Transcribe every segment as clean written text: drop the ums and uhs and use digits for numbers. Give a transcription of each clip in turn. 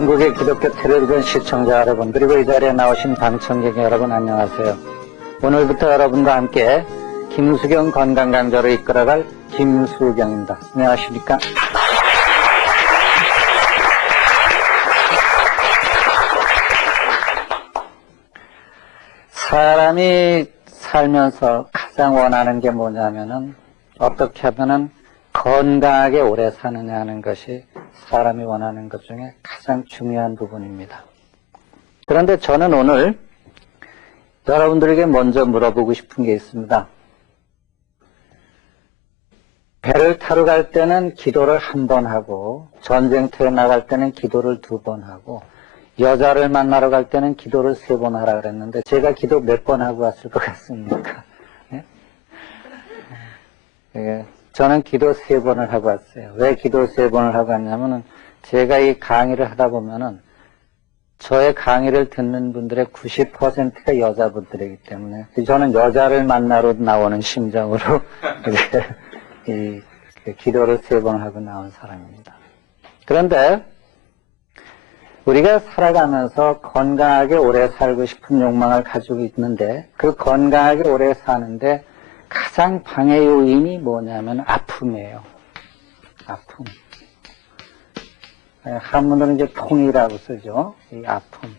전국의 기독교 텔레비전 시청자 여러분, 그리고 이 자리에 나오신 방청객 여러분 안녕하세요. 오늘부터 여러분과 함께 김수경 건강강좌로 이끌어갈 김수경입니다. 안녕하십니까? 사람이 살면서 가장 원하는 게 뭐냐면은 어떻게 하면은 건강하게 오래 사느냐 하는 것이 사람이 원하는 것 중에 가장 중요한 부분입니다. 그런데 저는 오늘 여러분들에게 먼저 물어보고 싶은 게 있습니다. 배를 타러 갈 때는 기도를 한 번 하고, 전쟁터에 나갈 때는 기도를 2번 하고, 여자를 만나러 갈 때는 기도를 3번 하라 그랬는데 제가 기도 몇 번 하고 왔을 것 같습니까? 네? 저는 기도 3번을 하고 왔어요. 왜 기도 3번을 하고 왔냐면은 제가 이 강의를 하다 보면은 저의 강의를 듣는 분들의 90%가 여자분들이기 때문에 저는 여자를 만나러 나오는 심정으로 이 기도를 3번 하고 나온 사람입니다. 그런데 우리가 살아가면서 건강하게 오래 살고 싶은 욕망을 가지고 있는데 그 건강하게 오래 사는데 가장 방해 요인이 뭐냐면 아픔이에요. 아픔. 한문으로는 이제 통이라고 쓰죠. 이 아픔.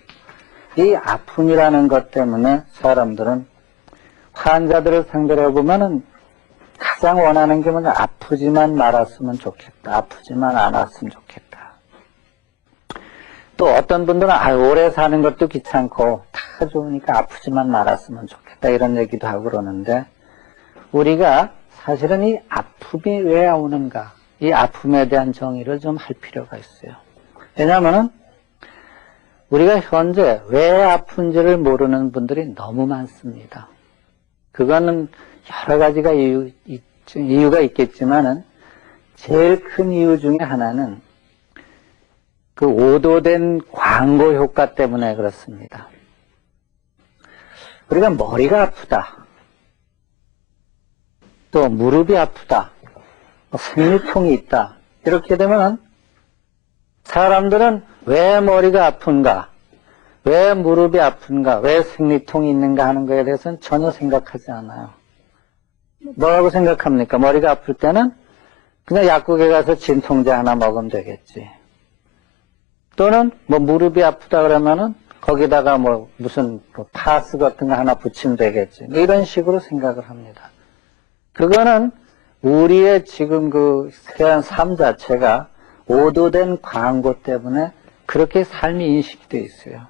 이 아픔이라는 것 때문에 사람들은 환자들을 상대로 해보면은 가장 원하는 게 뭐냐, 아프지만 말았으면 좋겠다. 아프지만 안 왔으면 좋겠다. 또 어떤 분들은 오래 사는 것도 귀찮고 다 좋으니까 아프지만 말았으면 좋겠다 이런 얘기도 하고 그러는데 우리가 사실은 이 아픔이 왜 오는가, 이 아픔에 대한 정의를 좀 할 필요가 있어요. 왜냐하면 우리가 현재 왜 아픈지를 모르는 분들이 너무 많습니다. 그거는 여러 가지가 이유가 있겠지만은 제일 큰 이유 중에 하나는 그 오도된 광고 효과 때문에 그렇습니다. 우리가 머리가 아프다, 또 무릎이 아프다, 생리통이 있다 이렇게 되면 사람들은 왜 머리가 아픈가, 왜 무릎이 아픈가, 왜 생리통이 있는가 하는 것에 대해서는 전혀 생각하지 않아요. 뭐라고 생각합니까? 머리가 아플 때는 그냥 약국에 가서 진통제 하나 먹으면 되겠지. 또는 뭐 무릎이 아프다 그러면은 거기다가 뭐 무슨 파스 같은 거 하나 붙이면 되겠지. 이런 식으로 생각을 합니다. 그거는 우리의 지금 그 삶 자체가 오도된 광고 때문에 그렇게 삶이 인식이 되어 있어요.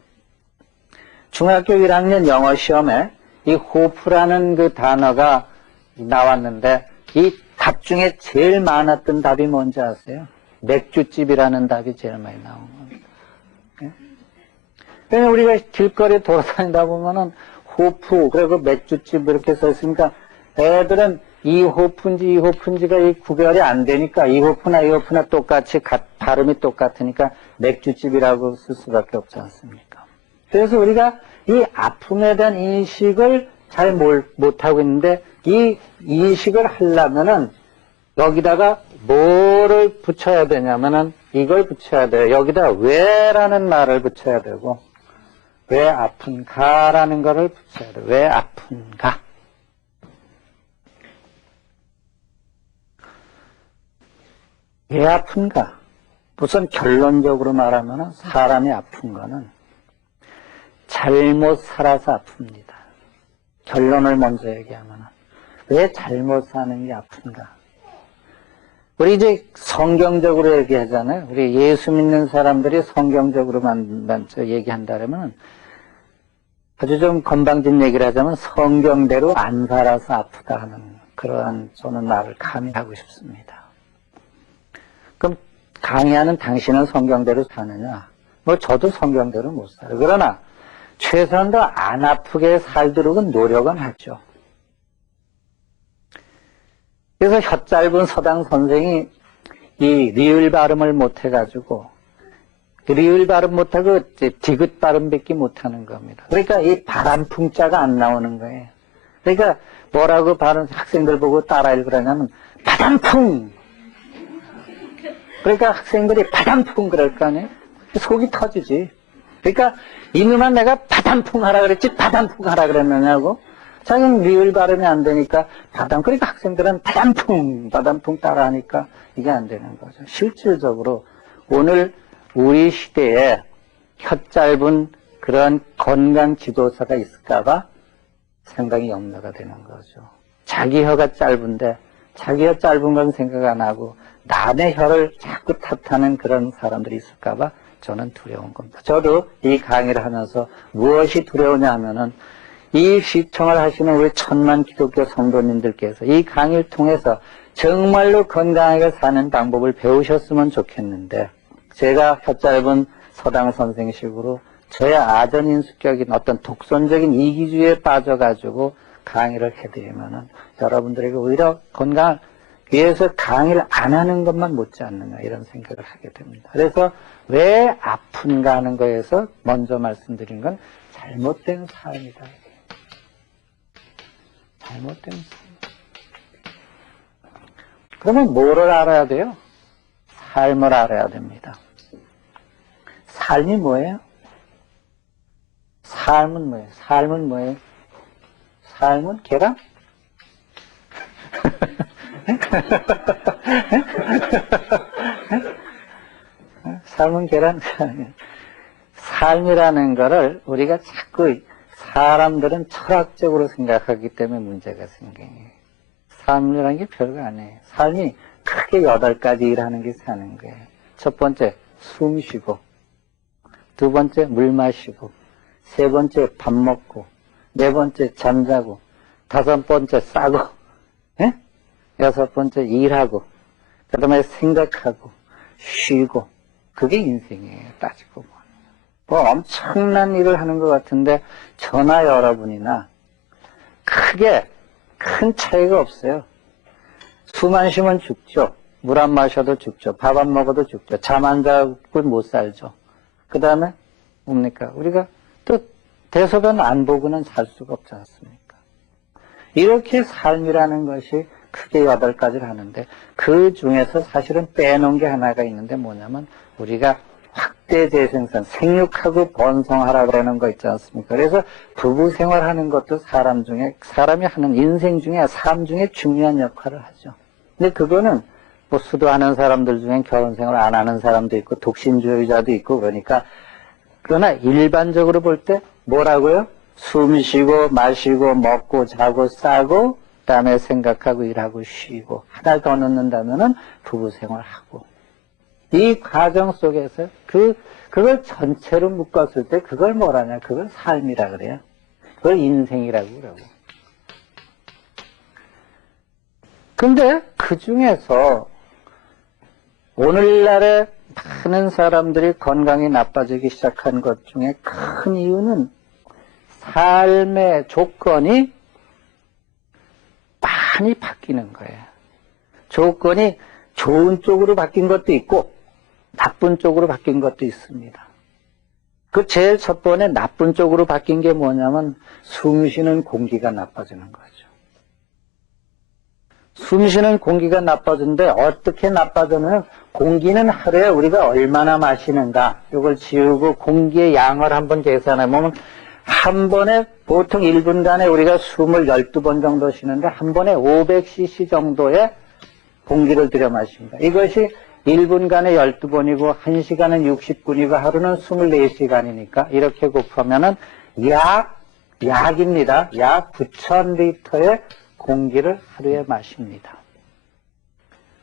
중학교 1학년 영어 시험에 이 호프라는 그 단어가 나왔는데 이 답 중에 제일 많았던 답이 뭔지 아세요? 맥주집이라는 답이 제일 많이 나온 겁니다. 왜냐면 우리가 길거리에 돌아다니다 보면은 호프, 그리고 맥주집 이렇게 써 있으니까 애들은 이 호프인지 이 호프인지가 이 구별이 안 되니까 이 호프나 이 호프나 똑같이 발음이 똑같으니까 맥주집이라고 쓸 수밖에 없지 않습니까? 그래서 우리가 이 아픔에 대한 인식을 잘 못하고 있는데 이 인식을 하려면은 여기다가 뭐를 붙여야 되냐면은 이걸 붙여야 돼요. 여기다 왜라는 말을 붙여야 되고 왜 아픈가라는 거를 붙여야 돼요. 왜 아픈가? 왜 아픈가? 우선 결론적으로 말하면 사람이 아픈 거는 잘못 살아서 아픕니다. 결론을 먼저 얘기하면 왜 잘못 사는 게 아픈가? 우리 이제 성경적으로 얘기하잖아요. 우리 예수 믿는 사람들이 성경적으로만 얘기한다면 아주 좀 건방진 얘기를 하자면 성경대로 안 살아서 아프다 하는 그러한 저는 말을 감히 하고 싶습니다. 그럼 강의하는 당신은 성경대로 사느냐? 뭐 저도 성경대로 못 살아요. 그러나 최소한 더 안 아프게 살도록 노력은 하죠. 그래서 혀 짧은 서당 선생이 이 리을 발음을 못해가지고 리을 발음 못하고 디귿 발음밖에 못하는 겁니다. 그러니까 이 바람풍자가 안 나오는 거예요. 그러니까 뭐라고 학생들 보고 따라 읽으라냐면 바람풍. 그러니까 학생들이 바람풍 그럴 거 아니에요. 속이 터지지. 그러니까 이놈아 내가 바단풍 하라 그랬지 바단풍 하라 그랬느냐고. 자기는 리을 발음이 안 되니까 그러니까 학생들은 바단풍 따라 하니까 이게 안 되는 거죠. 실질적으로 오늘 우리 시대에 혀 짧은 그런 건강 지도사가 있을까봐 상당히 염려가 되는 거죠. 자기 혀가 짧은데 자기 혀 짧은 건 생각 안 하고 남의 혀를 자꾸 탓하는 그런 사람들이 있을까봐 저는 두려운 겁니다. 저도 이 강의를 하면서 무엇이 두려우냐 하면은 이 시청을 하시는 우리 천만 기독교 성도님들께서 이 강의를 통해서 정말로 건강하게 사는 방법을 배우셨으면 좋겠는데 제가 혀 짧은 서당 선생식으로 저의 아전인수격인 어떤 독선적인 이기주의에 빠져가지고 강의를 해드리면은 여러분들에게 오히려 건강을 위해서 강의를 안 하는 것만 못지 않느냐 이런 생각을 하게 됩니다. 그래서 왜 아픈가 하는 거에서 먼저 말씀드린 건 잘못된 삶이다. 잘못된 삶. 그러면 뭐를 알아야 돼요? 삶을 알아야 됩니다. 삶이 뭐예요? 삶은 뭐예요? 삶은 뭐예요? 삶은 계란? 삶은 계란? 삶이라는 거를 우리가 자꾸 사람들은 철학적으로 생각하기 때문에 문제가 생겨요. 삶이라는 게 별거 아니에요. 삶이 크게 8가지 일하는 게 사는 거예요. 첫 번째, 숨 쉬고. 두 번째, 물 마시고. 세 번째, 밥 먹고. 네 번째, 잠자고. 다섯 번째, 싸고. 예? 여섯 번째, 일하고. 그 다음에 생각하고, 쉬고. 그게 인생이에요, 따지고 보면. 뭐 엄청난 일을 하는 것 같은데, 저나 여러분이나 크게 큰 차이가 없어요. 숨 안 쉬면 죽죠. 물 안 마셔도 죽죠. 밥 안 먹어도 죽죠. 잠 안 자고 못 살죠. 그 다음에 뭡니까? 우리가 또 대소변 안 보고는 살 수가 없지 않습니까? 이렇게 삶이라는 것이 크게 8가지를 하는데 그 중에서 사실은 빼놓은 게 하나가 있는데 뭐냐면 우리가 확대 재생산, 생육하고 번성하라 그러는 거 있지 않습니까? 그래서 부부 생활하는 것도 사람이 하는 인생 중에, 삶 중에 중요한 역할을 하죠. 근데 그거는 뭐 수도하는 사람들 중엔 결혼 생활 안 하는 사람도 있고 독신주의자도 있고 그러니까 그러나 일반적으로 볼 때 뭐라고요? 숨 쉬고 마시고 먹고 자고 싸고 그다음에 생각하고 일하고 쉬고 하나 더 넣는다면은 부부 생활하고 이 과정 속에서 그걸 전체로 묶었을 때 그걸 뭐라냐? 그걸 삶이라 그래요. 그걸 인생이라고 그러고. 근데 그 중에서 오늘날에 많은 사람들이 건강이 나빠지기 시작한 것 중에 큰 이유는 삶의 조건이 많이 바뀌는 거예요. 조건이 좋은 쪽으로 바뀐 것도 있고 나쁜 쪽으로 바뀐 것도 있습니다. 그 제일 첫 번에 나쁜 쪽으로 바뀐 게 뭐냐면 숨 쉬는 공기가 나빠지는 거죠. 숨 쉬는 공기가 나빠지는데 어떻게 나빠지냐면 공기는 하루에 우리가 얼마나 마시는가 이걸 지우고 공기의 양을 한번 계산해보면 한 번에 보통 1분간에 우리가 숨을 12번 정도 쉬는데 한 번에 500cc 정도의 공기를 들여 마십니다. 이것이 1분간에 12번이고 1시간은 60분이고 하루는 24시간이니까 이렇게 곱하면은 약입니다. 약 9,000리터의 공기를 하루에 마십니다.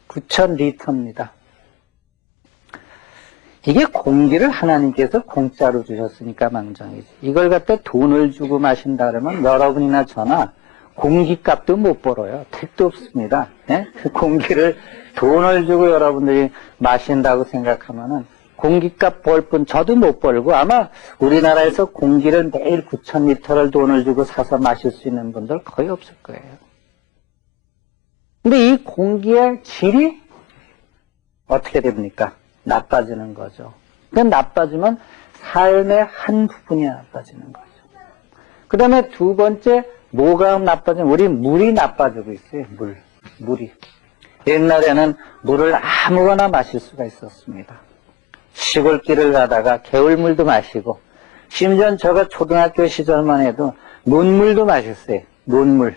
9,000리터입니다. 이게 공기를 하나님께서 공짜로 주셨으니까 망정이지. 이걸 갖다 돈을 주고 마신다 그러면 여러분이나 저나 공기값도 못 벌어요. 택도 없습니다. 예? 그 공기를 돈을 주고 여러분들이 마신다고 생각하면은 공기값 벌 뿐 저도 못 벌고 아마 우리나라에서 공기를 매일 9,000리터를 돈을 주고 사서 마실 수 있는 분들 거의 없을 거예요. 근데 이 공기의 질이 어떻게 됩니까? 나빠지는 거죠. 그 나빠지면 삶의 한 부분이 나빠지는 거죠. 그 다음에 두 번째, 뭐가 나빠지면 우리 물이 나빠지고 있어요. 물이. 옛날에는 물을 아무거나 마실 수가 있었습니다. 시골길을 가다가 개울물도 마시고, 심지어 제가 초등학교 시절만 해도 논물도 마셨어요. 논물.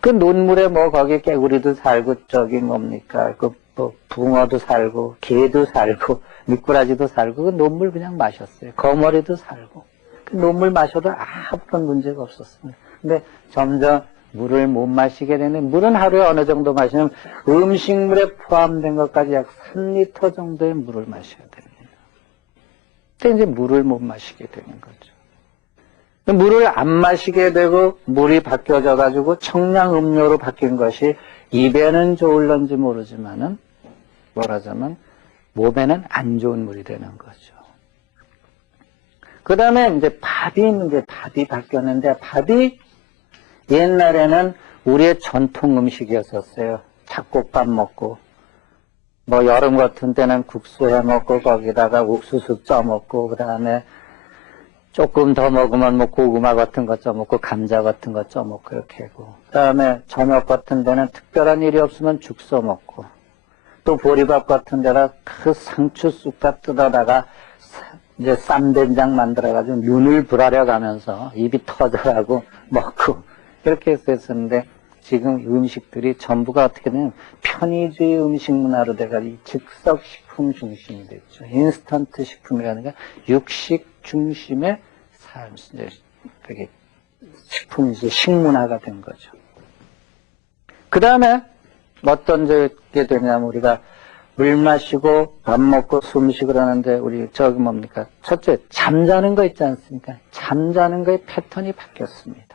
그 논물에 뭐 거기 개구리도 살고 저기 뭡니까 그 뭐 붕어도 살고 개도 살고 미꾸라지도 살고 그 논물 그냥 마셨어요. 거머리도 살고 그 논물 마셔도 아무런 문제가 없었습니다. 근데 점점 물을 못 마시게 되는, 물은 하루에 어느 정도 마시면 음식물에 포함된 것까지 약 3리터 정도의 물을 마셔야 됩니다. 근데 이제 물을 못 마시게 되는 거죠. 물을 안 마시게 되고 물이 바뀌어져 가지고 청량 음료로 바뀐 것이 입에는 좋을런지 모르지만은 뭐라자면 몸에는 안 좋은 물이 되는 거죠. 그 다음에 이제 밥이 바뀌었는데, 밥이 옛날에는 우리의 전통 음식이었었어요. 잡곡밥 먹고, 뭐 여름 같은 때는 국수 해 먹고 거기다가 옥수수 쪄 먹고, 그 다음에 조금 더 먹으면 뭐 고구마 같은 거 쪄먹고 감자 같은 거 쪄먹고 이렇게 하고, 그 다음에 저녁 같은 데는 특별한 일이 없으면 죽 써먹고, 또 보리밥 같은 데다 그 상추 쑥갓 뜯어다가 이제 쌈된장 만들어가지고 눈을 불아려 가면서 입이 터져가고 먹고 이렇게 했었는데, 지금 음식들이 전부가 어떻게 되냐면 편의주의 음식 문화로 돼가지고 즉석 식품 중심이 됐죠. 인스턴트 식품이라는 게 육식 중심의 삶, 이제 그게 식품이지 식문화가 된 거죠. 그 다음에 어떤 게 되냐면, 우리가 물 마시고 밥 먹고 숨 쉬고 그러는데 우리 저기 뭡니까? 첫째, 잠자는 거 있지 않습니까? 잠자는 거의 패턴이 바뀌었습니다.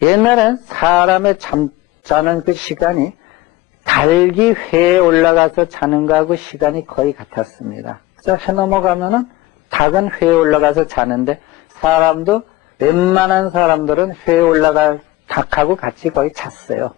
옛날엔 사람의 잠자는 그 시간이 닭이 회에 올라가서 자는 거하고 시간이 거의 같았습니다. 그래서 해 넘어가면은 닭은 회에 올라가서 자는데, 사람도 웬만한 사람들은 회에 올라갈 닭하고 같이 거의 잤어요.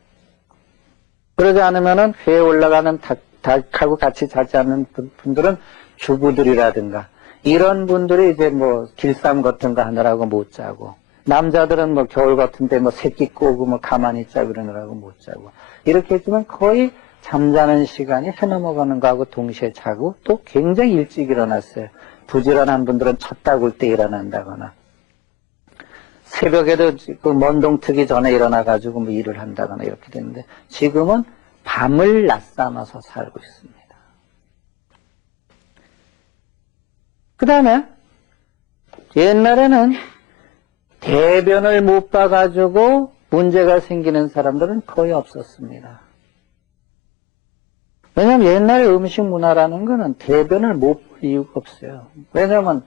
그러지 않으면은 회에 올라가는 닭하고 같이 자지 않는 분들은 주부들이라든가 이런 분들이 이제 뭐 길쌈 같은 거 하느라고 못 자고, 남자들은 뭐 겨울 같은 때 뭐 새끼 꼬고 뭐 가만히 있자 그러느라고 못 자고, 이렇게 했지만 거의 잠자는 시간이 해 넘어가는 거하고 동시에 자고, 또 굉장히 일찍 일어났어요. 부지런한 분들은 쳤다 굴 때 일어난다거나, 새벽에도 그 먼동 트기 전에 일어나가지고 뭐 일을 한다거나 이렇게 되는데, 지금은 밤을 낮삼아서 살고 있습니다. 그 다음에 옛날에는 대변을 못 봐가지고 문제가 생기는 사람들은 거의 없었습니다. 왜냐하면 옛날에 음식 문화라는 거는 대변을 못 볼 이유가 없어요. 왜냐하면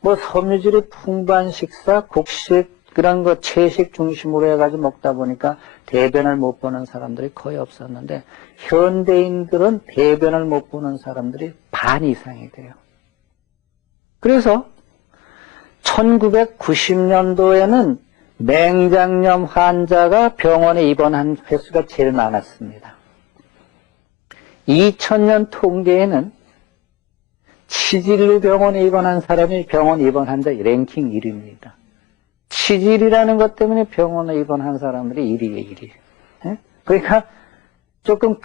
뭐 섬유질이 풍부한 식사, 곡식, 그런 거 채식 중심으로 해가지고 먹다 보니까 대변을 못 보는 사람들이 거의 없었는데, 현대인들은 대변을 못 보는 사람들이 반 이상이 돼요. 그래서 1990년도에는 맹장염 환자가 병원에 입원한 횟수가 제일 많았습니다. 2000년 통계에는 치질로 병원에 입원한 사람이 병원 입원 환자 랭킹 1위입니다. 치질이라는 것 때문에 병원에 입원한 사람들이 1위에 1위. 예? 그러니까 조금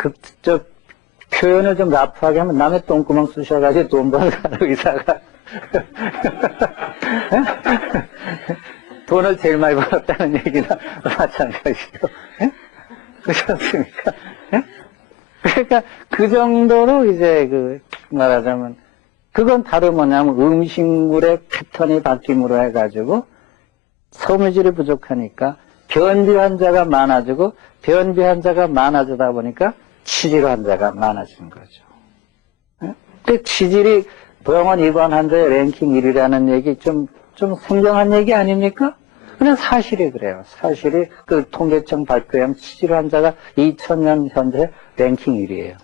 표현을 좀 라프하게 하면 남의 똥구멍 쑤셔가지고 돈 버는 의사가 돈을 제일 많이 벌었다는 얘기나 마찬가지죠. 예? 그렇지 않습니까? 예? 그러니까 그 정도로 이제 말하자면 그건 바로 뭐냐면 음식물의 패턴이 바뀜으로 해가지고 섬유질이 부족하니까 변비 환자가 많아지고, 변비 환자가 많아지다 보니까 치질 환자가 많아진 거죠. 근데 치질이 병원 입원 환자의 랭킹 1위라는 얘기 좀 생경한 얘기 아닙니까? 그냥 사실이 그래요. 사실이 그 통계청 발표하면 치질 환자가 2000년 현재 랭킹 1위예요.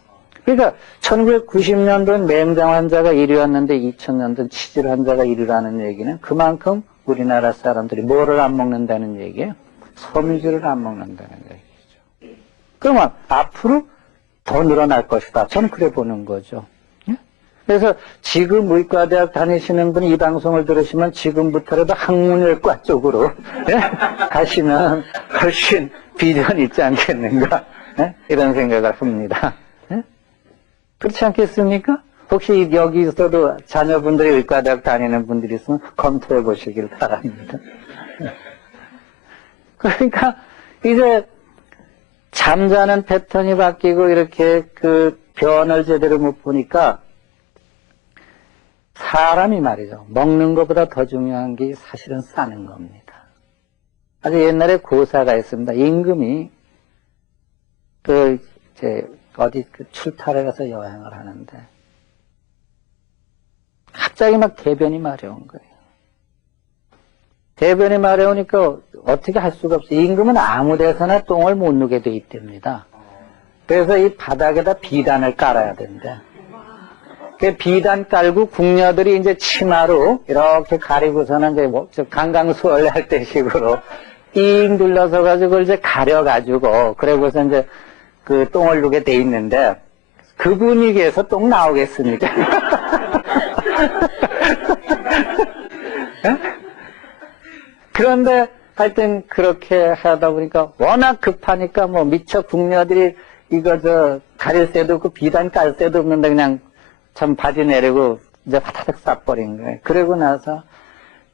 그러니까 1990년도는 맹장 환자가 1위였는데 2000년도는 치질 환자가 1위라는 얘기는 그만큼 우리나라 사람들이 뭐를 안 먹는다는 얘기예요? 섬유질을 안 먹는다는 얘기죠. 그러면 앞으로 더 늘어날 것이다. 저는 그래 보는 거죠. 그래서 지금 의과대학 다니시는 분이 이 방송을 들으시면 지금부터라도 학문외과 쪽으로 가시면 훨씬 비전이 있지 않겠는가, 이런 생각을 합니다. 그렇지 않겠습니까? 혹시 여기서도 자녀분들이 의과대학 다니는 분들이 있으면 검토해 보시길 바랍니다. 그러니까 이제 잠자는 패턴이 바뀌고 이렇게 그 변을 제대로 못 보니까 사람이 말이죠. 먹는 것보다 더 중요한 게 사실은 싸는 겁니다. 아주 옛날에 고사가 있습니다. 임금이 어디 출타를 가서 여행을 하는데 갑자기 막 대변이 마려운 거예요. 대변이 마려우니까 어떻게 할 수가 없어요. 임금은 아무 데서나 똥을 못 누게 돼 있답니다. 그래서 이 바닥에다 비단을 깔아야 된대. 그 비단 깔고 궁녀들이 이제 치마로 이렇게 가리고서는 이제 강강수월래 할 때 식으로 띵 둘러서 가지고 이제 가려가지고 그러고서 이제 그 똥을 누게 돼 있는데 그 분위기에서 똥 나오겠습니까? 그런데 하여튼 그렇게 하다 보니까 워낙 급하니까 뭐 미처 궁녀들이 이거 가릴 새도 없고 비단 깔 새도 없는데 그냥 참 바지 내리고 이제 바다닥 싸버린 거예요. 그러고 나서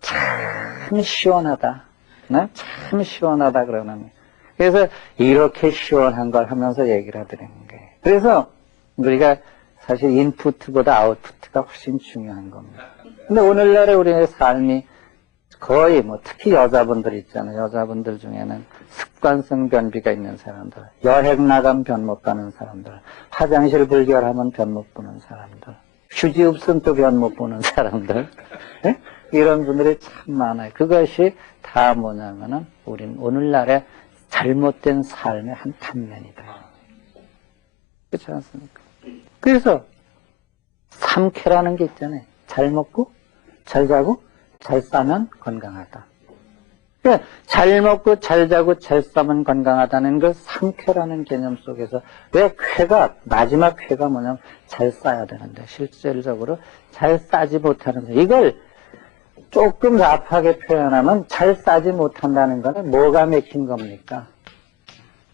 참 시원하다. 네? 참 시원하다 그러는 거예요. 그래서 이렇게 시원한 걸 하면서 얘기를 하더라는 거예요. 그래서 우리가 사실 인푸트보다 아웃푸트가 훨씬 중요한 겁니다. 근데 오늘날의 우리의 삶이 거의 뭐 특히 여자분들 있잖아요. 여자분들 중에는 습관성 변비가 있는 사람들, 여행 나가면 변 못 가는 사람들, 화장실 불결하면 변 못 보는 사람들, 휴지 없으면 또 변 못 보는 사람들, 네? 이런 분들이 참 많아요. 그것이 다 뭐냐면은 우린 오늘날의 잘못된 삶의 한 단면이다. 그렇지 않습니까? 그래서 삼쾌라는 게 있잖아요. 잘 먹고 잘 자고 잘 싸면 건강하다. 그러니까 잘 먹고 잘 자고 잘 싸면 건강하다는 그 삼쾌라는 개념 속에서 왜 쾌가 마지막 쾌가 뭐냐면 잘 싸야 되는데 실질적으로 잘 싸지 못하는 거예요. 이걸 조금 랍하게 표현하면 잘 싸지 못한다는 거는 뭐가 맥힌 겁니까?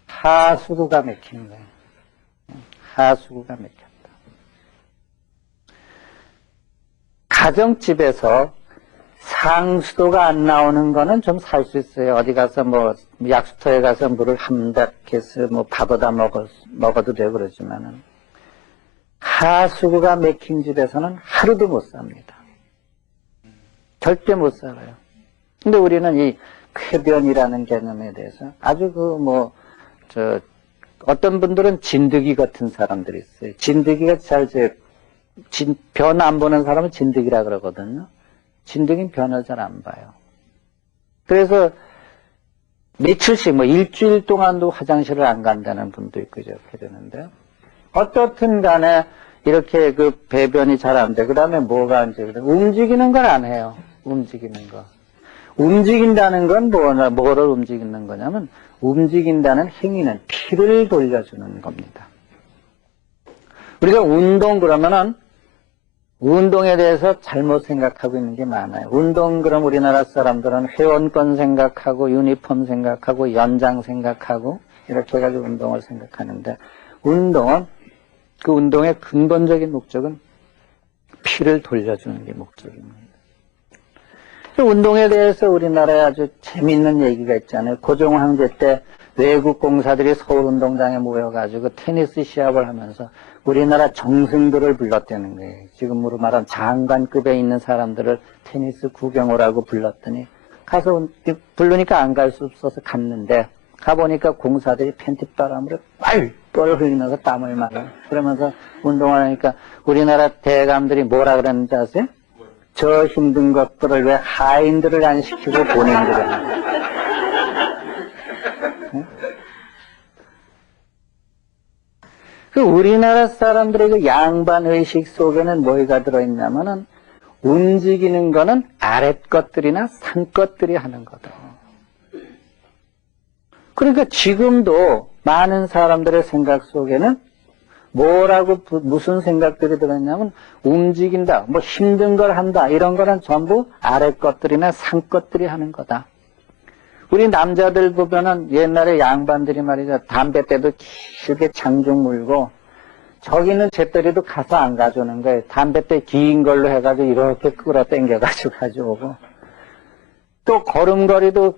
하수구가 맥힌 거예요. 하수구가 맥혔다. 가정집에서 상수도가 안 나오는 거는 좀 살 수 있어요. 어디 가서 뭐 약수터에 가서 물을 함박해서 뭐 밥에다 먹어도 되고 그러지만은 하수구가 맥힌 집에서는 하루도 못 삽니다. 절대 못 살아요. 근데 우리는 이 쾌변이라는 개념에 대해서 아주 어떤 분들은 진드기 같은 사람들이 있어요. 진드기가 변 안 보는 사람은 진드기라 그러거든요. 진드기는 변을 잘 안 봐요. 그래서 며칠씩 일주일 동안도 화장실을 안 간다는 분도 있고 이렇게 되는데 어떻든 간에 이렇게 그 배변이 잘 안 돼. 그 다음에 뭐가 이제 움직이는 걸 안 해요. 움직이는 거. 움직인다는 건 뭐를 움직이는 거냐면 움직인다는 행위는 피를 돌려주는 겁니다. 우리가 운동 그러면은 운동에 대해서 잘못 생각하고 있는 게 많아요. 운동 그럼 우리나라 사람들은 회원권 생각하고 유니폼 생각하고 연장 생각하고 이렇게 해가지고 운동을 생각하는데 운동은 그 운동의 근본적인 목적은 피를 돌려주는 게 목적입니다. 운동에 대해서 우리나라에 아주 재미있는 얘기가 있잖아요. 고종 황제 때 외국 공사들이 서울운동장에 모여가지고 테니스 시합을 하면서 우리나라 정승들을 불렀다는 거예요. 지금으로 말하면 장관급에 있는 사람들을 테니스 구경 오라고 불렀더니 가서 부르니까 안 갈 수 없어서 갔는데 가보니까 공사들이 팬티바람으로 뻘뻘 흘리면서 땀을 막아요. 그러면서 운동을 하니까 우리나라 대감들이 뭐라 그랬는지 아세요? 저 힘든 것들을 왜 하인들을 안 시키고 본인들을 하는 그 우리나라 사람들의 그 양반 의식 속에는 뭐가 들어있냐면은 움직이는 거는 아랫 것들이나 산 것들이 하는 거다. 그러니까 지금도 많은 사람들의 생각 속에는 무슨 생각들이 들어있냐면 움직인다, 힘든 걸 한다 이런 거는 전부 아랫 것들이나 산 것들이 하는 거다. 우리 남자들 보면은 옛날에 양반들이 말이죠. 담배 때도 길게 장중 물고 저기는 재떨이도 가서 안 가져오는 거예요. 담뱃대 긴 걸로 해가지고 이렇게 끌어 당겨가지고 가져오고. 또 걸음걸이도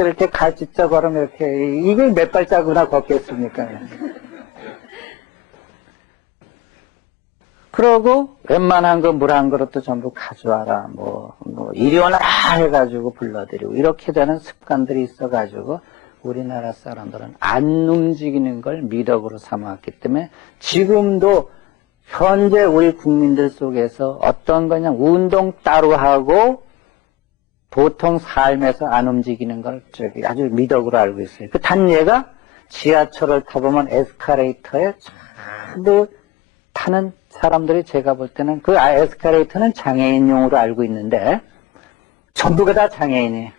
이렇게 갈짓자 걸음 이렇게, 이게 몇 발자국이나 걷겠습니까? 그러고 웬만한 거 물 한 그릇도 전부 가져와라. 이리 오너라 해가지고 불러들이고. 이렇게 되는 습관들이 있어가지고 우리나라 사람들은 안 움직이는 걸 미덕으로 삼았기 때문에 지금도 현재 우리 국민들 속에서 어떤 거냐 운동 따로 하고 보통 삶에서 안 움직이는 걸 아주 미덕으로 알고 있어요. 그 단예가 지하철을 타보면 에스컬레이터에 전부 타는 사람들이 제가 볼 때는 그 에스컬레이터는 장애인용으로 알고 있는데 전부가 다 장애인이에요.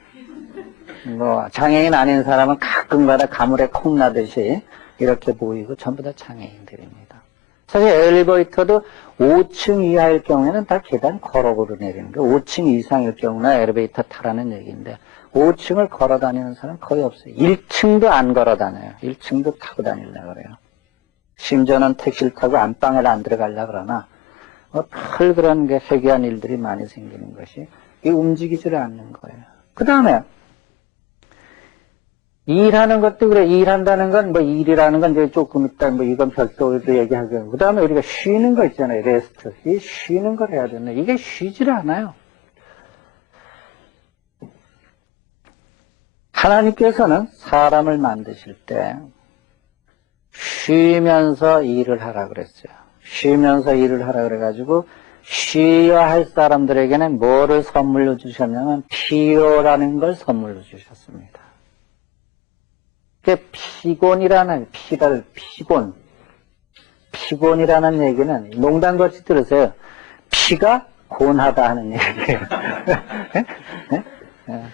장애인 아닌 사람은 가끔가다 가물에 콩나듯이 이렇게 보이고 전부 다 장애인들입니다. 사실 엘리베이터도 5층 이하일 경우에는 다 계단 걸어오르 내리는 거예요. 5층 이상일 경우나 엘리베이터 타라는 얘기인데 5층을 걸어 다니는 사람은 거의 없어요. 1층도 안 걸어 다녀요. 1층도 타고 다니려고 그래요. 심지어는 택시를 타고 안방에 안 들어가려고 그러나 별 그런 게 회귀한 일들이 많이 생기는 것이 이 움직이지를 않는 거예요. 그 다음에 일하는 것도 그래. 일한다는 건 일이라는 건 이제 조금 있다. 이건 별도로 얘기하고. 그 다음에 우리가 쉬는 거 있잖아요. 레스트. 이 쉬는 걸 해야 되네. 이게 쉬질 않아요. 하나님께서는 사람을 만드실 때 쉬면서 일을 하라 그랬어요. 쉬면서 일을 하라 그래가지고 쉬어야 할 사람들에게는 뭐를 선물로 주셨냐면 피로라는 걸 선물로 주셨습니다. 피곤이라는 피곤이라는 얘기는 농담같이 들으세요. 피가 곤하다 하는 얘기예요.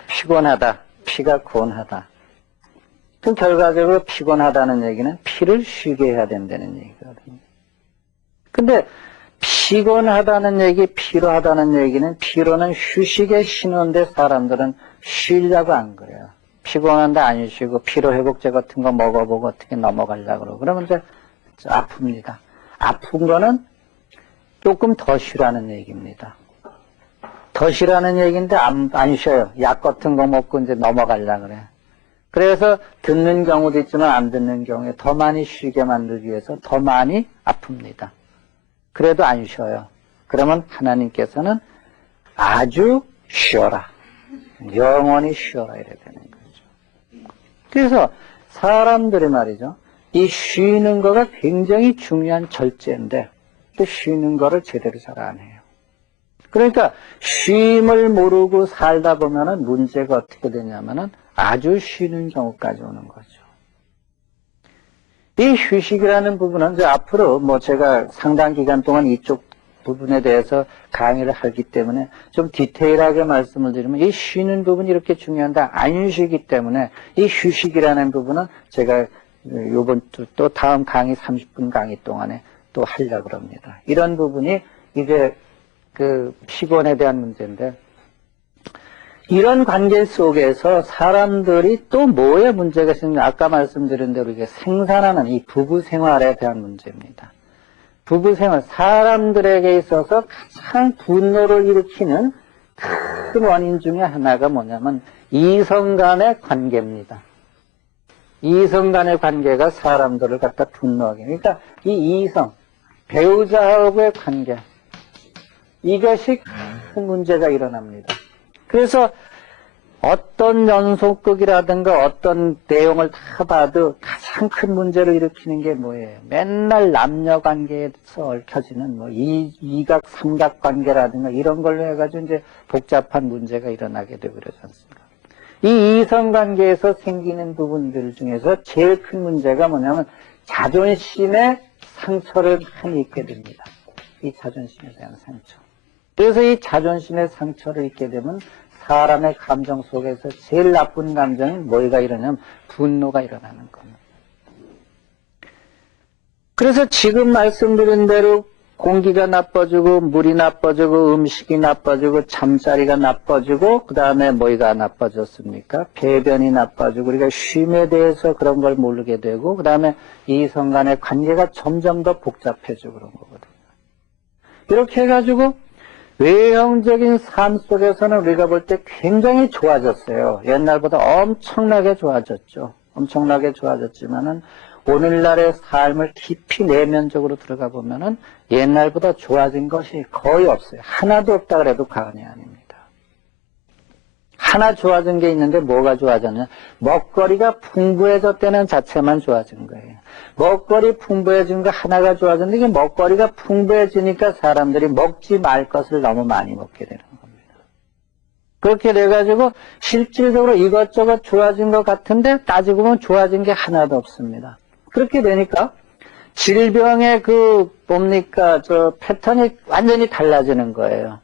피곤하다, 피가 곤하다. 그럼 결과적으로 피곤하다는 얘기는 피를 쉬게 해야 된다는 얘기거든요. 근데 피곤하다는 얘기, 피로하다는 얘기는 피로는 휴식의 신호인데 사람들은 쉬려고 안 그래요. 피곤한데 안 쉬고 피로회복제 같은 거 먹어보고 어떻게 넘어가려고 그러고 그러면 이제 아픕니다. 아픈 거는 조금 더 쉬라는 얘기입니다. 더 쉬라는 얘기인데 안 쉬어요. 약 같은 거 먹고 이제 넘어가려고 그래요. 그래서 듣는 경우도 있지만 안 듣는 경우에 더 많이 쉬게 만들기 위해서 더 많이 아픕니다. 그래도 안 쉬어요. 그러면 하나님께서는 아주 쉬어라. 영원히 쉬어라 이래야 되는 거예요. 그래서 사람들이 말이죠. 이 쉬는 거가 굉장히 중요한 절제인데 또 쉬는 거를 제대로 잘 안 해요. 그러니까 쉼을 모르고 살다 보면은 문제가 어떻게 되냐면은 아주 쉬는 경우까지 오는 거죠. 이 휴식이라는 부분은 이제 앞으로 제가 상당 기간 동안 이쪽 부분에 대해서 강의를 하기 때문에 좀 디테일하게 말씀을 드리면 이 쉬는 부분이 이렇게 중요한데 안 쉬기 때문에 이 휴식이라는 부분은 제가 요번 또 다음 강의 30분 강의 동안에 또 하려고 합니다. 이런 부분이 이제 그 피곤에 대한 문제인데 이런 관계 속에서 사람들이 또 뭐에 문제가 있느냐 아까 말씀드린 대로 이게 생산하는 이 부부 생활에 대한 문제입니다. 부부 생활, 사람들에게 있어서 가장 분노를 일으키는 큰 원인 중에 하나가 뭐냐면 이성 간의 관계입니다. 이성 간의 관계가 사람들을 갖다 분노하게. 그러니까 이 이성, 배우자하고의 관계, 이것이 큰 문제가 일어납니다. 그래서 어떤 연속극이라든가 어떤 내용을 다 봐도 가장 큰 문제를 일으키는 게 뭐예요? 맨날 남녀 관계에서 얽혀지는 이각, 삼각 관계라든가 이런 걸로 해가지고 이제 복잡한 문제가 일어나게 되고 그러지 않습니까? 이 이성 관계에서 생기는 부분들 중에서 제일 큰 문제가 뭐냐면 자존심의 상처를 많이 입게 됩니다. 이 자존심에 대한 상처. 그래서 이 자존심의 상처를 입게 되면 사람의 감정 속에서 제일 나쁜 감정이 뭐가 일어나냐면 분노가 일어나는 겁니다. 그래서 지금 말씀드린 대로 공기가 나빠지고, 물이 나빠지고, 음식이 나빠지고, 잠자리가 나빠지고, 그 다음에 뭐가 나빠졌습니까? 배변이 나빠지고, 우리가 쉼에 대해서 그런 걸 모르게 되고, 그 다음에 이성 간의 관계가 점점 더 복잡해지고 그런 거거든요. 이렇게 해가지고, 외형적인 삶 속에서는 우리가 볼 때 굉장히 좋아졌어요. 옛날보다 엄청나게 좋아졌죠. 엄청나게 좋아졌지만은, 오늘날의 삶을 깊이 내면적으로 들어가 보면은 옛날보다 좋아진 것이 거의 없어요. 하나도 없다 그래도 과언이 아닙니다. 하나 좋아진 게 있는데 뭐가 좋아졌냐? 먹거리가 풍부해졌다는 자체만 좋아진 거예요. 먹거리 풍부해진 거 하나가 좋아졌는데 이게 먹거리가 풍부해지니까 사람들이 먹지 말 것을 너무 많이 먹게 되는 겁니다. 그렇게 돼가지고 실질적으로 이것저것 좋아진 것 같은데 따지고 보면 좋아진 게 하나도 없습니다. 그렇게 되니까 질병의 패턴이 완전히 달라지는 거예요.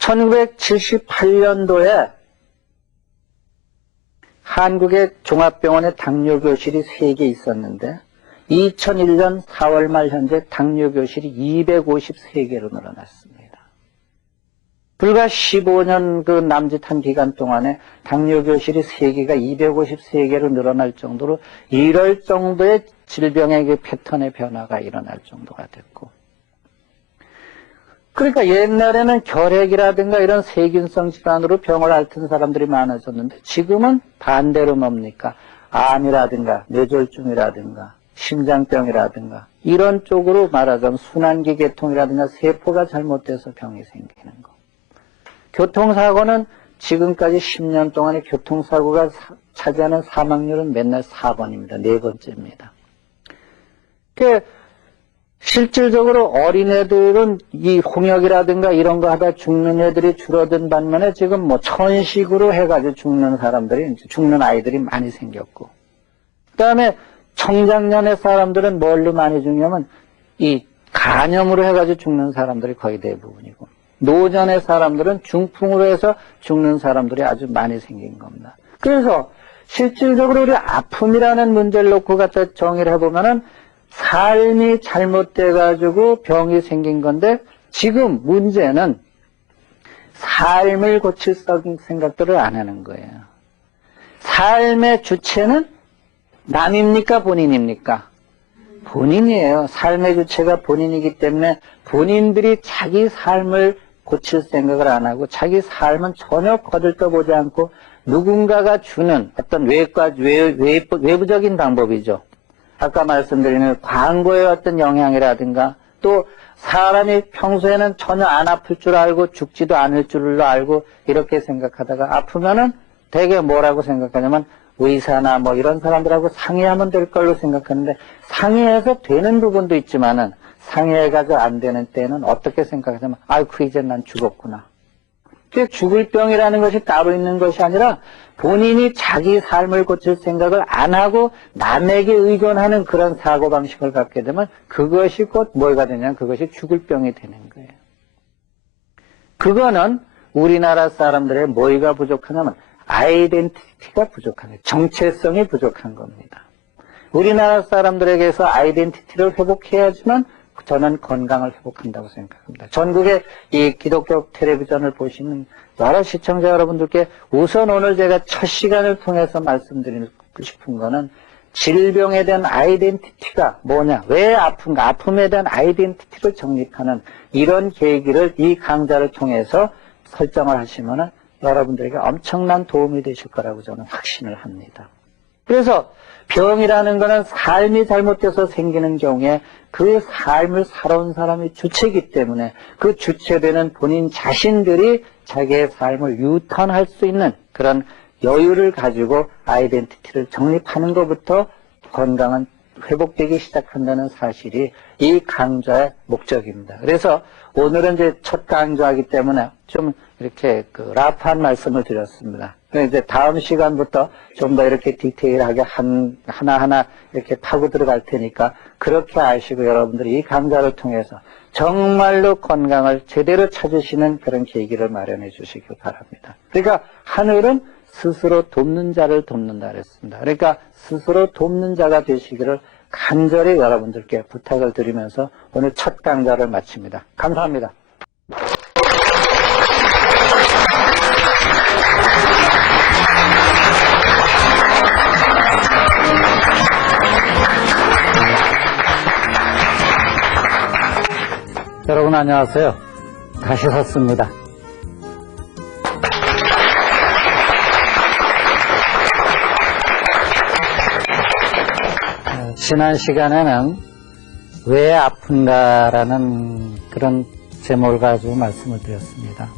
1978년도에 한국의 종합병원에 당뇨교실이 3개 있었는데 2001년 4월 말 현재 당뇨교실이 253개로 늘어났습니다. 불과 15년 그 남짓한 기간 동안에 당뇨교실이 3개가 253개로 늘어날 정도로 이럴 정도의 질병의 그 패턴의 변화가 일어날 정도가 됐고, 그러니까 옛날에는 결핵이라든가 이런 세균성 질환으로 병을 앓던 사람들이 많아졌는데 지금은 반대로 뭡니까? 암이라든가 뇌졸중이라든가 심장병이라든가 이런 쪽으로 말하자면 순환기 계통이라든가 세포가 잘못돼서 병이 생기는 거. 교통사고는 지금까지 10년 동안에 교통사고가 차지하는 사망률은 맨날 4번입니다. 4번째입니다. 실질적으로 어린애들은 이 홍역이라든가 이런 거 하다 죽는 애들이 줄어든 반면에 지금 뭐 천식으로 해가지고 죽는 아이들이 많이 생겼고, 그 다음에 청장년의 사람들은 뭘로 많이 죽냐면 이 간염으로 해가지고 죽는 사람들이 거의 대부분이고, 노전의 사람들은 중풍으로 해서 죽는 사람들이 아주 많이 생긴 겁니다. 그래서 실질적으로 우리 아픔이라는 문제를 놓고 갖다 정의를 해보면은 삶이 잘못돼가지고 병이 생긴 건데 지금 문제는 삶을 고칠 생각들을 안 하는 거예요. 삶의 주체는 남입니까? 본인입니까? 본인이에요. 삶의 주체가 본인이기 때문에 본인들이 자기 삶을 고칠 생각을 안 하고 자기 삶은 전혀 거들떠보지 않고 누군가가 주는 어떤 외부적인 방법이죠. 아까 말씀드린 광고의 어떤 영향이라든가 또 사람이 평소에는 전혀 안 아플 줄 알고 죽지도 않을 줄로 알고 이렇게 생각하다가 아프면은 되게 뭐라고 생각하냐면 의사나 뭐 이런 사람들하고 상의하면 될 걸로 생각하는데 상의해서 되는 부분도 있지만은 상의해가지고 안 되는 때는 어떻게 생각하냐면 아이고 이제 난 죽었구나. 죽을 병이라는 것이 따로 있는 것이 아니라 본인이 자기 삶을 고칠 생각을 안 하고 남에게 의존하는 그런 사고방식을 갖게 되면 그것이 곧 뭐가 되냐면 그것이 죽을 병이 되는 거예요. 그거는 우리나라 사람들의 뭐가 부족하냐면 아이덴티티가 부족한 거예요. 정체성이 부족한 겁니다. 우리나라 사람들에게서 아이덴티티를 회복해야지만 저는 건강을 회복한다고 생각합니다. 전국의 이 기독교 텔레비전을 보시는 여러 시청자 여러분들께 우선 오늘 제가 첫 시간을 통해서 말씀드리고 싶은 거는 질병에 대한 아이덴티티가 뭐냐, 왜 아픈가, 아픔에 대한 아이덴티티를 정립하는 이런 계기를 이 강좌를 통해서 설정을 하시면은 여러분들에게 엄청난 도움이 되실 거라고 저는 확신을 합니다. 그래서 병이라는 것은 삶이 잘못돼서 생기는 경우에 그 삶을 살아온 사람이 주체이기 때문에 그 주체되는 본인 자신들이 자기의 삶을 유턴할 수 있는 그런 여유를 가지고 아이덴티티를 정립하는 것부터 건강은 회복되기 시작한다는 사실이 이 강좌의 목적입니다. 그래서 오늘은 이제 첫 강좌이기 때문에 좀 이렇게 라프한 말씀을 드렸습니다. 이제 다음 시간부터 좀 더 이렇게 디테일하게 하나하나 이렇게 파고 들어갈 테니까 그렇게 아시고 여러분들이 이 강좌를 통해서 정말로 건강을 제대로 찾으시는 그런 계기를 마련해 주시기 바랍니다. 그러니까 하늘은 스스로 돕는 자를 돕는다 그랬습니다. 그러니까 스스로 돕는 자가 되시기를 간절히 여러분들께 부탁을 드리면서 오늘 첫 강좌를 마칩니다. 감사합니다. 여러분 안녕하세요. 다시 섰습니다. 지난 시간에는 왜 아픈가라는 그런 제목을 가지고 말씀을 드렸습니다.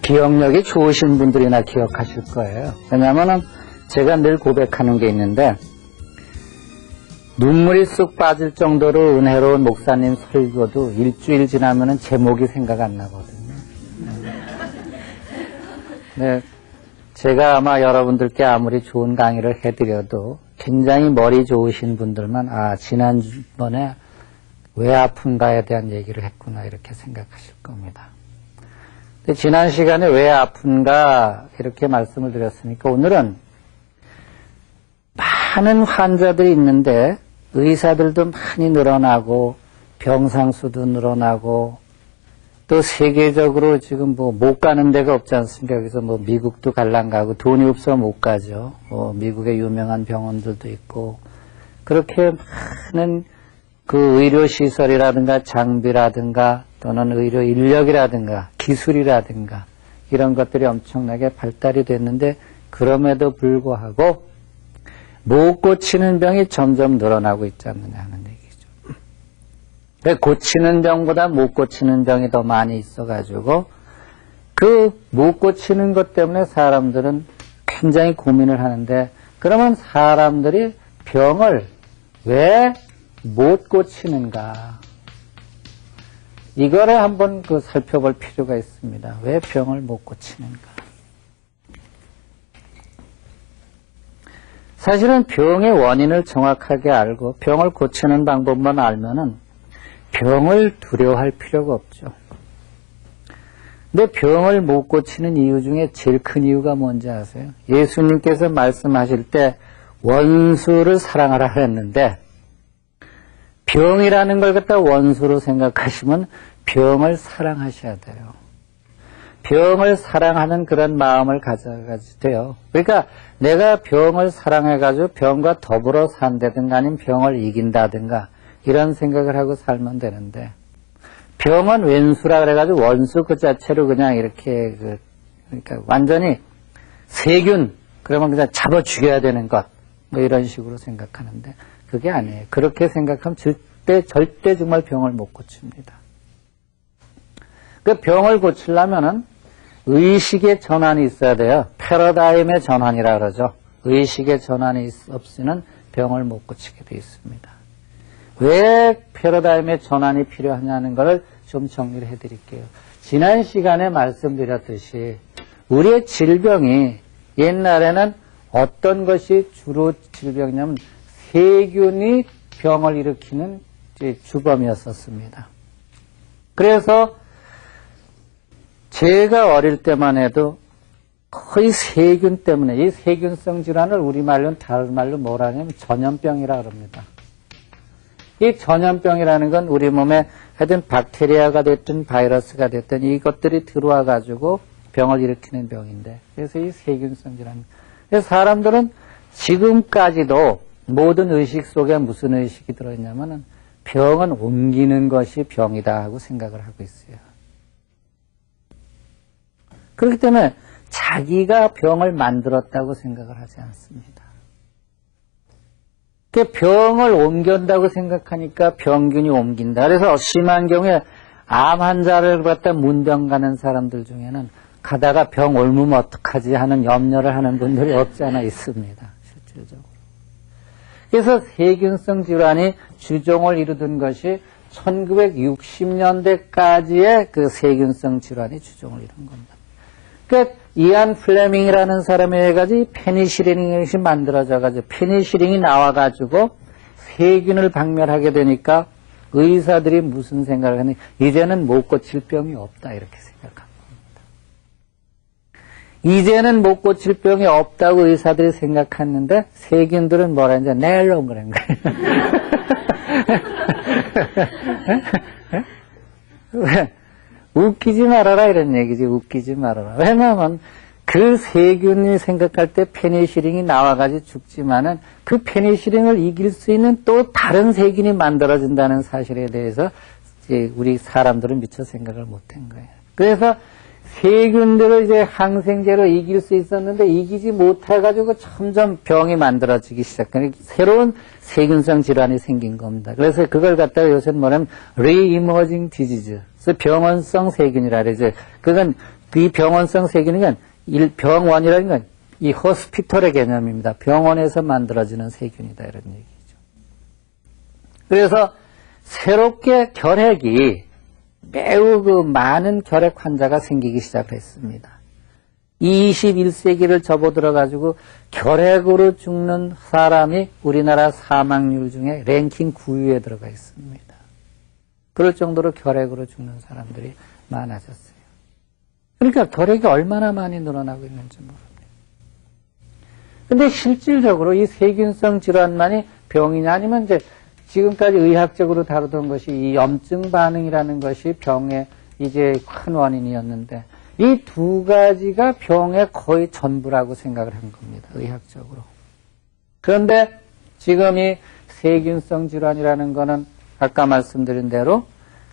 기억력이 좋으신 분들이나 기억하실 거예요. 왜냐하면 제가 늘 고백하는 게 있는데 눈물이 쑥 빠질 정도로 은혜로운 목사님 설교도 일주일 지나면 제목이 생각 안 나거든요. 네, 제가 아마 여러분들께 아무리 좋은 강의를 해드려도 굉장히 머리 좋으신 분들만 지난번에 왜 아픈가에 대한 얘기를 했구나 이렇게 생각하실 겁니다. 근데 지난 시간에 왜 아픈가 이렇게 말씀을 드렸으니까 오늘은 많은 환자들이 있는데 의사들도 많이 늘어나고 병상수도 늘어나고 또 세계적으로 지금 못 가는 데가 없지 않습니까? 여기서 미국도 갈랑 가고 돈이 없어 못 가죠. 미국의 유명한 병원들도 있고 그렇게 많은 그 의료시설이라든가 장비라든가 또는 의료 인력이라든가 기술이라든가 이런 것들이 엄청나게 발달이 됐는데 그럼에도 불구하고 못 고치는 병이 점점 늘어나고 있지 않느냐 하는 얘기죠. 고치는 병보다 못 고치는 병이 더 많이 있어가지고 그 못 고치는 것 때문에 사람들은 굉장히 고민을 하는데 그러면 사람들이 병을 왜 못 고치는가? 이거를 한번 살펴볼 필요가 있습니다. 왜 병을 못 고치는가? 사실은 병의 원인을 정확하게 알고 병을 고치는 방법만 알면은 병을 두려워할 필요가 없죠. 근데 병을 못 고치는 이유 중에 제일 큰 이유가 뭔지 아세요? 예수님께서 말씀하실 때 원수를 사랑하라 했는데 병이라는 걸 갖다 원수로 생각하시면 병을 사랑하셔야 돼요. 병을 사랑하는 그런 마음을 가져가지 돼요. 그러니까 내가 병을 사랑해가지고 병과 더불어 산다든가 아니면 병을 이긴다든가 이런 생각을 하고 살면 되는데 병은 왼수라 그래가지고 원수 그 자체로 그냥 이렇게 그러니까 완전히 세균 그러면 그냥 잡아 죽여야 되는 것 뭐 이런 식으로 생각하는데 그게 아니에요. 그렇게 생각하면 절대 정말 병을 못 고칩니다. 그 병을 고치려면은 의식의 전환이 있어야 돼요. 패러다임의 전환이라 그러죠. 의식의 전환이 없이는 병을 못 고치게 되어 있습니다. 왜 패러다임의 전환이 필요하냐는 것을 좀 정리를 해드릴게요. 지난 시간에 말씀드렸듯이 우리의 질병이 옛날에는 어떤 것이 주로 질병이냐면 세균이 병을 일으키는 주범이었었습니다. 그래서 제가 어릴 때만 해도 거의 세균 때문에 이 세균성 질환을 우리말로는 다른 말로 뭐라 하냐면 전염병이라 그럽니다. 이 전염병이라는 건 우리 몸에 하여튼 박테리아가 됐든 바이러스가 됐든 이것들이 들어와 가지고 병을 일으키는 병인데 그래서 이 세균성 질환. 그래서 사람들은 지금까지도 모든 의식 속에 무슨 의식이 들어있냐면은 병은 옮기는 것이 병이다 하고 생각을 하고 있어요. 그렇기 때문에 자기가 병을 만들었다고 생각을 하지 않습니다. 병을 옮긴다고 생각하니까 병균이 옮긴다. 그래서 심한 경우에 암 환자를 갖다 문병 가는 사람들 중에는 가다가 병 옮으면 어떡하지 하는 염려를 하는 분들이 없지 않아 있습니다. 실질적으로. 그래서 세균성 질환이 주종을 이루던 것이 1960년대까지의 그 세균성 질환이 주종을 이룬 겁니다. 그러니까 이안 플레밍이라는 사람에 의해 가지고 페니실린이 만들어져 가지고 페니실린이 나와 가지고 세균을 박멸하게 되니까 의사들이 무슨 생각을 했느냐 이제는 못 고칠 병이 없다 이렇게 생각한 겁니다. 이제는 못 고칠 병이 없다고 의사들이 생각했는데 세균들은 뭐라 이제 내려온 그런 거예요. 왜? 웃기지 말아라 이런 얘기지. 웃기지 말아라. 왜냐하면 그 세균이 생각할 때 페니실린이 나와가지고 죽지만은 그 페니실린을 이길 수 있는 또 다른 세균이 만들어진다는 사실에 대해서 이제 우리 사람들은 미처 생각을 못한 거예요. 그래서 세균들을 이제 항생제로 이길 수 있었는데 이기지 못해가지고 점점 병이 만들어지기 시작하는 새로운 세균성 질환이 생긴 겁니다. 그래서 그걸 갖다가 요새는 뭐냐면 re-emerging disease, 그래서 병원성 세균이라 그러죠. 그건 이 병원성 세균은 병원이라는 건 이 호스피털의 개념입니다. 병원에서 만들어지는 세균이다 이런 얘기죠. 그래서 새롭게 결핵이 매우 그 많은 결핵 환자가 생기기 시작했습니다. 21세기를 접어들어 가지고 결핵으로 죽는 사람이 우리나라 사망률 중에 랭킹 9위에 들어가 있습니다. 그럴 정도로 결핵으로 죽는 사람들이 많아졌어요. 그러니까 결핵이 얼마나 많이 늘어나고 있는지 모릅니다. 근데 실질적으로 이 세균성 질환만이 병이냐 아니면 이제 지금까지 의학적으로 다루던 것이 이 염증 반응이라는 것이 병의 이제 큰 원인이었는데 이 두 가지가 병의 거의 전부라고 생각을 한 겁니다. 의학적으로. 그런데 지금 이 세균성 질환이라는 거는 아까 말씀드린 대로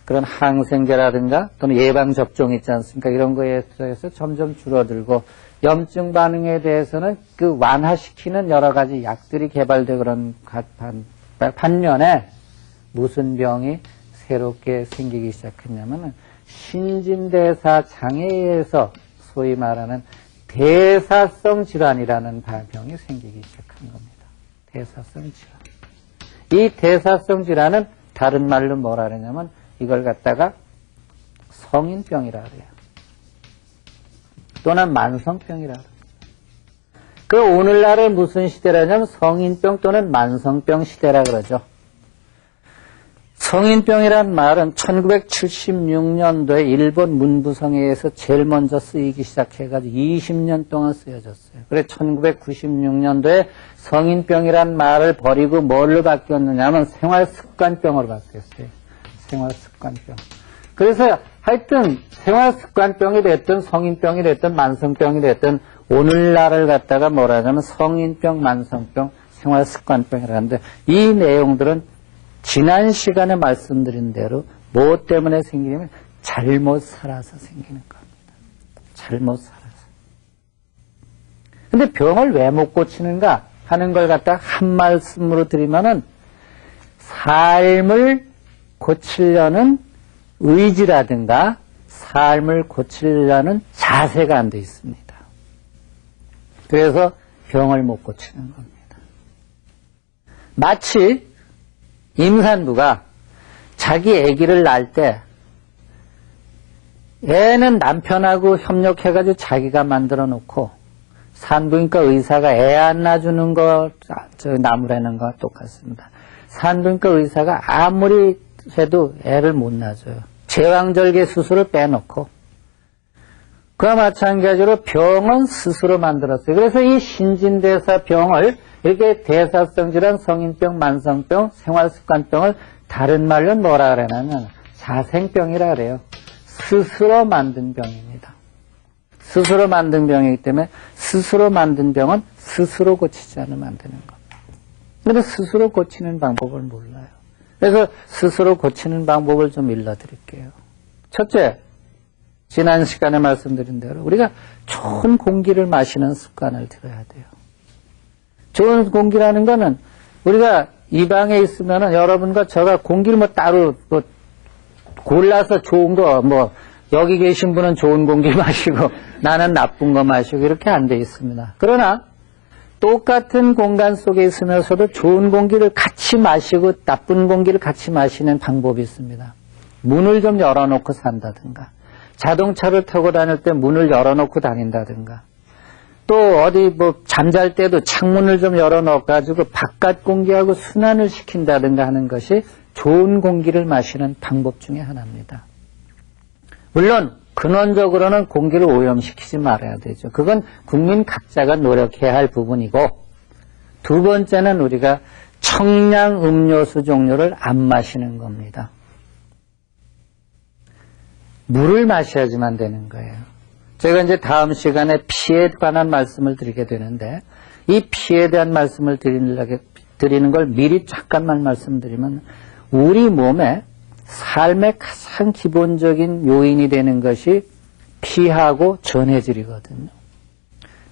그런 항생제라든가 또는 예방접종 있지 않습니까? 이런 거에 대해서 점점 줄어들고 염증 반응에 대해서는 그 완화시키는 여러 가지 약들이 개발되고 그런 반면에 무슨 병이 새롭게 생기기 시작했냐면 신진대사 장애에 의해서 소위 말하는 대사성 질환이라는 병이 생기기 시작한 겁니다. 대사성 질환. 이 대사성 질환은 다른 말로 뭐라 그러냐면 이걸 갖다가 성인병이라 그래요. 또는 만성병이라 그래요. 그 오늘날의 무슨 시대라냐면 성인병 또는 만성병 시대라 그러죠. 성인병이란 말은 1976년도에 일본 문부성에서 제일 먼저 쓰이기 시작해가지고 20년 동안 쓰여졌어요. 그래 1996년도에 성인병이란 말을 버리고 뭘로 바뀌었느냐면 생활습관병으로 바뀌었어요. 생활습관병. 그래서 하여튼 생활습관병이 됐든 성인병이 됐든 만성병이 됐든 오늘날을 갖다가 뭐라 하냐면 성인병, 만성병, 생활습관병이라 하는데 이 내용들은 지난 시간에 말씀드린 대로 뭐 때문에 생기냐면 잘못 살아서 생기는 겁니다. 잘못 살아서. 근데 병을 왜 못 고치는가 하는 걸 갖다가 한 말씀으로 드리면은 삶을 고치려는 의지라든가 삶을 고치려는 자세가 안 돼 있습니다. 그래서 병을 못 고치는 겁니다. 마치 임산부가 자기 아기를 낳을 때 애는 남편하고 협력해가지고 자기가 만들어 놓고 산부인과 의사가 애 안 낳아주는 거, 나무라는 거와 똑같습니다. 산부인과 의사가 아무리 해도 애를 못 낳아줘요. 제왕절개 수술을 빼놓고. 그와 마찬가지로 병은 스스로 만들었어요. 그래서 이 신진대사 병을 이렇게 대사성 질환, 성인병, 만성병, 생활습관병을 다른 말로 뭐라 그러냐면 자생병이라 그래요. 스스로 만든 병입니다. 스스로 만든 병이기 때문에 스스로 만든 병은 스스로 고치지 않으면 안 되는 겁니다. 그런데 스스로 고치는 방법을 몰라요. 그래서 스스로 고치는 방법을 좀 일러드릴게요. 첫째, 지난 시간에 말씀드린 대로 우리가 좋은 공기를 마시는 습관을 들여야 돼요. 좋은 공기라는 거는 우리가 이 방에 있으면은 여러분과 제가 공기를 뭐 따로 뭐 골라서 좋은 거 뭐 여기 계신 분은 좋은 공기 마시고 나는 나쁜 거 마시고 이렇게 안 돼 있습니다. 그러나 똑같은 공간 속에 있으면서도 좋은 공기를 같이 마시고 나쁜 공기를 같이 마시는 방법이 있습니다. 문을 좀 열어놓고 산다든가 자동차를 타고 다닐 때 문을 열어놓고 다닌다든가 또 어디 뭐 잠잘 때도 창문을 좀 열어놓아가지고 바깥 공기하고 순환을 시킨다든가 하는 것이 좋은 공기를 마시는 방법 중에 하나입니다. 물론 근원적으로는 공기를 오염시키지 말아야 되죠. 그건 국민 각자가 노력해야 할 부분이고, 두 번째는 우리가 청량 음료수 종류를 안 마시는 겁니다. 물을 마셔야지만 되는 거예요. 제가 이제 다음 시간에 피에 관한 말씀을 드리게 되는데, 이 피에 대한 말씀을 드리는 걸 미리 잠깐만 말씀드리면, 우리 몸에 삶의 가장 기본적인 요인이 되는 것이 피하고 전해질이거든요.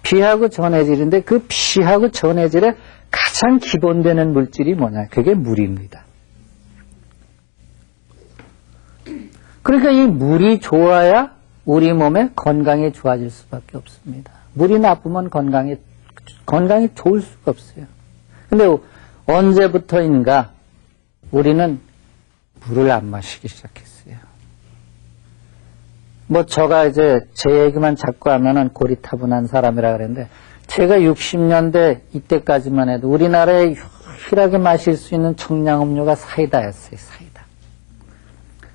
피하고 전해질인데 그 피하고 전해질의 가장 기본되는 물질이 뭐냐? 그게 물입니다. 그러니까 이 물이 좋아야 우리 몸의 건강이 좋아질 수밖에 없습니다. 물이 나쁘면 건강이 좋을 수가 없어요. 근데 언제부터인가 우리는 물을 안 마시기 시작했어요. 제가 이제 제 얘기만 자꾸 하면은 고리타분한 사람이라 그랬는데, 제가 60년대 이때까지만 해도 우리나라에 유일하게 마실 수 있는 청량음료가 사이다였어요, 사이다.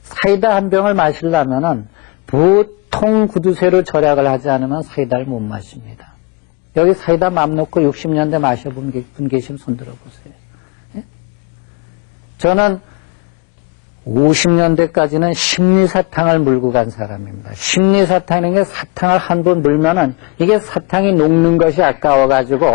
사이다 한 병을 마시려면은 보통 구두쇠로 절약을 하지 않으면 사이다를 못 마십니다. 여기 사이다 맘 놓고 60년대 마셔본 분 계시면 손 들어보세요. 예? 저는 50년대까지는 심리사탕을 물고 간 사람입니다. 심리사탕인 게 사탕을 한 번 물면은 이게 사탕이 녹는 것이 아까워가지고,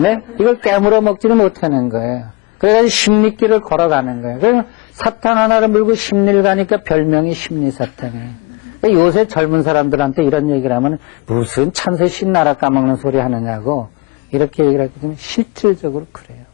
네? 이걸 깨물어 먹지는 못하는 거예요. 그래가지고 심리길을 걸어가는 거예요. 그래서 사탕 하나를 물고 심리를 가니까 별명이 심리사탕이에요. 요새 젊은 사람들한테 이런 얘기를 하면 무슨 찬새 신나라 까먹는 소리 하느냐고 이렇게 얘기를 하기 때문에 실질적으로 그래요.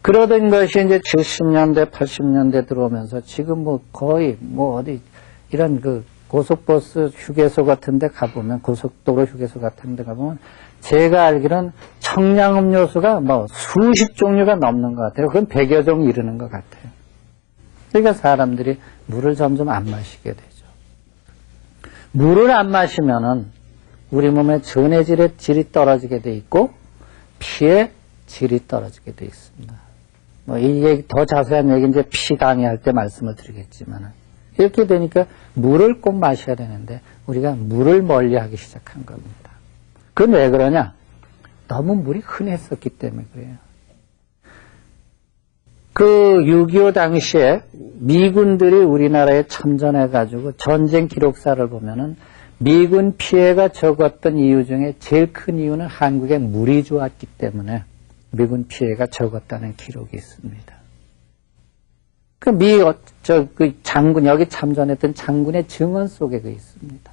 그러던 것이 이제 70년대, 80년대 들어오면서 지금 거의 어디 이런 고속버스 휴게소 같은 데 가보면, 고속도로 휴게소 같은 데 가보면 제가 알기로는 청량음료수가 수십 종류가 넘는 것 같아요. 그건 100여 종 이르는 것 같아요. 그러니까 사람들이 물을 점점 안 마시게 되죠. 물을 안 마시면은 우리 몸의 전해질의 질이 떨어지게 돼 있고 피의 질이 떨어지게 돼 있습니다. 이 얘기, 더 자세한 얘기 이제 피 강의할 때 말씀을 드리겠지만, 이렇게 되니까 물을 꼭 마셔야 되는데 우리가 물을 멀리하기 시작한 겁니다. 그건 왜 그러냐? 너무 물이 흔했었기 때문에 그래요. 6.25 당시에 미군들이 우리나라에 참전해가지고 전쟁 기록사를 보면은 미군 피해가 적었던 이유 중에 제일 큰 이유는 한국에 물이 좋았기 때문에 미군 피해가 적었다는 기록이 있습니다. 장군, 여기 참전했던 장군의 증언 속에 있습니다.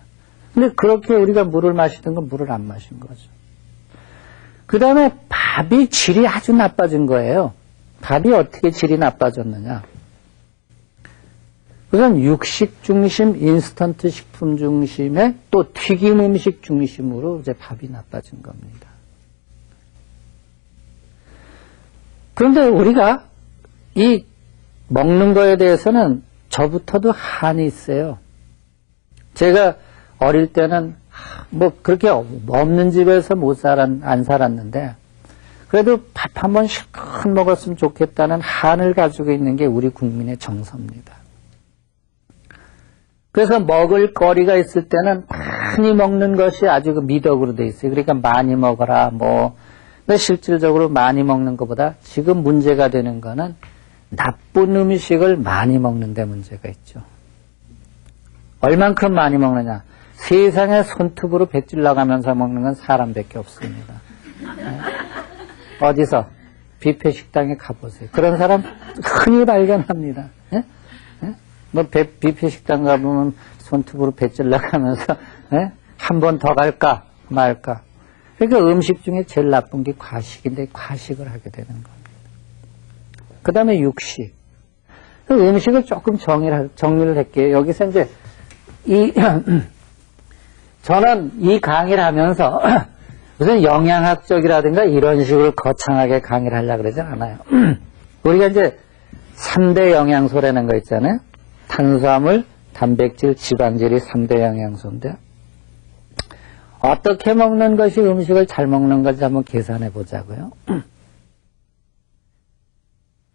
근데 그렇게 우리가 물을 마시던 건 물을 안 마신 거죠. 그 다음에 밥이 질이 아주 나빠진 거예요. 밥이 어떻게 질이 나빠졌느냐. 우선 육식 중심, 인스턴트 식품 중심에 또 튀김 음식 중심으로 이제 밥이 나빠진 겁니다. 그런데 우리가 이 먹는 거에 대해서는 저부터도 한이 있어요. 제가 어릴 때는 그렇게 없는 집에서 안 살았는데, 그래도 밥 한 번 실컷 먹었으면 좋겠다는 한을 가지고 있는 게 우리 국민의 정서입니다. 그래서 먹을 거리가 있을 때는 많이 먹는 것이 아주 미덕으로 돼 있어요. 그러니까 많이 먹어라, 근데 실질적으로 많이 먹는 것보다 지금 문제가 되는 거는 나쁜 음식을 많이 먹는 데 문제가 있죠. 얼만큼 많이 먹느냐. 세상에 손톱으로 배찔 나가면서 먹는 건 사람밖에 없습니다. 어디서? 뷔페 식당에 가보세요. 그런 사람 흔히 발견합니다. 뷔페 식당 가보면 손톱으로 배찔 나가면서 한 번 더 갈까 말까. 그러니까 음식 중에 제일 나쁜 게 과식인데 과식을 하게 되는 겁니다. 그 다음에 육식. 음식을 조금 정리를 할게요. 여기서 이제 저는 이 강의를 하면서 무슨 영양학적이라든가 이런 식으로 거창하게 강의를 하려고 그러지 않아요. 우리가 이제 3대 영양소라는 거 있잖아요. 탄수화물, 단백질, 지방질이 3대 영양소인데, 어떻게 먹는 것이 음식을 잘 먹는 건지 한번 계산해 보자고요.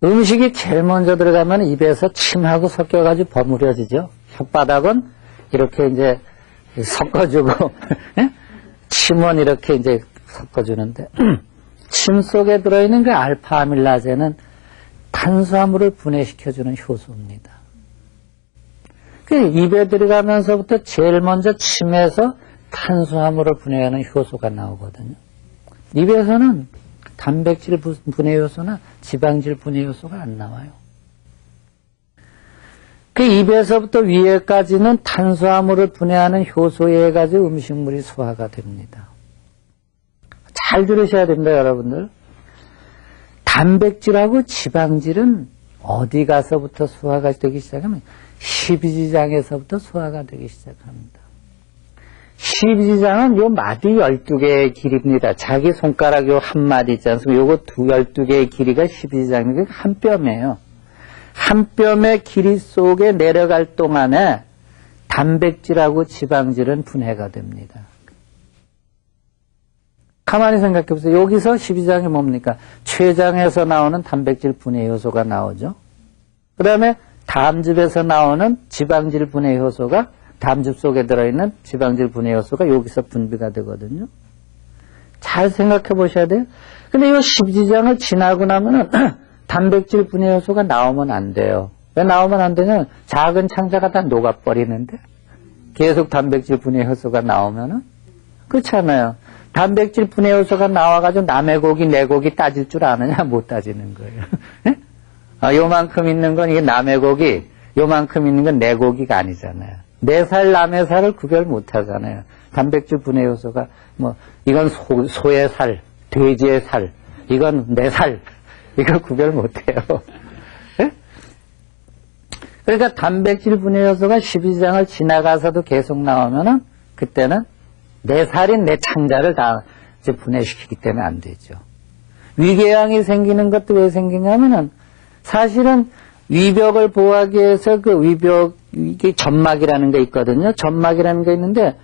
음식이 제일 먼저 들어가면 입에서 침하고 섞여가지고 버무려지죠. 혓바닥은 이렇게 이제 섞어주고, 침원 이렇게 이제 섞어주는데, 침 속에 들어있는 그 알파 아밀라제는 탄수화물을 분해시켜주는 효소입니다. 입에 들어가면서부터 제일 먼저 침에서 탄수화물을 분해하는 효소가 나오거든요. 입에서는 단백질 분해 요소나 지방질 분해 요소가 안 나와요. 그 입에서부터 위에까지는 탄수화물을 분해하는 효소에 의해 가지고 음식물이 소화가 됩니다. 잘 들으셔야 됩니다, 여러분들. 단백질하고 지방질은 어디 가서부터 소화가 되기 시작하면 십이지장에서부터 소화가 되기 시작합니다. 십이지장은 요 마디 12개의 길이입니다. 자기 손가락 요 한 마디 있지 않습니까? 요거 12개의 길이가 십이지장이니까 한 뼘이에요. 한 뼘의 길이 속에 내려갈 동안에 단백질하고 지방질은 분해가 됩니다. 가만히 생각해 보세요. 여기서 십이장이 뭡니까? 췌장에서 나오는 단백질 분해 효소가 나오죠. 그 다음에 담즙에서 나오는 지방질 분해 효소가 담즙 속에 들어있는 지방질 분해 효소가 여기서 분비가 되거든요. 잘 생각해 보셔야 돼요. 근데 이 십이지장을 지나고 나면은 단백질 분해 효소가 나오면 안 돼요. 왜 나오면 안 되냐면 작은 창자가 다 녹아버리는데 계속 단백질 분해 효소가 나오면은 그렇잖아요. 단백질 분해 요소가 나와가지고 남의 고기, 내 고기 따질 줄 아느냐? 못 따지는 거예요. 요만큼 있는 건 이게 남의 고기, 요만큼 있는 건 내 고기가 아니잖아요. 내 살, 남의 살을 구별 못 하잖아요. 단백질 분해 요소가, 이건 소의 살, 돼지의 살, 이건 내 살, 이거 구별 못 해요. 그러니까 단백질 분해 요소가 십이지장을 지나가서도 계속 나오면은, 그때는 내 살인 내 창자를 다 이제 분해시키기 때문에 안 되죠. 위궤양이 생기는 것도 왜 생기냐면은 사실은 위벽을 보호하기 위해서 그 위벽, 이게 점막이라는 게 있거든요. 점막이라는 게 있는데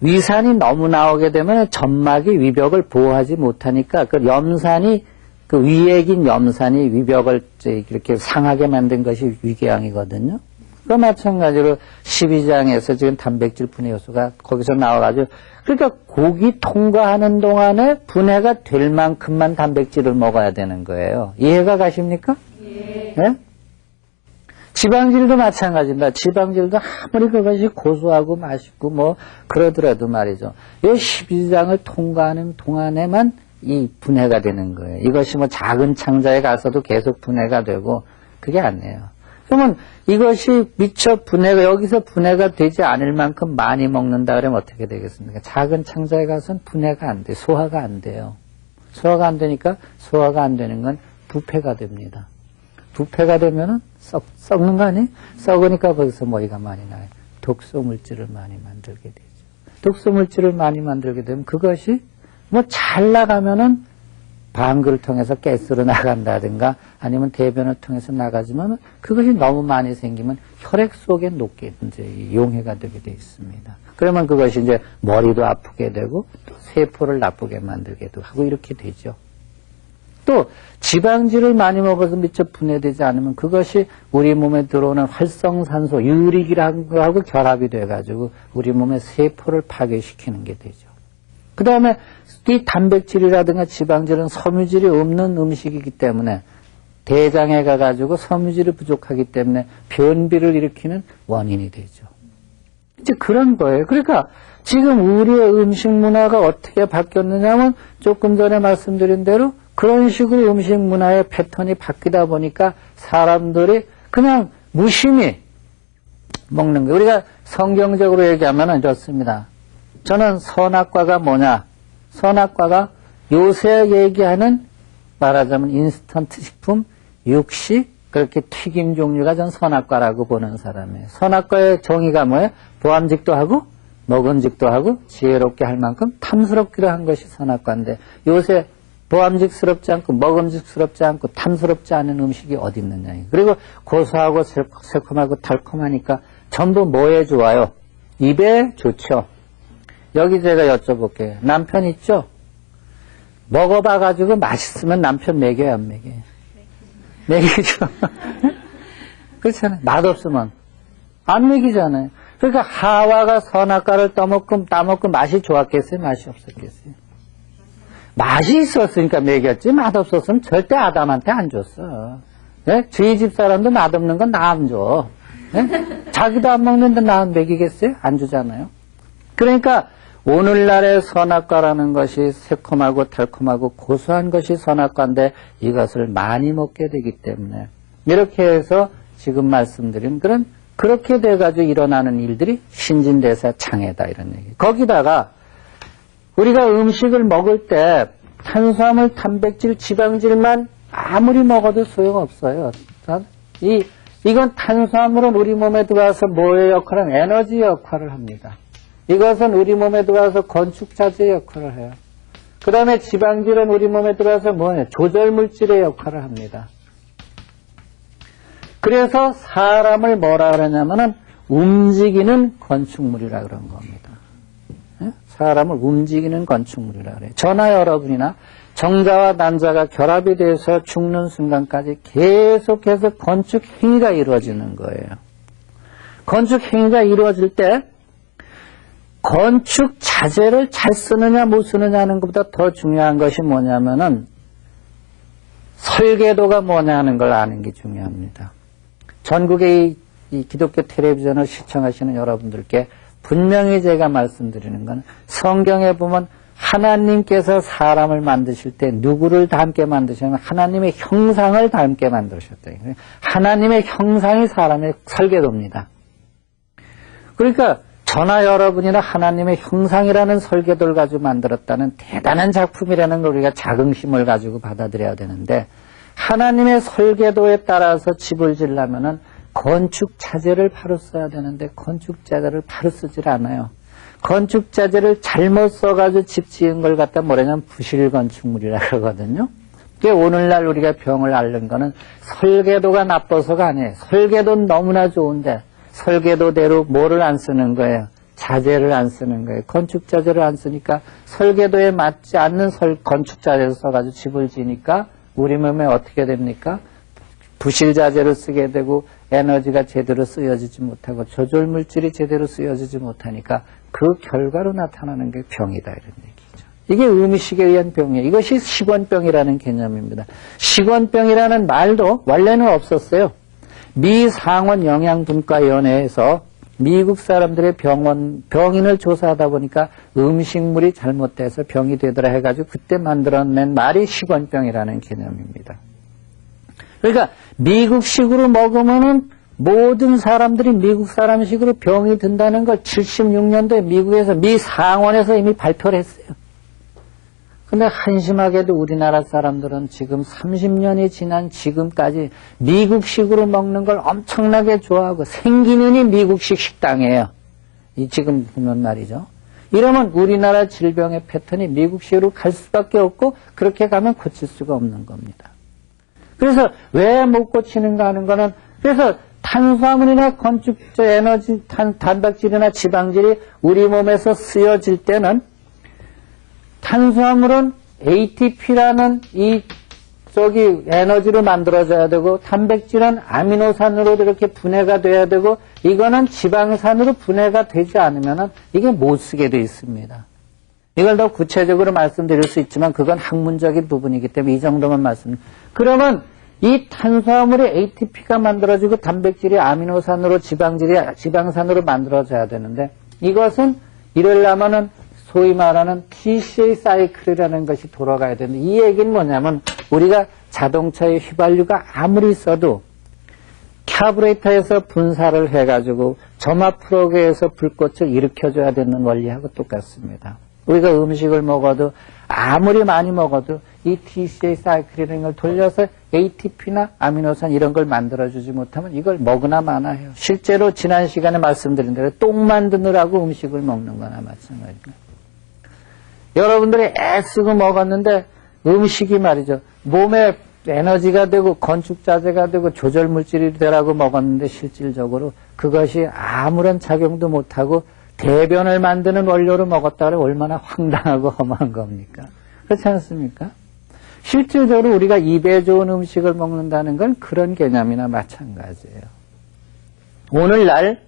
위산이 너무 나오게 되면 점막이 위벽을 보호하지 못하니까 그 염산이 그 위에 긴 염산이 위벽을 이렇게 상하게 만든 것이 위궤양이거든요. 그 마찬가지로 십이지장에서 지금 단백질 분해 요소가 거기서 나와가지고 그러니까 고기 통과하는 동안에 분해가 될 만큼만 단백질을 먹어야 되는 거예요. 이해가 가십니까? 예. 네? 지방질도 마찬가지입니다. 지방질도 아무리 그것이 고소하고 맛있고 그러더라도 말이죠. 이 십이지장을 통과하는 동안에만 이 분해가 되는 거예요. 이것이 작은 창자에 가서도 계속 분해가 되고 그게 아니에요. 그러면 이것이 미처 분해가, 여기서 분해가 되지 않을 만큼 많이 먹는다 그러면 어떻게 되겠습니까? 작은 창자에 가서는 분해가 안 돼요. 소화가 안 돼요. 소화가 안 되니까 소화가 안 되는 건 부패가 됩니다. 부패가 되면은 썩는 거 아니에요? 썩으니까 거기서 머리가 많이 나요. 독소물질을 많이 만들게 되죠. 독소물질을 많이 만들게 되면 그것이 잘 나가면은 방귀를 통해서 가스로 나간다든가 아니면 대변을 통해서 나가지만 그것이 너무 많이 생기면 혈액 속에 녹게 이제 용해가 되게 되어 있습니다. 그러면 그것이 이제 머리도 아프게 되고 또 세포를 나쁘게 만들게도 하고 이렇게 되죠. 또 지방질을 많이 먹어서 미처 분해되지 않으면 그것이 우리 몸에 들어오는 활성산소, 유릭이라는 거하고 결합이 돼가지고 우리 몸의 세포를 파괴시키는 게 되죠. 그 다음에 이 단백질이라든가 지방질은 섬유질이 없는 음식이기 때문에 대장에 가가지고 섬유질이 부족하기 때문에 변비를 일으키는 원인이 되죠. 이제 그런 거예요. 그러니까 지금 우리의 음식 문화가 어떻게 바뀌었느냐 하면 조금 전에 말씀드린 대로 그런 식으로 음식 문화의 패턴이 바뀌다 보니까 사람들이 그냥 무심히 먹는 거예요. 우리가 성경적으로 얘기하면 좋습니다. 저는 선악과가 뭐냐? 선악과가 요새 얘기하는 말하자면 인스턴트 식품, 육식, 그렇게 튀김 종류가 전 선악과라고 보는 사람이에요. 선악과의 정의가 뭐예요? 보암직도 하고 먹음직도 하고 지혜롭게 할 만큼 탐스럽기로 한 것이 선악과인데 요새 보암직스럽지 않고 먹음직스럽지 않고 탐스럽지 않은 음식이 어디 있느냐. 그리고 고소하고 새콤하고 달콤하니까 전부 뭐에 좋아요? 입에 좋죠. 여기 제가 여쭤볼게요. 남편 있죠? 먹어봐가지고 맛있으면 남편 먹여요, 안 먹여요? 먹이죠. 그렇잖아요. 맛없으면 안 먹이잖아요. 그러니까 하와가 선악과를 따먹고 맛이 좋았겠어요? 맛이 없었겠어요? 맛이 있었으니까 먹였지, 맛없었으면 절대 아담한테 안 줬어. 네? 저희 집 사람도 맛없는 건 나 안 줘. 네? 자기도 안 먹는데 나 먹이겠어요? 안 주잖아요. 그러니까 오늘날의 선악과라는 것이 새콤하고 달콤하고 고소한 것이 선악과인데 이것을 많이 먹게 되기 때문에 이렇게 해서 지금 말씀드린 그렇게 돼가지고 일어나는 일들이 신진대사 장애다 이런 얘기. 거기다가 우리가 음식을 먹을 때 탄수화물, 단백질, 지방질만 아무리 먹어도 소용없어요. 이건 탄수화물은 우리 몸에 들어와서 뭐의 역할을 하면 에너지 역할을 합니다. 이것은 우리 몸에 들어와서 건축자재 역할을 해요. 그 다음에 지방질은 우리 몸에 들어와서 뭐냐? 조절물질의 역할을 합니다. 그래서 사람을 뭐라 그러냐면은 움직이는 건축물이라 그런 겁니다. 사람을 움직이는 건축물이라 그래요. 저나 여러분이나 정자와 난자가 결합이 돼서 죽는 순간까지 계속해서 건축 행위가 이루어지는 거예요. 건축 행위가 이루어질 때 건축 자재를 잘 쓰느냐 못 쓰느냐 하는 것보다 더 중요한 것이 뭐냐면은 설계도가 뭐냐 하는 걸 아는 게 중요합니다. 전국의 이 기독교 텔레비전을 시청하시는 여러분들께 분명히 제가 말씀드리는 건 성경에 보면 하나님께서 사람을 만드실 때 누구를 닮게 만드셨냐면 하나님의 형상을 닮게 만드셨다. 하나님의 형상이 사람의 설계도입니다. 그러니까 저나 여러분이나 하나님의 형상이라는 설계도를 가지고 만들었다는 대단한 작품이라는 걸 우리가 자긍심을 가지고 받아들여야 되는데 하나님의 설계도에 따라서 집을 지으려면은 건축 자재를 바로 써야 되는데 건축 자재를 바로 쓰질 않아요. 건축 자재를 잘못 써가지고 집 지은 걸 갖다 뭐냐면 부실 건축물이라 그러거든요. 그게 오늘날 우리가 병을 앓는 거는 설계도가 나빠서가 아니에요. 설계도는 너무나 좋은데 설계도대로 뭐를 안 쓰는 거예요? 자재를 안 쓰는 거예요. 건축 자재를 안 쓰니까 설계도에 맞지 않는 건축 자재를 써가지고 집을 지니까 우리 몸에 어떻게 됩니까? 부실 자재를 쓰게 되고 에너지가 제대로 쓰여지지 못하고 조절 물질이 제대로 쓰여지지 못하니까 그 결과로 나타나는 게 병이다 이런 얘기죠. 이게 음식에 의한 병이에요. 이것이 식원병이라는 개념입니다. 식원병이라는 말도 원래는 없었어요. 미 상원 영양분과위원회에서 미국 사람들의 병인을 조사하다 보니까 음식물이 잘못돼서 병이 되더라 해가지고 그때 만들어낸 말이 식원병이라는 개념입니다. 그러니까 미국식으로 먹으면은 모든 사람들이 미국 사람식으로 병이 든다는 걸 76년도에 미국에서 미 상원에서 이미 발표를 했어요. 근데 한심하게도 우리나라 사람들은 지금 30년이 지난 지금까지 미국식으로 먹는 걸 엄청나게 좋아하고 생기는이 미국식 식당이에요. 이 지금 보면 말이죠. 이러면 우리나라 질병의 패턴이 미국식으로 갈 수밖에 없고 그렇게 가면 고칠 수가 없는 겁니다. 그래서 왜 못 고치는가 하는 거는 그래서 탄수화물이나 건축적 에너지, 단백질이나 지방질이 우리 몸에서 쓰여질 때는 탄수화물은 ATP라는 에너지로 만들어져야 되고 단백질은 아미노산으로 이렇게 분해가 돼야 되고 이거는 지방산으로 분해가 되지 않으면 이게 못 쓰게 돼 있습니다. 이걸 더 구체적으로 말씀드릴 수 있지만 그건 학문적인 부분이기 때문에 이 정도만 그러면 이 탄수화물이 ATP가 만들어지고 단백질이 아미노산으로 지방산으로 만들어져야 되는데 이것은 이러려면은 소위 말하는 TCA 사이클이라는 것이 돌아가야 되는데 이 얘기는 뭐냐면 우리가 자동차의 휘발유가 아무리 써도 카브레이터에서 분사를 해가지고 점화 프로그에서 불꽃을 일으켜줘야 되는 원리하고 똑같습니다. 우리가 음식을 먹어도 아무리 많이 먹어도 이 TCA 사이클이라는 걸 돌려서 ATP나 아미노산 이런 걸 만들어주지 못하면 이걸 먹으나 마나 해요. 실제로 지난 시간에 말씀드린 대로 똥 만드느라고 음식을 먹는 거나 마찬가지입니다. 여러분들이 애쓰고 먹었는데 음식이 말이죠. 몸에 에너지가 되고 건축자재가 되고 조절물질이 되라고 먹었는데 실질적으로 그것이 아무런 작용도 못하고 대변을 만드는 원료로 먹었다고 얼마나 황당하고 험한 겁니까? 그렇지 않습니까? 실질적으로 우리가 입에 좋은 음식을 먹는다는 건 그런 개념이나 마찬가지예요. 오늘날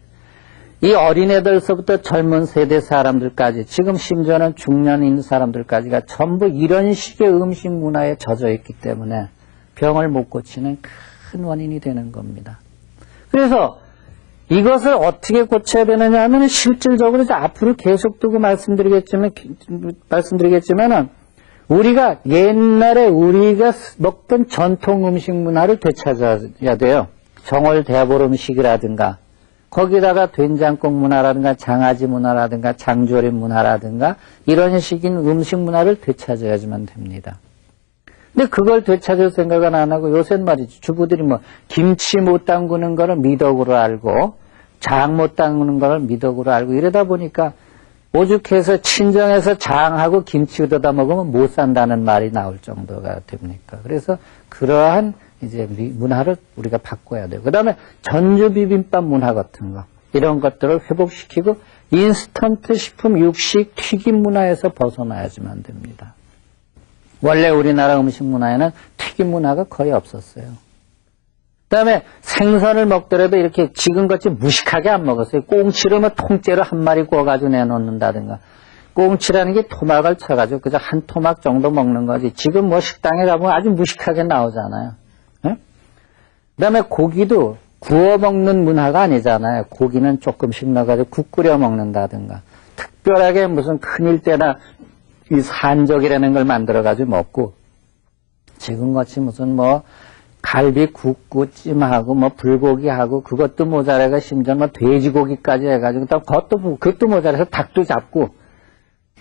이 어린애들서부터 젊은 세대 사람들까지 지금 심지어는 중년인 사람들까지가 전부 이런 식의 음식 문화에 젖어 있기 때문에 병을 못 고치는 큰 원인이 되는 겁니다. 그래서 이것을 어떻게 고쳐야 되느냐 하면 실질적으로 앞으로 계속 두고 말씀드리겠지만은 우리가 옛날에 우리가 먹던 전통 음식 문화를 되찾아야 돼요. 정월 대보름 음식이라든가 거기다가 된장국 문화라든가 장아찌 문화라든가 장조림 문화라든가 이런 식인 음식 문화를 되찾아야지만 됩니다. 근데 그걸 되찾을 생각은 안 하고 요새는 말이죠. 주부들이 뭐 김치 못 담그는 거를 미덕으로 알고 장 못 담그는 거를 미덕으로 알고 이러다 보니까 오죽해서 친정에서 장하고 김치 얻어다 먹으면 못 산다는 말이 나올 정도가 됩니까? 그래서 그러한 이제 문화를 우리가 바꿔야 돼요. 그 다음에 전주 비빔밥 문화 같은 거 이런 것들을 회복시키고 인스턴트 식품, 육식, 튀김 문화에서 벗어나야지만 됩니다. 원래 우리나라 음식 문화에는 튀김 문화가 거의 없었어요. 그 다음에 생선을 먹더라도 이렇게 지금같이 무식하게 안 먹었어요. 꽁치를 뭐 통째로 한 마리 구워가지고 내놓는다든가. 꽁치라는 게 토막을 쳐가지고 그저 한 토막 정도 먹는 거지. 지금 뭐 식당에 가보면 아주 무식하게 나오잖아요. 네? 그 다음에 고기도 구워 먹는 문화가 아니잖아요. 고기는 조금씩 넣어가지고 국 끓여 먹는다든가. 특별하게 무슨 큰일 때나 이 산적이라는 걸 만들어가지고 먹고 지금같이 무슨 뭐 갈비 굽고 찜하고 뭐 불고기하고 그것도 모자라가 심지어 뭐 돼지고기까지 해가지고 또 그것도 모자라서 닭도 잡고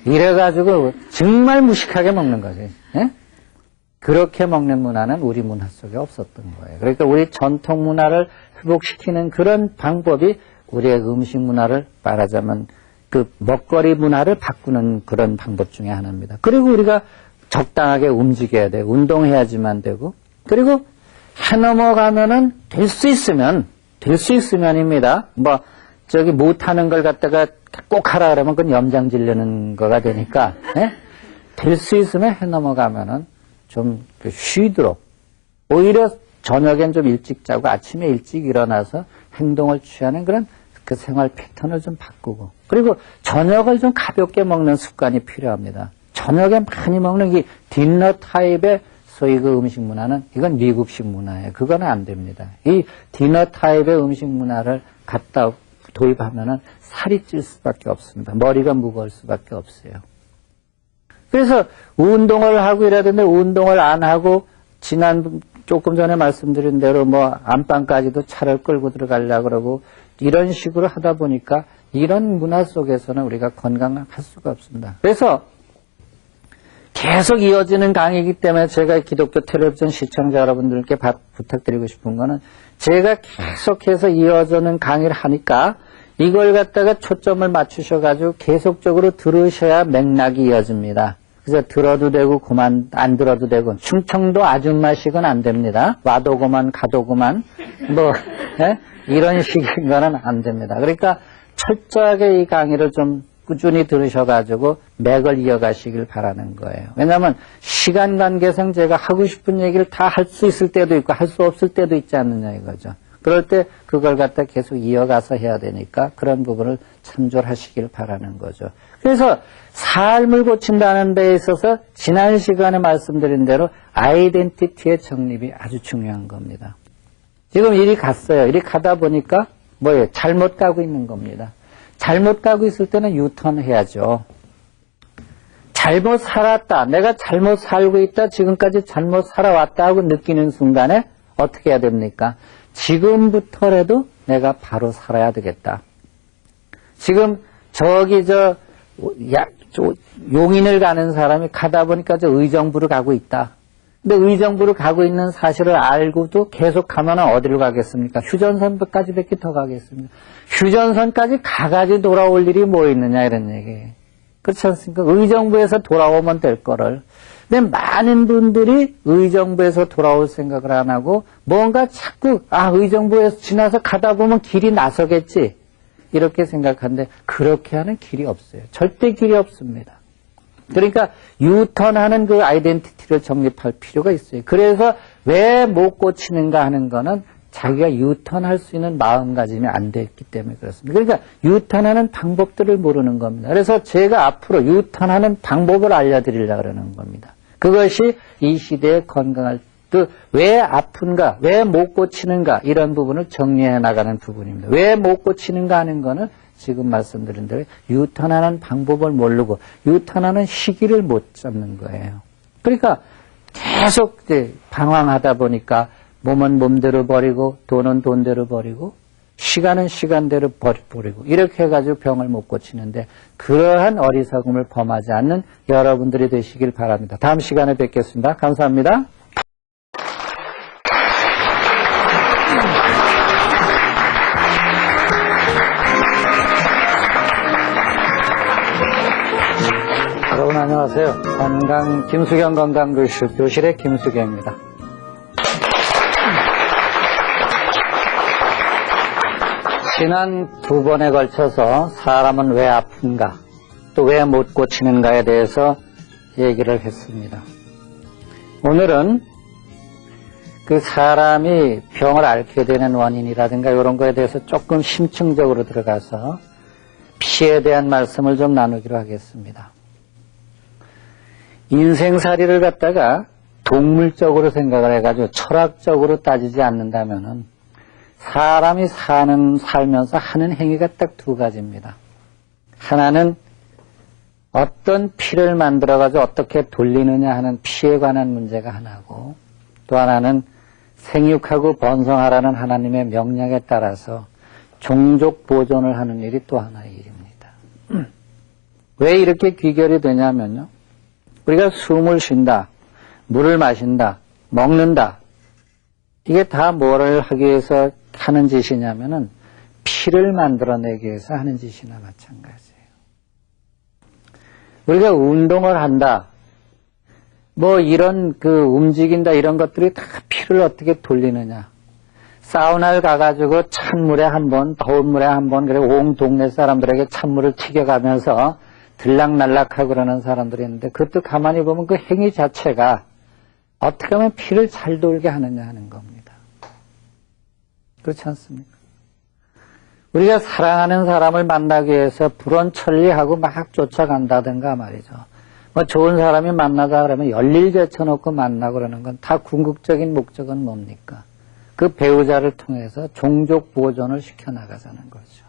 이래가지고 정말 무식하게 먹는 거지. 예? 그렇게 먹는 문화는 우리 문화 속에 없었던 거예요. 그러니까 우리 전통 문화를 회복시키는 그런 방법이 우리의 음식 문화를 말하자면 그 먹거리 문화를 바꾸는 그런 방법 중에 하나입니다. 그리고 우리가 적당하게 움직여야 돼요. 운동해야지만 되고 그리고 해 넘어가면은 될 수 있으면입니다. 뭐 저기 못하는 걸 갖다가 꼭 하라 그러면 그건 염장 질려는 거가 되니까 될 수 있으면 해 넘어가면은 좀 쉬도록 오히려 저녁엔 좀 일찍 자고 아침에 일찍 일어나서 행동을 취하는 그런 그 생활 패턴을 좀 바꾸고 그리고 저녁을 좀 가볍게 먹는 습관이 필요합니다. 저녁에 많이 먹는 이 디너 타입의 소위 그 음식 문화는 이건 미국식 문화예요. 그건 안 됩니다. 이 디너 타입의 음식 문화를 갖다 도입하면은 살이 찔 수밖에 없습니다. 머리가 무거울 수밖에 없어요. 그래서 운동을 하고 이래야 되는데 운동을 안 하고 조금 전에 말씀드린 대로 뭐 안방까지도 차를 끌고 들어가려고 그러고 이런 식으로 하다 보니까 이런 문화 속에서는 우리가 건강할 수가 없습니다. 그래서 계속 이어지는 강의이기 때문에 제가 기독교 텔레비전 시청자 여러분들께 부탁드리고 싶은 거는 제가 계속해서 이어지는 강의를 하니까 이걸 갖다가 초점을 맞추셔가지고 계속적으로 들으셔야 맥락이 이어집니다. 그래서 들어도 되고 그만 안 들어도 되고 충청도 아줌마식은 안 됩니다. 와도 그만 가도 그만 뭐 이런 식인 거는 안 됩니다. 그러니까 철저하게 이 강의를 좀 꾸준히 들으셔가지고 맥을 이어가시길 바라는 거예요. 왜냐하면 시간 관계상 제가 하고 싶은 얘기를 다 할 수 있을 때도 있고 할 수 없을 때도 있지 않느냐 이거죠. 그럴 때 그걸 갖다 계속 이어가서 해야 되니까 그런 부분을 참조하시길 바라는 거죠. 그래서 삶을 고친다는 데 있어서 지난 시간에 말씀드린 대로 아이덴티티의 정립이 아주 중요한 겁니다. 지금 이리 갔어요. 이리 가다 보니까 뭐예요? 잘못 가고 있는 겁니다. 잘못 가고 있을 때는 유턴 해야죠. 잘못 살았다. 내가 잘못 살고 있다. 지금까지 잘못 살아왔다 하고 느끼는 순간에 어떻게 해야 됩니까? 지금부터라도 내가 바로 살아야 되겠다. 지금 저기 용인을 가는 사람이 가다 보니까 의정부로 가고 있다. 근데 의정부로 가고 있는 사실을 알고도 계속 가면 어디로 가겠습니까? 휴전선까지 밖에 더 가겠습니다. 휴전선까지 가가지고 돌아올 일이 뭐 있느냐 이런 얘기예요. 그렇지 않습니까? 의정부에서 돌아오면 될 거를. 근데 많은 분들이 의정부에서 돌아올 생각을 안 하고 뭔가 자꾸 의정부에서 지나서 가다 보면 길이 나서겠지 이렇게 생각하는데 그렇게 하는 길이 없어요. 절대 길이 없습니다. 그러니까 유턴하는 그 아이덴티티를 정립할 필요가 있어요. 그래서 왜 못 고치는가 하는 거는 자기가 유턴할 수 있는 마음가짐이 안 됐기 때문에 그렇습니다. 그러니까 유턴하는 방법들을 모르는 겁니다. 그래서 제가 앞으로 유턴하는 방법을 알려드리려고 그러는 겁니다. 그것이 이 시대에 건강할 때 왜 아픈가, 왜 못 고치는가 이런 부분을 정리해 나가는 부분입니다. 왜 못 고치는가 하는 거는 지금 말씀드린 대로 유턴하는 방법을 모르고 유턴하는 시기를 못 잡는 거예요. 그러니까 계속 방황하다 보니까 몸은 몸대로 버리고 돈은 돈대로 버리고 시간은 시간대로 버리고 이렇게 해가지고 병을 못 고치는데 그러한 어리석음을 범하지 않는 여러분들이 되시길 바랍니다. 다음 시간에 뵙겠습니다. 감사합니다. 여러분 안녕하세요. 김수경 건강교실의 김수경입니다. 지난 2번에 걸쳐서 사람은 왜 아픈가, 또 왜 못 고치는가에 대해서 얘기를 했습니다. 오늘은 그 사람이 병을 앓게 되는 원인이라든가 이런 거에 대해서 조금 심층적으로 들어가서 피에 대한 말씀을 좀 나누기로 하겠습니다. 인생살이를 갖다가 동물적으로 생각을 해가지고 철학적으로 따지지 않는다면은 사람이 살면서 하는 행위가 딱 2가지입니다. 하나는 어떤 피를 만들어가지고 어떻게 돌리느냐 하는 피에 관한 문제가 하나고, 또 하나는 생육하고 번성하라는 하나님의 명령에 따라서 종족 보존을 하는 일이 또 하나의 일입니다. 왜 이렇게 귀결이 되냐면요. 우리가 숨을 쉰다, 물을 마신다, 먹는다. 이게 다 뭐를 하기 위해서 하는 짓이냐면은 피를 만들어내기 위해서 하는 짓이나 마찬가지예요. 우리가 운동을 한다, 뭐 이런 움직인다 이런 것들이 다 피를 어떻게 돌리느냐. 사우나를 가가지고 찬물에 한 번, 더운 물에 한 번, 그리고 온 동네 사람들에게 찬물을 튀겨가면서 들락날락하고 그러는 사람들이 있는데 그것도 가만히 보면 그 행위 자체가 어떻게 하면 피를 잘 돌게 하느냐 하는 겁니다. 그렇지 않습니까? 우리가 사랑하는 사람을 만나기 위해서 불원천리하고 막 쫓아간다든가 말이죠. 뭐 좋은 사람이 만나자 그러면 열일 제쳐놓고 만나고 그러는 건 다 궁극적인 목적은 뭡니까? 그 배우자를 통해서 종족 보존을 시켜나가자는 거죠.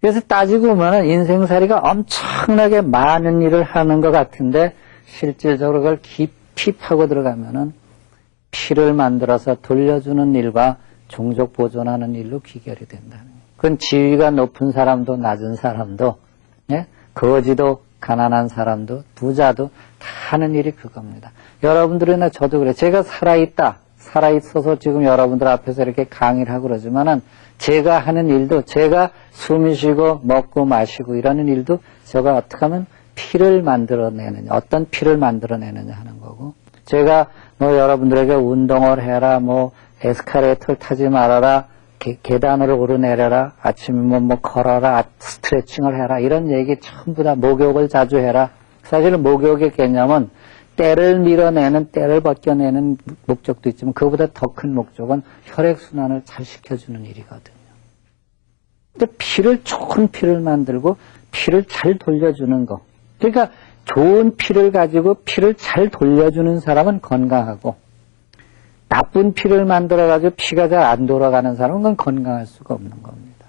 그래서 따지고 보면 인생살이가 엄청나게 많은 일을 하는 것 같은데 실질적으로 그걸 깊이 파고 들어가면은 피를 만들어서 돌려주는 일과 종족 보존하는 일로 귀결이 된다는 거예요. 그건 지위가 높은 사람도 낮은 사람도, 거지도 가난한 사람도 부자도 다 하는 일이 그겁니다. 여러분들이나 저도 그래요. 제가 살아있어서 지금 여러분들 앞에서 이렇게 강의를 하고 그러지만은 제가 하는 일도, 제가 숨 쉬고 먹고 마시고 이러는 일도 제가 어떻게 하면 피를 만들어내느냐, 어떤 피를 만들어내느냐 하는 거고, 제가 뭐 여러분들에게 운동을 해라, 뭐 에스카레이터를 타지 말아라, 계단을 오르내려라, 아침에 뭐 걸어라, 스트레칭을 해라, 이런 얘기 전부 다 목욕을 자주 해라. 사실은 목욕의 개념은 때를 밀어내는, 때를 벗겨내는 목적도 있지만 그거보다 더 큰 목적은 혈액순환을 잘 시켜주는 일이거든요. 근데 좋은 피를 만들고 피를 잘 돌려주는 거. 그러니까 좋은 피를 가지고 피를 잘 돌려주는 사람은 건강하고, 나쁜 피를 만들어가지고 피가 잘 안 돌아가는 사람은 그건 건강할 수가 없는 겁니다.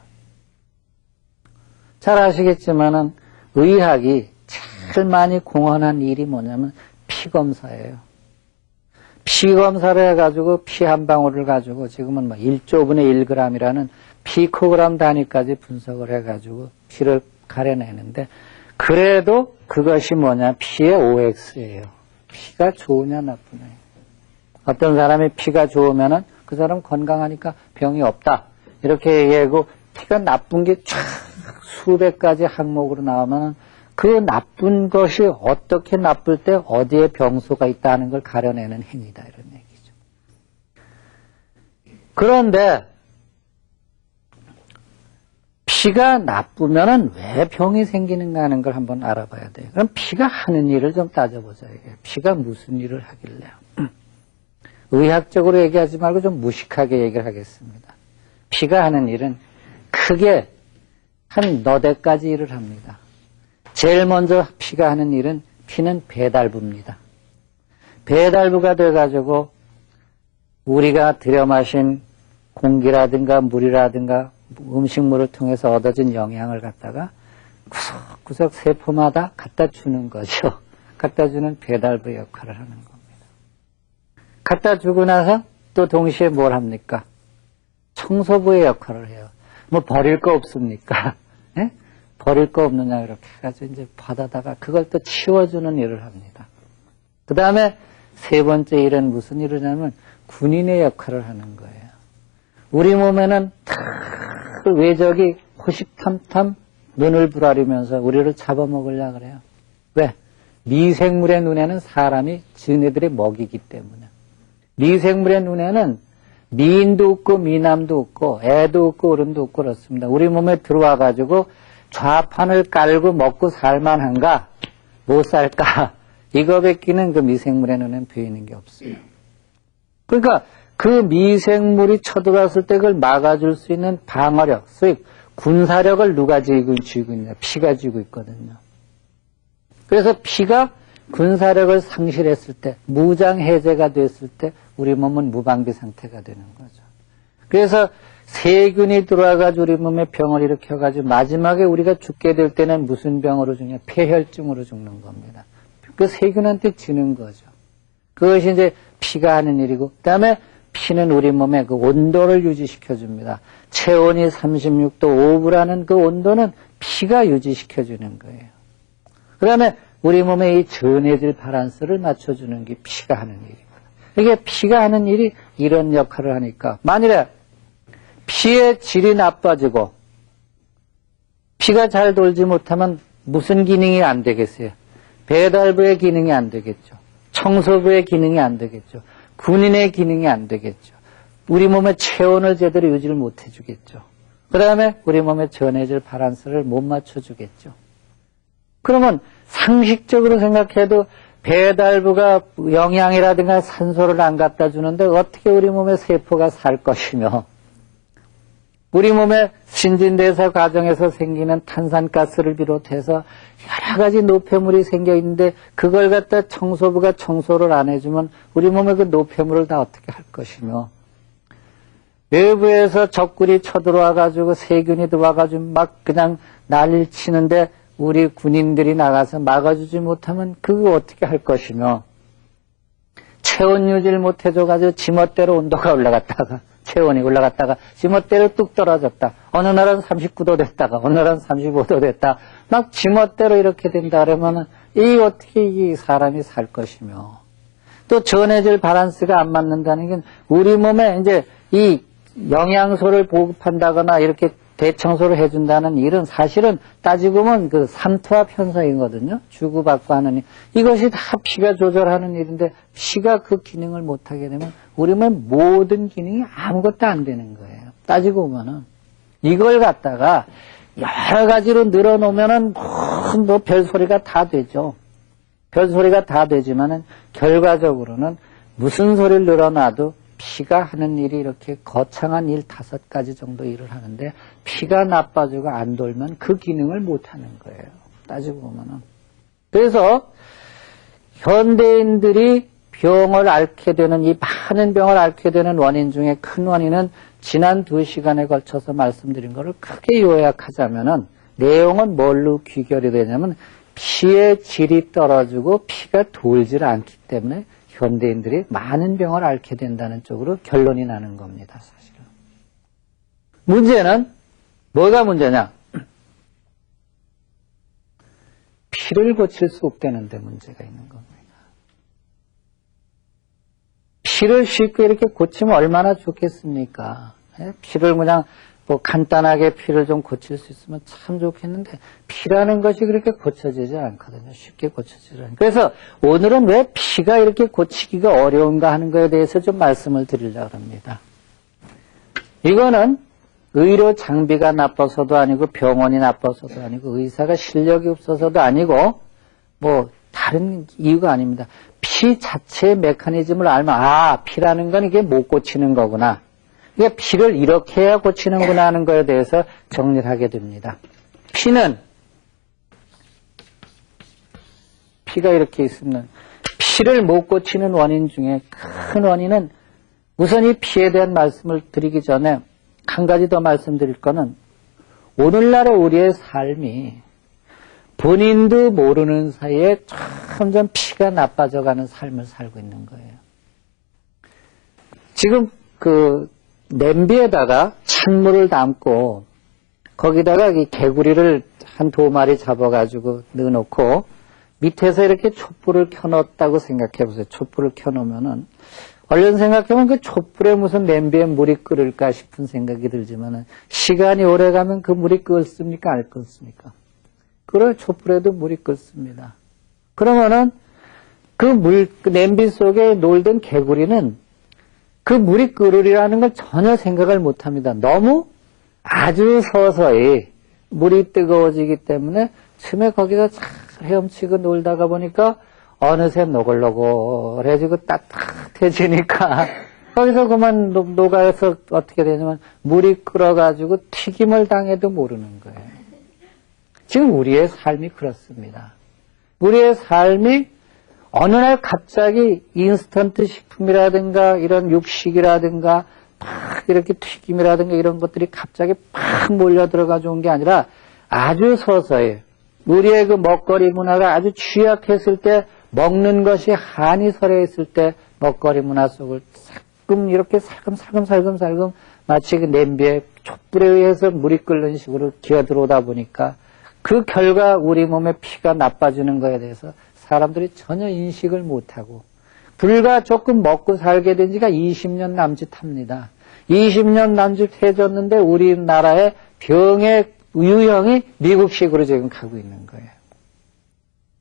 잘 아시겠지만은 의학이 제일 많이 공헌한 일이 뭐냐면 피검사예요. 피검사를 해가지고 피 한 방울을 가지고 지금은 뭐 1조분의 1g이라는 피코그램 단위까지 분석을 해가지고 피를 가려내는데, 그래도 그것이 뭐냐, 피의 OX예요. 피가 좋으냐 나쁘냐. 어떤 사람이 피가 좋으면은 그 사람 건강하니까 병이 없다, 이렇게 얘기하고, 피가 나쁜 게 쫙 수백 가지 항목으로 나오면은 그 나쁜 것이 어떻게 나쁠 때 어디에 병소가 있다는 걸 가려내는 행위다, 이런 얘기죠. 그런데 피가 나쁘면은 왜 병이 생기는가 하는 걸 한번 알아봐야 돼요. 그럼 피가 하는 일을 좀 따져보자, 이게. 피가 무슨 일을 하길래요? 의학적으로 얘기하지 말고 좀 무식하게 얘기를 하겠습니다. 피가 하는 일은 크게 한 너댓 가지 일을 합니다. 제일 먼저 피가 하는 일은 피는 배달부입니다. 배달부가 돼가지고 우리가 들여 마신 공기라든가 물이라든가 음식물을 통해서 얻어진 영양을 갖다가 구석구석 세포마다 갖다 주는 거죠. 갖다 주는 배달부 역할을 하는 겁니다. 갖다 주고 나서 또 동시에 뭘 합니까? 청소부의 역할을 해요. 뭐 버릴 거 없습니까? 예? 버릴 거 없느냐 이렇게 해가지고 이제 받아다가 그걸 또 치워주는 일을 합니다. 그 다음에 세 번째 일은 무슨 일을 하냐면 군인의 역할을 하는 거예요. 우리 몸에는 외적이 호식탐탐 눈을 부라리면서 우리를 잡아먹으려고 그래요. 왜? 미생물의 눈에는 사람이 지네들의 먹이기 때문에. 미생물의 눈에는 미인도 없고 미남도 없고 애도 없고 어른도 없고 그렇습니다. 우리 몸에 들어와가지고 좌판을 깔고 먹고 살만한가? 못 살까? 이거 뺏기는 그 미생물의 눈에는 보이는 게 없어요. 그러니까 그 미생물이 쳐들어왔을 때 그걸 막아줄 수 있는 방어력, 소위 군사력을 누가 쥐고 있냐? 피가 쥐고 있거든요. 그래서 피가 군사력을 상실했을 때, 무장해제가 됐을 때 우리 몸은 무방비 상태가 되는 거죠. 그래서 세균이 들어와가지고 우리 몸에 병을 일으켜가지고 마지막에 우리가 죽게 될 때는 무슨 병으로 죽냐? 폐혈증으로 죽는 겁니다. 그 세균한테 지는 거죠. 그것이 이제 피가 하는 일이고, 그 다음에 피는 우리 몸의 그 온도를 유지시켜줍니다. 체온이 36도 5부라는 그 온도는 피가 유지시켜주는 거예요. 그 다음에 우리 몸의 이 전해질 바란스를 맞춰주는 게 피가 하는 일이거든요. 이게 피가 하는 일이 이런 역할을 하니까 만일에 피의 질이 나빠지고 피가 잘 돌지 못하면 무슨 기능이 안 되겠어요? 배달부의 기능이 안 되겠죠. 청소부의 기능이 안 되겠죠. 군인의 기능이 안 되겠죠. 우리 몸의 체온을 제대로 유지를 못 해주겠죠. 그 다음에 우리 몸의 전해질 바란스를 못 맞춰주겠죠. 그러면 상식적으로 생각해도 배달부가 영양이라든가 산소를 안 갖다 주는데 어떻게 우리 몸의 세포가 살 것이며 우리 몸의 신진대사 과정에서 생기는 탄산가스를 비롯해서 여러 가지 노폐물이 생겨 있는데 그걸 갖다 청소부가 청소를 안 해주면 우리 몸의 그 노폐물을 다 어떻게 할 것이며 외부에서 적군이 쳐들어와가지고 세균이 들어와가지고 막 그냥 난리를 치는데 우리 군인들이 나가서 막아주지 못하면 그거 어떻게 할 것이며 체온 유지를 못 해줘가지고 지멋대로 온도가 올라갔다가 체온이 올라갔다가 지멋대로 뚝 떨어졌다. 어느 날은 39도 됐다가 어느 날은 35도 됐다. 막 지멋대로 이렇게 된다 그러면 이 어떻게 이 사람이 살 것이며 또 전해질 바란스가 안 맞는다는 건 우리 몸에 이제 이 영양소를 보급한다거나 이렇게 대청소를 해준다는 일은 사실은 따지고 보면 그 삼투압 현상이거든요. 주고받고 하는 일. 이것이 다 피가 조절하는 일인데 피가 그 기능을 못하게 되면 우리 몸의 모든 기능이 아무것도 안 되는 거예요. 따지고 보면은 이걸 갖다가 여러 가지로 늘어놓으면은 뭐 별소리가 다 되죠. 별소리가 다 되지만은 결과적으로는 무슨 소리를 늘어놔도 피가 하는 일이 이렇게 거창한 일 5가지 정도 일을 하는데 피가 나빠지고 안 돌면 그 기능을 못 하는 거예요. 따지고 보면은. 그래서 현대인들이 병을 앓게 되는 이 많은 병을 앓게 되는 원인 중에 큰 원인은 지난 2시간에 걸쳐서 말씀드린 것을 크게 요약하자면은 내용은 뭘로 귀결이 되냐면 피의 질이 떨어지고 피가 돌질 않기 때문에 현대인들이 많은 병을 앓게 된다는 쪽으로 결론이 나는 겁니다. 사실은. 문제는 뭐가 문제냐? 피를 고칠 수 없다는데 문제가 있는 겁니다. 피를 쉽게 이렇게 고치면 얼마나 좋겠습니까? 피를 그냥 뭐 간단하게 피를 좀 고칠 수 있으면 참 좋겠는데 피라는 것이 그렇게 고쳐지지 않거든요. 쉽게 고쳐지지 않아요. 그래서 오늘은 왜 피가 이렇게 고치기가 어려운가 하는 것에 대해서 좀 말씀을 드리려고 합니다. 이거는 의료 장비가 나빠서도 아니고 병원이 나빠서도 아니고 의사가 실력이 없어서도 아니고 뭐 다른 이유가 아닙니다. 피 자체의 메커니즘을 알면 피라는 건 이게 못 고치는 거구나. 이게 피를 이렇게 해야 고치는구나 하는 거에 대해서 정리를 하게 됩니다. 피가 이렇게 있으면 피를 못 고치는 원인 중에 큰 원인은 우선 이 피에 대한 말씀을 드리기 전에 한 가지 더 말씀드릴 거는 오늘날의 우리의 삶이 본인도 모르는 사이에 점점 피가 나빠져가는 삶을 살고 있는 거예요. 지금 그 냄비에다가 찬물을 담고 거기다가 이 개구리를 한 2마리 잡아가지고 넣어놓고 밑에서 이렇게 촛불을 켜놓았다고 생각해 보세요. 촛불을 켜놓으면은 얼른 생각해보면 그 촛불에 무슨 냄비에 물이 끓을까 싶은 생각이 들지만은 시간이 오래 가면 그 물이 끓습니까? 안 끓습니까? 그래, 촛불에도 물이 끓습니다. 그러면은 그 냄비 속에 놀던 개구리는 그 물이 끓으리라는 걸 전혀 생각을 못 합니다. 너무 아주 서서히 물이 뜨거워지기 때문에 처음에 거기서 잘 헤엄치고 놀다가 보니까 어느새 노글노글해지고 따뜻해지니까 거기서 그만 녹아서 어떻게 되냐면 물이 끓어가지고 튀김을 당해도 모르는 거예요. 지금 우리의 삶이 그렇습니다. 우리의 삶이 어느 날 갑자기 인스턴트 식품이라든가 이런 육식이라든가 막 이렇게 튀김이라든가 이런 것들이 갑자기 팍 몰려 들어가져 온 게 아니라 아주 서서히 우리의 그 먹거리 문화가 아주 취약했을 때 먹는 것이 한이 서려 있을 때 먹거리 문화 속을 살금 이렇게 살금 마치 그 냄비에 촛불에 의해서 물이 끓는 식으로 기어들어오다 보니까 그 결과 우리 몸의 피가 나빠지는 거에 대해서 사람들이 전혀 인식을 못하고 불과 조금 먹고 살게 된 지가 20년 남짓합니다. 20년 남짓해졌는데 우리나라의 병의 유형이 미국식으로 지금 가고 있는 거예요.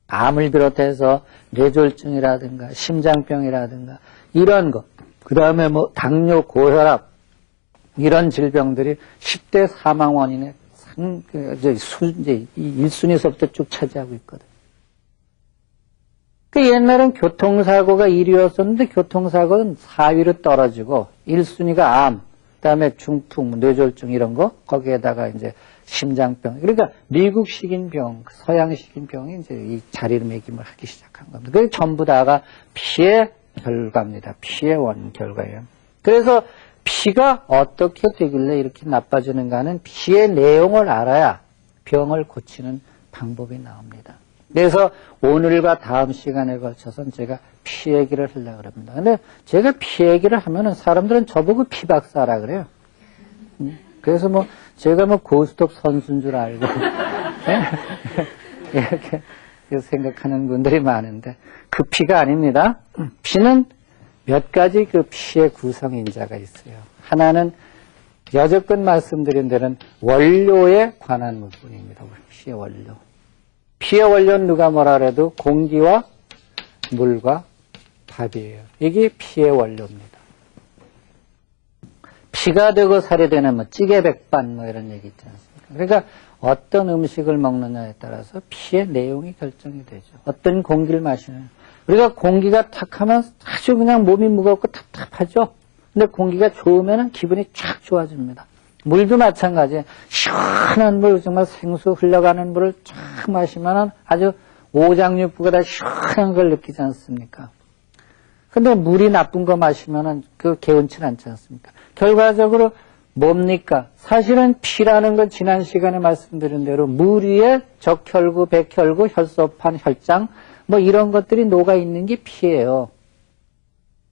암을 비롯해서 뇌졸중이라든가 심장병이라든가 이런 것, 그 다음에 뭐 당뇨, 고혈압 이런 질병들이 10대 사망 원인의 이제 1순위서부터 쭉 차지하고 있거든요. 그 옛날엔 교통사고가 1위였었는데 교통사고는 4위로 떨어지고 1순위가 암, 그 다음에 중풍, 뇌졸중 이런 거, 거기에다가 이제 심장병. 그러니까 미국식인 병, 서양식인 병이 이제 이 자리매김을 하기 시작한 겁니다. 그게 전부 다가 피의 결과입니다. 피의 원 결과예요. 그래서 피가 어떻게 되길래 이렇게 나빠지는가는 피의 내용을 알아야 병을 고치는 방법이 나옵니다. 그래서 오늘과 다음 시간에 걸쳐서는 제가 피 얘기를 하려고 합니다. 근데 제가 피 얘기를 하면은 사람들은 저보고 피 박사라 그래요. 그래서 뭐 제가 뭐 고스톱 선수인 줄 알고 이렇게 생각하는 분들이 많은데 그 피가 아닙니다. 피는 몇 가지 그 피의 구성인자가 있어요. 하나는 여태껏 말씀드린 데는 원료에 관한 부분입니다. 피의 원료. 피의 원료는 누가 뭐라 그래도 공기와 물과 밥이에요. 이게 피의 원료입니다. 피가 되고 살이 되는 뭐 찌개 백반 뭐 이런 얘기 있지 않습니까? 그러니까 어떤 음식을 먹느냐에 따라서 피의 내용이 결정이 되죠. 어떤 공기를 마시느냐. 우리가 공기가 탁하면 아주 그냥 몸이 무겁고 답답하죠. 근데 공기가 좋으면 기분이 쫙 좋아집니다. 물도 마찬가지예요. 시원한 물, 정말 생수 흘러가는 물을 쫙 마시면 아주 오장육부가 다 시원한 걸 느끼지 않습니까? 근데 물이 나쁜 거 마시면 그 개운치 않지 않습니까? 결과적으로 뭡니까? 사실은 피라는 건 지난 시간에 말씀드린 대로 물 위에 적혈구, 백혈구, 혈소판, 혈장 뭐 이런 것들이 녹아 있는 게 피예요.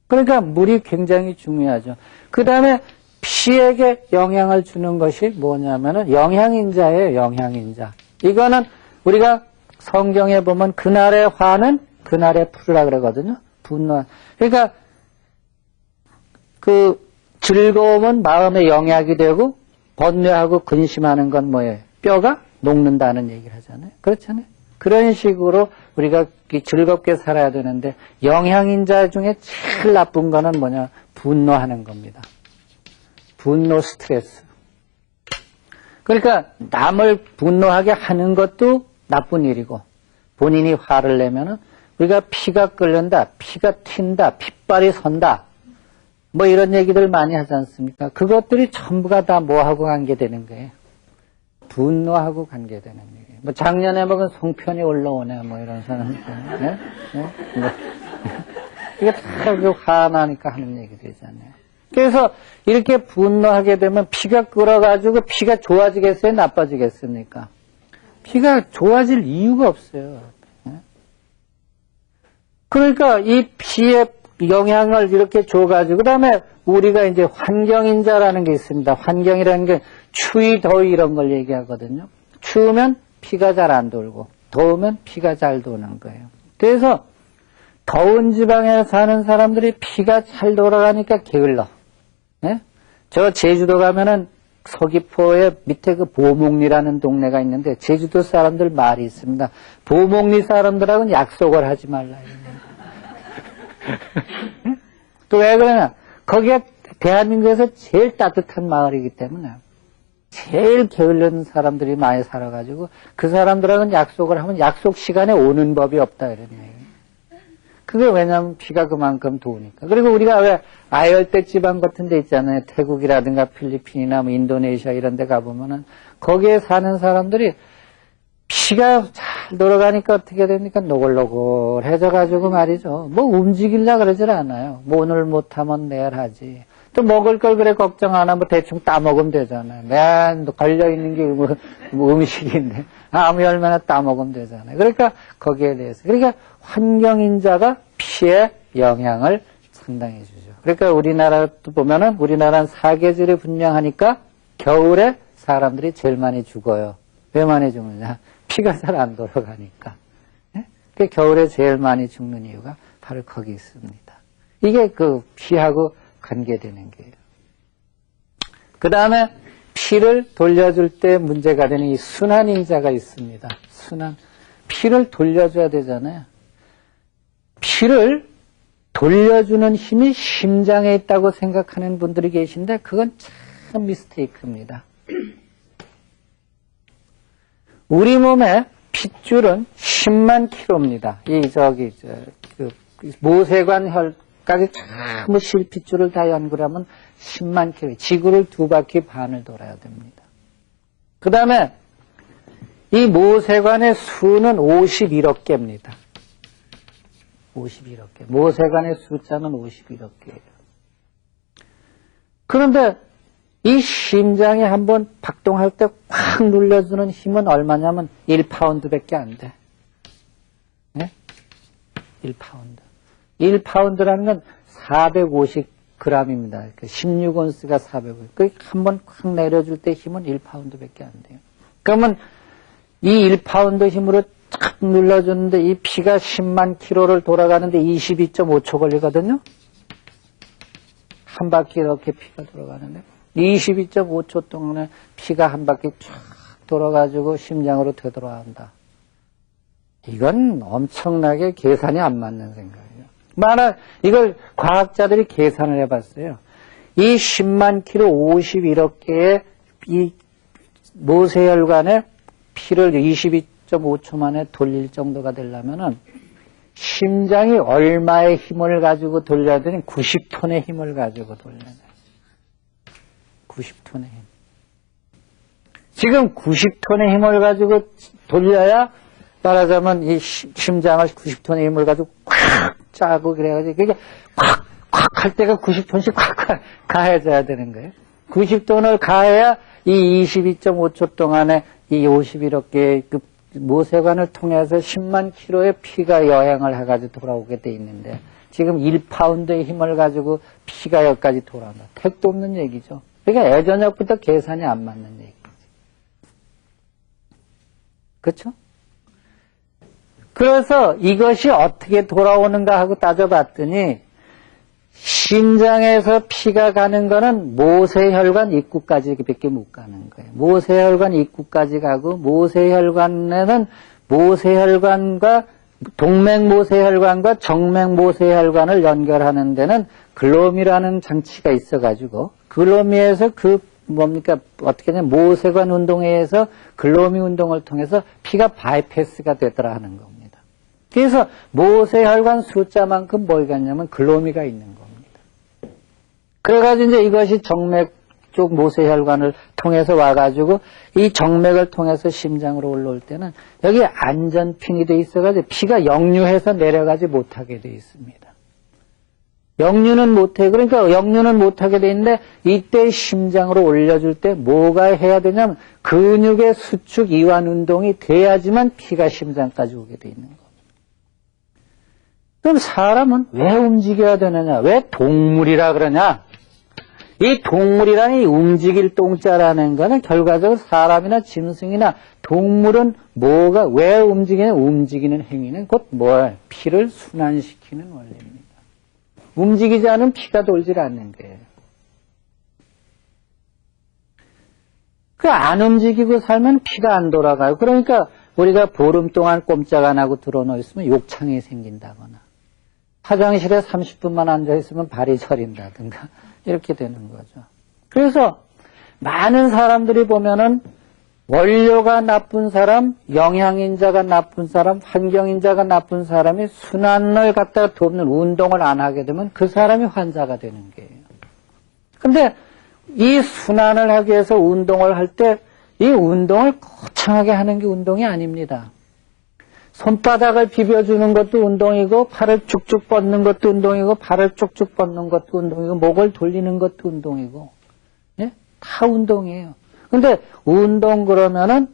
그러니까 물이 굉장히 중요하죠. 그 다음에 피에게 영향을 주는 것이 뭐냐면은 영양인자예요, 영양인자. 이거는 우리가 성경에 보면 그날의 화는 그날의 풀이라 그러거든요. 분노. 그러니까 그 즐거움은 마음의 영약이 되고 번뇌하고 근심하는 건 뭐예요? 뼈가 녹는다는 얘기를 하잖아요. 그렇잖아요. 그런 식으로 우리가 즐겁게 살아야 되는데 영양인자 중에 제일 나쁜 거는 뭐냐? 분노하는 겁니다. 분노 스트레스. 그러니까 남을 분노하게 하는 것도 나쁜 일이고 본인이 화를 내면은 우리가 피가 끓는다, 피가 튄다, 핏발이 선다. 뭐 이런 얘기들 많이 하지 않습니까? 그것들이 전부가 다 뭐하고 관계되는 거예요? 분노하고 관계되는 얘기예요. 뭐 작년에 먹은 송편이 올라오네, 뭐 이런 사람들. 네? 네? 뭐. 이게 다 화나니까 하는 얘기들이잖아요. 그래서 이렇게 분노하게 되면 피가 끓어가지고 피가 좋아지겠어요? 나빠지겠습니까? 피가 좋아질 이유가 없어요. 그러니까 이 피에 영향을 이렇게 줘가지고, 그 다음에 우리가 이제 환경인자라는 게 있습니다. 환경이라는 게 추위, 더위 이런 걸 얘기하거든요. 추우면 피가 잘 안 돌고, 더우면 피가 잘 도는 거예요. 그래서 더운 지방에 사는 사람들이 피가 잘 돌아가니까 게을러. 네? 저 제주도 가면은 서귀포에 밑에 그 보목리라는 동네가 있는데 제주도 사람들 말이 있습니다. 보목리 사람들하고는 약속을 하지 말라. 또 왜 그러냐? 거기가 대한민국에서 제일 따뜻한 마을이기 때문에 제일 게으른 사람들이 많이 살아가지고 그 사람들하고는 약속을 하면 약속 시간에 오는 법이 없다 이런 얘기예요. 그게 왜냐면 피가 그만큼 도우니까. 그리고 우리가 왜 아열대 지방 같은 데 있잖아요. 태국이라든가 필리핀이나 뭐 인도네시아 이런 데 가보면은 거기에 사는 사람들이 피가 잘 돌아가니까 어떻게 됩니까? 노골노골해져가지고 말이죠. 뭐 움직이려 그러질 않아요. 뭐 오늘 못하면 내일 하지. 또 먹을 걸 그래 걱정 안 하면 대충 따먹으면 되잖아요. 맨 걸려있는 게 뭐 음식인데 아무 열매나 따먹으면 되잖아요. 그러니까 거기에 대해서. 그러니까 환경인자가 피에 영향을 상당히 주죠. 그러니까 우리나라도 보면은 우리나라는 사계절이 분명하니까 겨울에 사람들이 제일 많이 죽어요. 왜 많이 죽느냐? 피가 잘 안 돌아가니까. 네? 그 겨울에 제일 많이 죽는 이유가 바로 거기 있습니다. 이게 그 피하고 관계되는 거예요. 그 다음에 피를 돌려줄 때 문제가 되는 이 순환인자가 있습니다. 피를 돌려줘야 되잖아요. 피를 돌려주는 힘이 심장에 있다고 생각하는 분들이 계신데 그건 참 미스테이크입니다. 우리 몸의 핏줄은 10만 킬로입니다. 모세관 혈까지 전부 실핏줄을 다 연구하면 10만 킬로, 지구를 2바퀴 반을 돌아야 됩니다. 그 다음에 이 모세관의 수는 51억 개입니다. 51억 개. 모세관의 숫자는 51억 개예요. 그런데 이 심장이 한번 박동할 때 확 눌러주는 힘은 얼마냐면 1파운드밖에 안 돼. 네? 1파운드. 1파운드라는 건 450g입니다. 16온스가 450g. 한번 확 내려줄 때 힘은 1파운드밖에 안 돼요. 그러면 이 1파운드 힘으로 탁 눌러주는데 이 피가 10만 킬로를 돌아가는데 22.5초 걸리거든요. 한 바퀴 이렇게 피가 돌아가는데 22.5초 동안에 피가 한 바퀴 쫙 돌아가지고 심장으로 되돌아간다. 이건 엄청나게 계산이 안 맞는 생각이에요. 이걸 과학자들이 계산을 해봤어요. 이 10만 킬로 51억 개의 이 모세혈관에 피를 22.5초 만에 돌릴 정도가 되려면은 심장이 얼마의 힘을 가지고 돌려야 되는 90톤의 힘을 가지고 돌려야 돼요. 90톤의 힘. 지금 90톤의 힘을 가지고 돌려야 말하자면 이 심장을 90톤의 힘을 가지고 꽉 짜고 그래가지고 그게 꽉 할 때가 90톤씩 꽉 가해져야 되는 거예요. 90톤을 가해야 이 22.5초 동안에 이 51억 개의 그 모세관을 통해서 10만 킬로의 피가 여행을 해가지고 돌아오게 돼 있는데 지금 1파운드의 힘을 가지고 피가 여기까지 돌아온다. 택도 없는 얘기죠. 그러니까 예전역부터 계산이 안 맞는 얘기지. 그렇죠? 그래서 이것이 어떻게 돌아오는가 하고 따져봤더니 심장에서 피가 가는 거는 모세혈관 입구까지밖에 못 가는 거예요. 모세혈관 입구까지 가고 모세혈관에는 모세혈관과 동맥모세혈관과 정맥모세혈관을 연결하는 데는 글로미라는 장치가 있어가지고 글로미에서 어떻게 하냐면 모세관 운동에 의해서 글로미 운동을 통해서 피가 바이패스가 되더라 하는 겁니다. 그래서 모세혈관 숫자만큼 뭐가 있냐면 글로미가 있는 겁니다. 그래가지고 이제 이것이 정맥 쪽 모세혈관을 통해서 와가지고 이 정맥을 통해서 심장으로 올라올 때는 여기 안전핀이 돼 있어가지고 피가 역류해서 내려가지 못하게 돼 있습니다. 역류는 못해. 그러니까 역류는 못하게 돼 있는데 이때 심장으로 올려줄 때 뭐가 해야 되냐면 근육의 수축 이완 운동이 돼야지만 피가 심장까지 오게 돼 있는 겁니다. 그럼 사람은 왜 움직여야 되느냐? 왜 동물이라 그러냐? 이 동물이라는 이 움직일 동자라는 거는 결과적으로 사람이나 짐승이나 동물은 뭐가 왜 움직이냐? 움직이는 행위는 곧 뭘? 피를 순환시키는 원리입니다. 움직이지 않으면 피가 돌질 않는 거예요. 그 안 움직이고 살면 피가 안 돌아가요. 그러니까 우리가 보름 동안 꼼짝 안 하고 들어놓여 있으면 욕창이 생긴다거나 화장실에 30분만 앉아 있으면 발이 저린다든가 이렇게 되는 거죠. 그래서 많은 사람들이 보면은 원료가 나쁜 사람, 영양인자가 나쁜 사람, 환경인자가 나쁜 사람이 순환을 갖다가 돕는 운동을 안 하게 되면 그 사람이 환자가 되는 거예요. 근데 이 순환을 하기 위해서 운동을 할 때 이 운동을 거창하게 하는 게 운동이 아닙니다. 손바닥을 비벼주는 것도 운동이고 팔을 쭉쭉 뻗는 것도 운동이고 발을 쭉쭉 뻗는 것도 운동이고 목을 돌리는 것도 운동이고 예? 다 운동이에요. 근데 운동 그러면은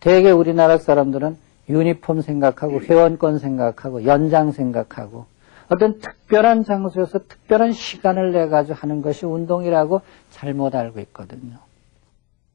대개 우리나라 사람들은 유니폼 생각하고 회원권 생각하고 연장 생각하고 어떤 특별한 장소에서 특별한 시간을 내가지고 하는 것이 운동이라고 잘못 알고 있거든요.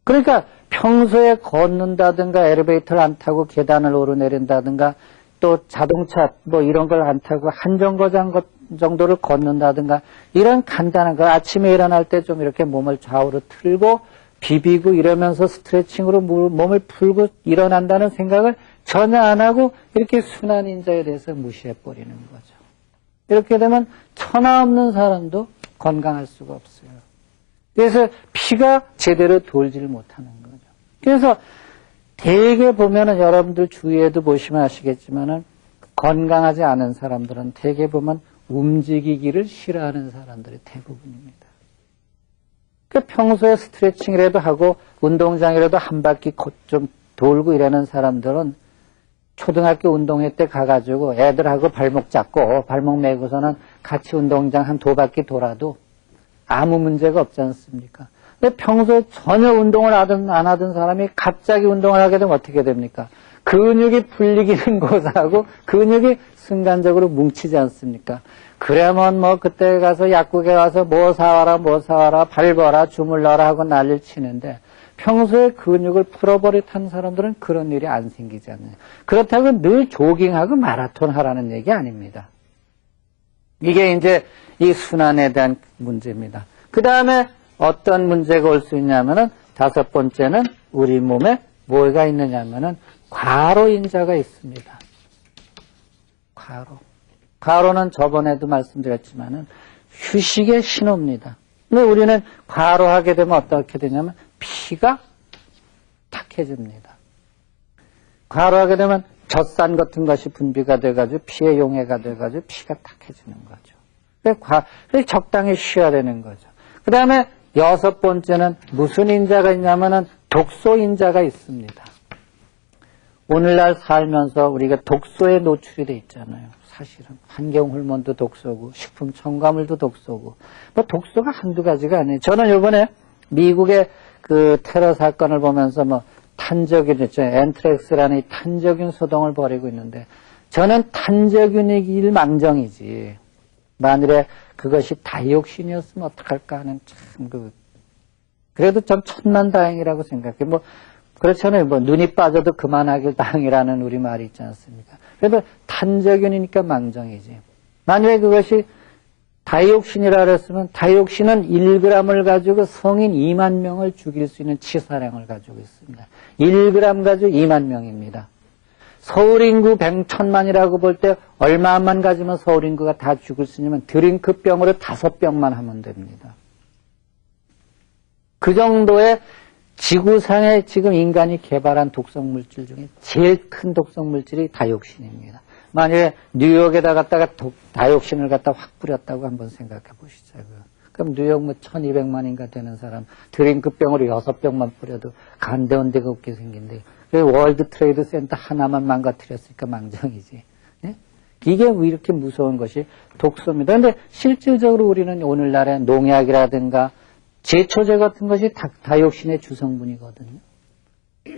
그러니까 평소에 걷는다든가 엘리베이터를 안 타고 계단을 오르내린다든가 또 자동차 뭐 이런 걸 안 타고 한 정거장 정도를 걷는다든가 이런 간단한 거 아침에 일어날 때 좀 이렇게 몸을 좌우로 틀고 비비고 이러면서 스트레칭으로 몸을 풀고 일어난다는 생각을 전혀 안 하고 이렇게 순환인자에 대해서 무시해버리는 거죠. 이렇게 되면 천하 없는 사람도 건강할 수가 없어요. 그래서 피가 제대로 돌지를 못하는 거죠. 그래서 대개 보면은 여러분들 주위에도 보시면 아시겠지만은 건강하지 않은 사람들은 대개 보면 움직이기를 싫어하는 사람들이 대부분입니다. 그러니까 평소에 스트레칭이라도 하고 운동장이라도 한 바퀴 좀 돌고 이러는 사람들은 초등학교 운동회 때 가가지고 애들하고 발목 잡고 발목 메고서는 같이 운동장 한 2바퀴 돌아도 아무 문제가 없지 않습니까? 근데 평소에 전혀 운동을 안 하던 사람이 갑자기 운동을 하게 되면 어떻게 됩니까? 근육이 풀리기는 고사하고 근육이 순간적으로 뭉치지 않습니까? 그러면 뭐 그때 가서 약국에 가서 뭐 사와라 밟아라 주물러라 하고 난리를 치는데 평소에 근육을 풀어버릇한 사람들은 그런 일이 안 생기지 않아요. 그렇다고 늘 조깅하고 마라톤 하라는 얘기 아닙니다. 이게 이제 이 순환에 대한 문제입니다. 그 다음에 어떤 문제가 올 수 있냐면은 5번째는 우리 몸에 뭐가 있느냐면은 과로인자가 있습니다. 과로는 저번에도 말씀드렸지만은 휴식의 신호입니다. 근데 우리는 과로하게 되면 어떻게 되냐면 피가 탁해집니다. 과로하게 되면 젖산 같은 것이 분비가 돼가지고 피의 용해가 돼가지고 피가 탁해지는 거죠. 그래서 적당히 쉬어야 되는 거죠. 그 다음에 6번째는 무슨 인자가 있냐면은 독소인자가 있습니다. 오늘날 살면서 우리가 독소에 노출이 돼 있잖아요. 사실은 환경 호르몬도 독소고 식품 첨가물도 독소고 뭐 독소가 한두 가지가 아니에요. 저는 이번에 미국의 그 테러 사건을 보면서 뭐 탄저균 있죠. 엔트렉스라는 이 탄저균 소동을 벌이고 있는데 저는 탄저균이길 망정이지. 만일에 그것이 다이옥신이었으면 어떡할까 하는 참 그래도 좀 천만다행이라고 생각해. 뭐 그렇잖아요. 뭐 눈이 빠져도 그만하길 다행이라는 우리 말이 있지 않습니까? 그래도 탄저균이니까 망정이지. 만약에 그것이 다이옥신이라 그랬으면 다이옥신은 1g을 가지고 성인 2만 명을 죽일 수 있는 치사량을 가지고 있습니다. 1g 가지고 2만 명입니다. 서울 인구 100,000만이라고 볼 때 얼마만 가지면 서울 인구가 다 죽을 수 있냐면 드링크병으로 5병만 하면 됩니다. 그 정도의 지구상에 지금 인간이 개발한 독성물질 중에 제일 큰 독성물질이 다이옥신입니다. 만약에 뉴욕에다 갖다가 다이옥신을 갖다 확 뿌렸다고 한번 생각해 보시죠. 그럼 뉴욕 뭐 1200만인가 되는 사람 드링크병으로 6병만 뿌려도 간대온 데가 없게 생긴데 월드 트레이드 센터 하나만 망가뜨렸으니까 망정이지. 네? 이게 왜 이렇게 무서운 것이 독소입니다. 그런데 실질적으로 우리는 오늘날의 농약이라든가 제초제 같은 것이 다이옥신의 주성분이거든요.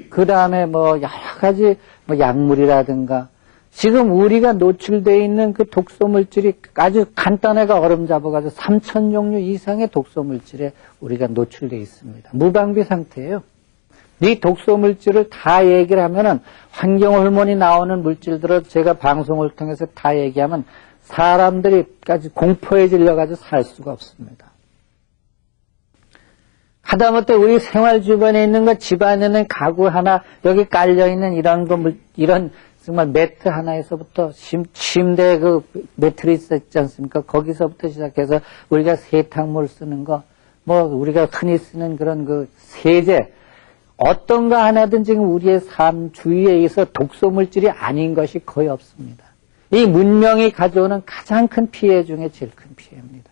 그 다음에 뭐 여러 가지 뭐 약물이라든가 지금 우리가 노출되어 있는 그 독소물질이 아주 간단하게 얼음 잡아가지고 3,000종류 이상의 독소물질에 우리가 노출되어 있습니다. 무방비 상태예요. 이 독소물질을 다 얘기를 하면은 환경호르몬이 나오는 물질들을 제가 방송을 통해서 다 얘기하면 사람들이 까지 공포에 질려가지고 살 수가 없습니다. 하다못해 우리 생활 주변에 있는 거, 집안에 있는 가구 하나, 여기 깔려있는 이런 거, 이런 정말 매트 하나에서부터 침대 그 매트리스 있지 않습니까? 거기서부터 시작해서 우리가 세탁물 쓰는 거, 뭐 우리가 흔히 쓰는 그런 그 세제, 어떤 거 하나든 지금 우리의 삶 주위에 있어 독소물질이 아닌 것이 거의 없습니다. 이 문명이 가져오는 가장 큰 피해 중에 제일 큰 피해입니다.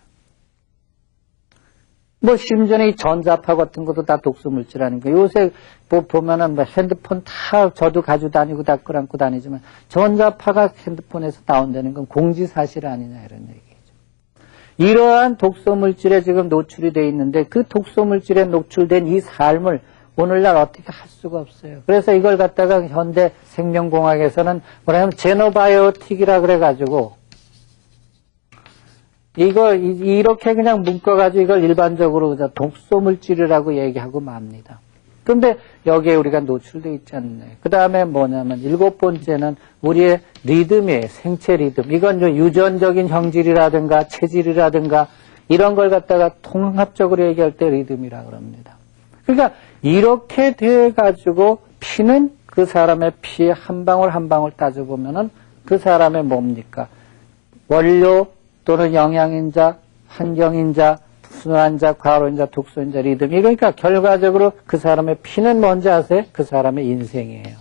뭐 심지어는 이 전자파 같은 것도 다 독소물질 아닌가. 요새 뭐 보면은 뭐 핸드폰 다 저도 가지고 다니고 다 끌안고 다니지만 전자파가 핸드폰에서 나온다는 건 공지사실 아니냐 이런 얘기죠. 이러한 독소물질에 지금 노출이 돼 있는데 그 독소물질에 노출된 이 삶을 오늘날 어떻게 할 수가 없어요. 그래서 이걸 갖다가 현대 생명공학에서는 뭐냐면 제노바이오틱이라 그래가지고 이거 이렇게 그냥 묶어가지고 이걸 일반적으로 독소물질이라고 얘기하고 맙니다. 그런데 여기에 우리가 노출되어 있지 않나요? 그 다음에 뭐냐면 7번째는 우리의 리듬이에요. 생체 리듬. 이건 유전적인 형질이라든가 체질이라든가 이런 걸 갖다가 통합적으로 얘기할 때 리듬이라고 합니다. 그러니까 이렇게 돼가지고 피는 그 사람의 피의 한 방울 한 방울 따져보면은 그 사람의 뭡니까? 원료 또는 영양인자, 환경인자, 순환자, 과로인자, 독소인자, 리듬. 이러니까 결과적으로 그 사람의 피는 뭔지 아세요? 그 사람의 인생이에요.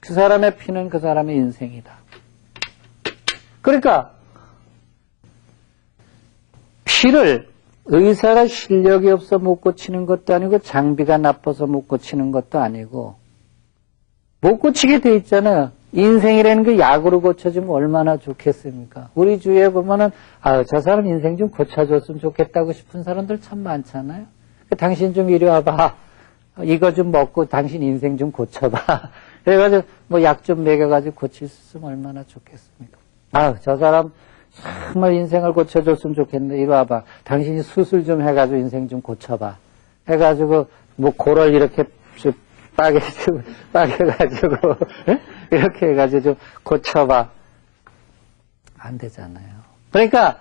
그 사람의 피는 그 사람의 인생이다. 그러니까 피를 의사가 실력이 없어 못 고치는 것도 아니고 장비가 나빠서 못 고치는 것도 아니고 못 고치게 돼 있잖아요. 인생이라는 게 약으로 고쳐주면 얼마나 좋겠습니까? 우리 주위에 보면은 저 사람 인생 좀 고쳐줬으면 좋겠다고 싶은 사람들 참 많잖아요. 당신 좀 이리 와봐. 이거 좀 먹고 당신 인생 좀 고쳐봐. 그래가지고 뭐 약 좀 먹여가지고 고칠 수 있으면 얼마나 좋겠습니까? 저 사람 정말 인생을 고쳐줬으면 좋겠는데 이리 와봐. 당신이 수술 좀 해가지고 인생 좀 고쳐봐. 해가지고 뭐 고를 이렇게 빠개가지고 이렇게 해가지고 좀 고쳐봐. 안 되잖아요. 그러니까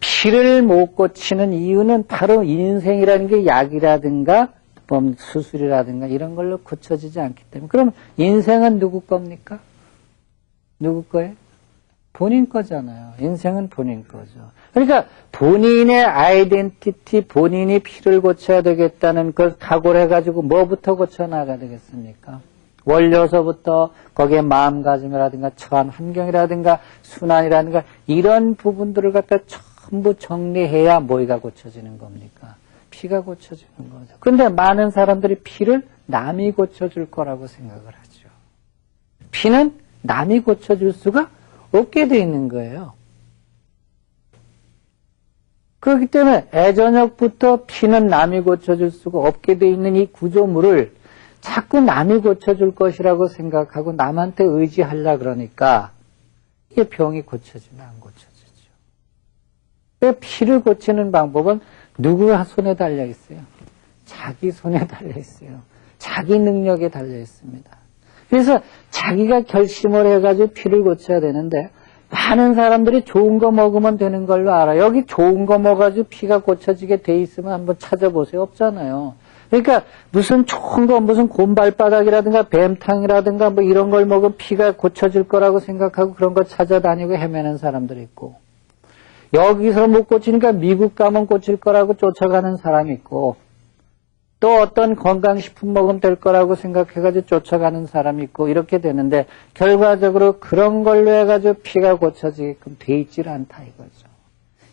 피를 못 고치는 이유는 바로 인생이라는 게 약이라든가 수술이라든가 이런 걸로 고쳐지지 않기 때문에. 그럼 인생은 누구 겁니까? 누구 거예요? 본인 거잖아요. 인생은 본인 거죠. 그러니까 본인의 아이덴티티, 본인이 피를 고쳐야 되겠다는 걸 각오를 해가지고 뭐부터 고쳐나가야 되겠습니까? 원료서부터 거기에 마음가짐이라든가 처한 환경이라든가 순환이라든가 이런 부분들을 갖다 전부 정리해야 뭐가 고쳐지는 겁니까? 피가 고쳐지는 거죠. 그런데 많은 사람들이 피를 남이 고쳐줄 거라고 생각을 하죠. 피는 남이 고쳐줄 수가 없게 돼 있는 거예요. 그렇기 때문에 애저녁부터 피는 남이 고쳐줄 수가 없게 돼 있는 이 구조물을 자꾸 남이 고쳐줄 것이라고 생각하고 남한테 의지하려 그러니까 이게 병이 고쳐지면 안 고쳐지죠. 피를 고치는 방법은 누구 손에 달려 있어요? 자기 손에 달려 있어요. 자기 능력에 달려 있습니다. 그래서 자기가 결심을 해가지고 피를 고쳐야 되는데 많은 사람들이 좋은 거 먹으면 되는 걸로 알아요. 여기 좋은 거 먹어가지고 피가 고쳐지게 돼 있으면 한번 찾아보세요. 없잖아요. 그러니까 무슨 좋은 거, 무슨 곰발바닥이라든가 뱀탕이라든가 뭐 이런 걸 먹으면 피가 고쳐질 거라고 생각하고 그런 거 찾아다니고 헤매는 사람들이 있고 여기서 못 고치니까 미국 가면 고칠 거라고 쫓아가는 사람이 있고 또 어떤 건강식품 먹으면 될 거라고 생각해가지고 쫓아가는 사람이 있고 이렇게 되는데 결과적으로 그런 걸로 해가지고 피가 고쳐지게끔 돼 있질 않다 이거죠.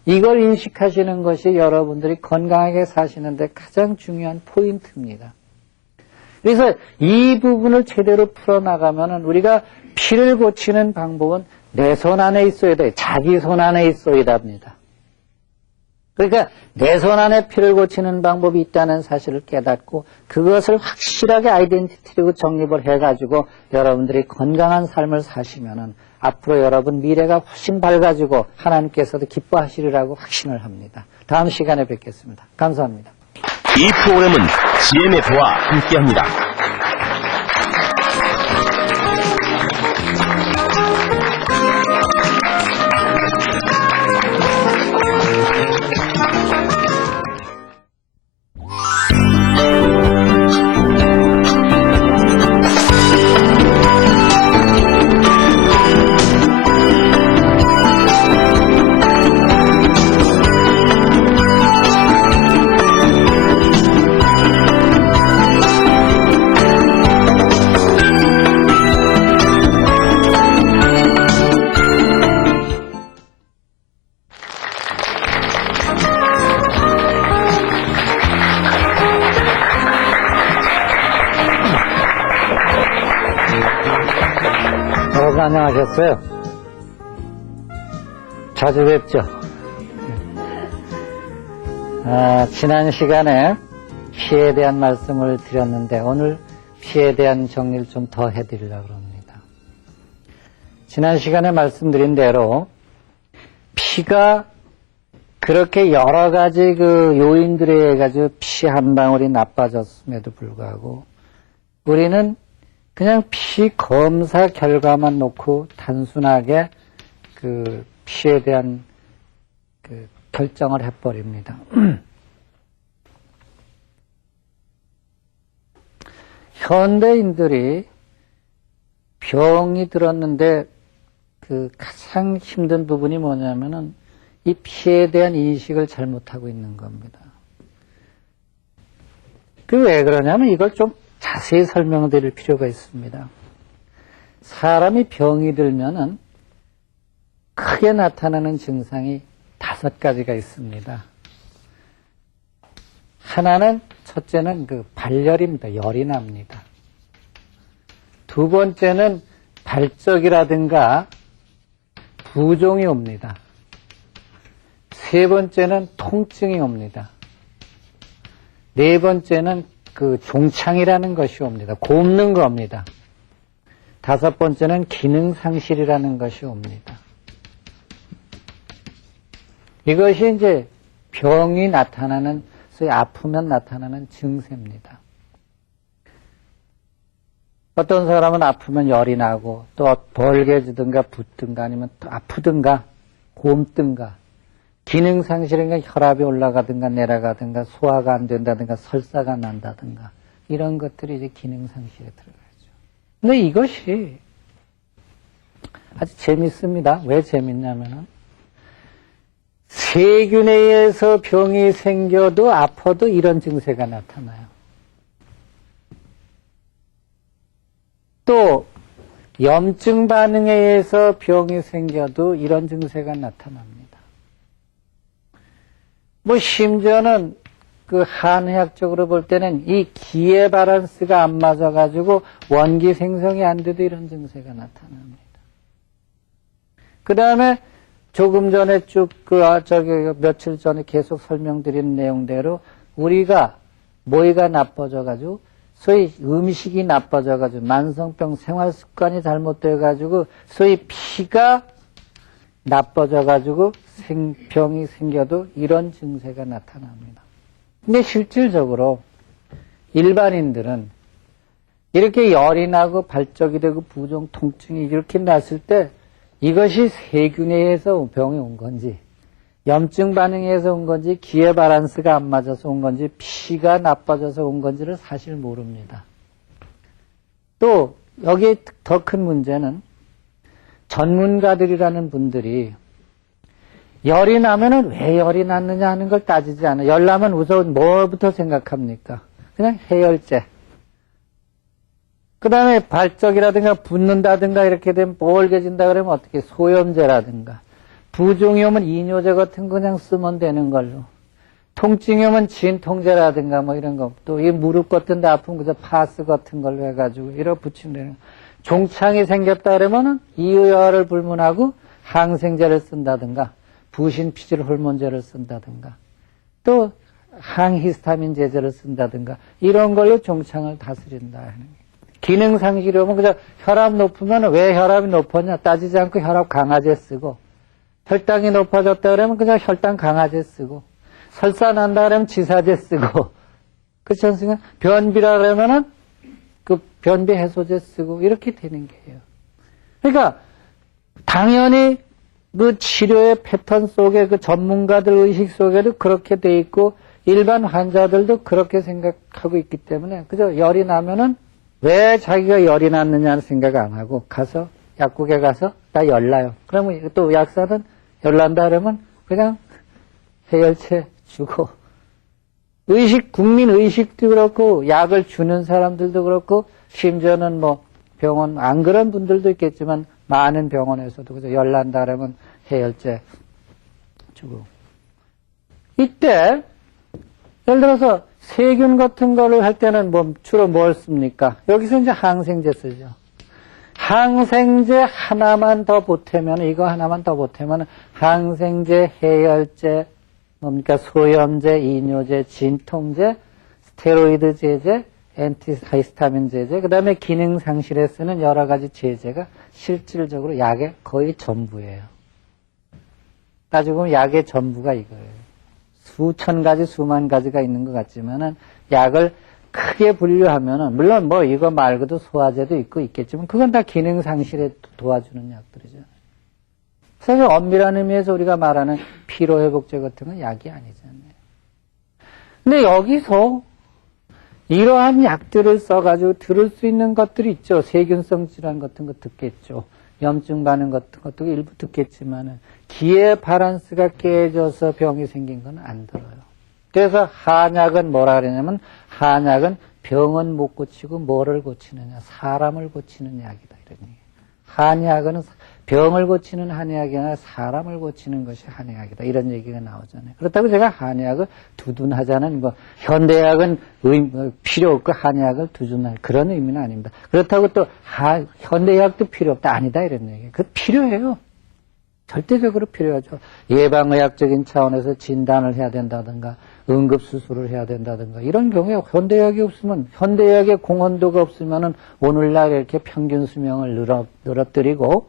이걸 인식하시는 것이 여러분들이 건강하게 사시는데 가장 중요한 포인트입니다. 그래서 이 부분을 제대로 풀어나가면은 우리가 피를 고치는 방법은 내 손 안에 있어야 돼. 자기 손 안에 있어야 합니다. 그러니까 내 손 안에 피를 고치는 방법이 있다는 사실을 깨닫고 그것을 확실하게 아이덴티티로 정립을 해가지고 여러분들이 건강한 삶을 사시면은 앞으로 여러분 미래가 훨씬 밝아지고 하나님께서도 기뻐하시리라고 확신을 합니다. 다음 시간에 뵙겠습니다. 감사합니다. 이 프로그램은 GMF와 함께합니다. 여러분 안녕하셨어요? 자주 뵙죠? 지난 시간에 피에 대한 말씀을 드렸는데 오늘 피에 대한 정리를 좀 더 해드리려고 합니다. 지난 시간에 말씀드린 대로 피가 그렇게 여러 가지 그 요인들에 의해 가지고 피 한 방울이 나빠졌음에도 불구하고 우리는 그냥 피 검사 결과만 놓고 단순하게 그 피에 대한 그 결정을 해버립니다. 현대인들이 병이 들었는데 그 가장 힘든 부분이 뭐냐면은 이 피에 대한 인식을 잘못하고 있는 겁니다. 그 왜 그러냐면 이걸 좀 자세히 설명드릴 필요가 있습니다. 사람이 병이 들면은 크게 나타나는 증상이 5가지가 있습니다. 하나는 첫째는 그 발열입니다. 열이 납니다. 두 번째는 발적이라든가 부종이 옵니다. 세 번째는 통증이 옵니다. 네 번째는 그 종창이라는 것이 옵니다. 곪는 겁니다. 5번째는 기능 상실이라는 것이 옵니다. 이것이 이제 병이 나타나는, 소위 아프면 나타나는 증세입니다. 어떤 사람은 아프면 열이 나고 또 벌개지든가 붓든가 아니면 또 아프든가 곪든가 기능 상실인가 혈압이 올라가든가 내려가든가 소화가 안 된다든가 설사가 난다든가 이런 것들이 이제 기능 상실에 들어가죠. 근데 이것이 아주 재밌습니다. 왜 재밌냐면은 세균에 의해서 병이 생겨도 아파도 이런 증세가 나타나요. 또 염증 반응에 의해서 병이 생겨도 이런 증세가 나타납니다. 뭐 심지어는 그 한의학적으로 볼 때는 이 기의 바란스가 안 맞아가지고 원기 생성이 안 돼도 이런 증세가 나타납니다. 그 다음에 조금 전에 며칠 전에 계속 설명드린 내용대로 우리가 모이가 나빠져가지고 소위 음식이 나빠져가지고 만성병 생활습관이 잘못돼가지고 소위 피가 나빠져가지고 병이 생겨도 이런 증세가 나타납니다. 근데 실질적으로 일반인들은 이렇게 열이 나고 발적이 되고 부종, 통증이 이렇게 났을 때 이것이 세균에 의해서 병이 온 건지 염증 반응에 의해서 온 건지 기의 바란스가 안 맞아서 온 건지 피가 나빠져서 온 건지를 사실 모릅니다. 또 여기에 더 큰 문제는 전문가들이라는 분들이 열이 나면은 왜 열이 났느냐 하는 걸 따지지 않아요. 열 나면 우선 뭐부터 생각합니까? 그냥 해열제. 그 다음에 발적이라든가 붓는다든가 이렇게 되면 뻘개진다 그러면 어떻게 소염제라든가. 부종이 오면 이뇨제 같은 거 그냥 쓰면 되는 걸로. 통증이 오면 진통제라든가 뭐 이런 거. 또 이 무릎 같은 데 아픈 그저 파스 같은 걸로 해가지고 이러 붙이면 되는 거. 종창이 생겼다 그러면은 이의화를 불문하고 항생제를 쓴다든가 부신피질 호르몬제를 쓴다든가 또 항히스타민 제제를 쓴다든가 이런 걸로 종창을 다스린다 하는 게. 기능 상실이면 그저 혈압 높으면 왜 혈압이 높았냐 따지지 않고 혈압 강화제 쓰고 혈당이 높아졌다 그러면 그냥 혈당 강화제 쓰고 설사 난다 그러면 지사제 쓰고 그렇지 않습니까? 변비라 그러면은 그 변비 해소제 쓰고 이렇게 되는 게예요. 그러니까 당연히 그 치료의 패턴 속에 그 전문가들 의식 속에도 그렇게 돼 있고 일반 환자들도 그렇게 생각하고 있기 때문에 그저 열이 나면은 왜 자기가 열이 났느냐는 생각 안 하고 가서 약국에 가서 나 열나요. 그러면 또 약사는 열난다 그러면 그냥 해열제 주고 국민 의식도 그렇고 약을 주는 사람들도 그렇고 심지어는 뭐 병원 안 그런 분들도 있겠지만 많은 병원에서도 그저 열난다 그러면 해열제 주고 이때 예를 들어서 세균 같은 거를 할 때는 뭐 주로 뭘 씁니까? 여기서 이제 항생제 쓰죠. 항생제 하나만 더 보태면 이거 하나만 더 보태면 항생제, 해열제, 뭡니까 소염제, 이뇨제, 진통제, 스테로이드 제제, 엔티히스타민 제제, 그 다음에 기능 상실에 쓰는 여러 가지 제제가 실질적으로 약의 거의 전부예요. 따지고 보면 약의 전부가 이거예요. 수천 가지, 수만 가지가 있는 것 같지만은 약을 크게 분류하면은 물론 뭐 이거 말고도 소화제도 있고 있겠지만 그건 다 기능 상실에 도와주는 약들이잖아요. 사실 엄밀한 의미에서 우리가 말하는 피로회복제 같은 건 약이 아니잖아요. 근데 여기서 이러한 약들을 써가지고 들을 수 있는 것들이 있죠. 세균성 질환 같은 거 듣겠죠. 염증 반응 같은 것도 일부 듣겠지만은 기의 바란스가 깨져서 병이 생긴 건 안 들어요. 그래서 한약은 뭐라 그러냐면 한약은 병은 못 고치고 뭐를 고치느냐 사람을 고치는 약이다 이런 얘기예요. 한약은 병을 고치는 한약이 아니라 사람을 고치는 것이 한약이다 이런 얘기가 나오잖아요. 그렇다고 제가 한약을 두둔하자는 뭐 현대약은 필요 없고 한약을 두둔할 그런 의미는 아닙니다. 그렇다고 또 현대약도 필요 없다 아니다 이런 얘기예요. 그 필요해요. 절대적으로 필요하죠. 예방의학적인 차원에서 진단을 해야 된다든가 응급수술을 해야 된다든가 이런 경우에 현대약이 없으면 현대약의 공헌도가 없으면은 오늘날 이렇게 평균 수명을 늘어뜨리고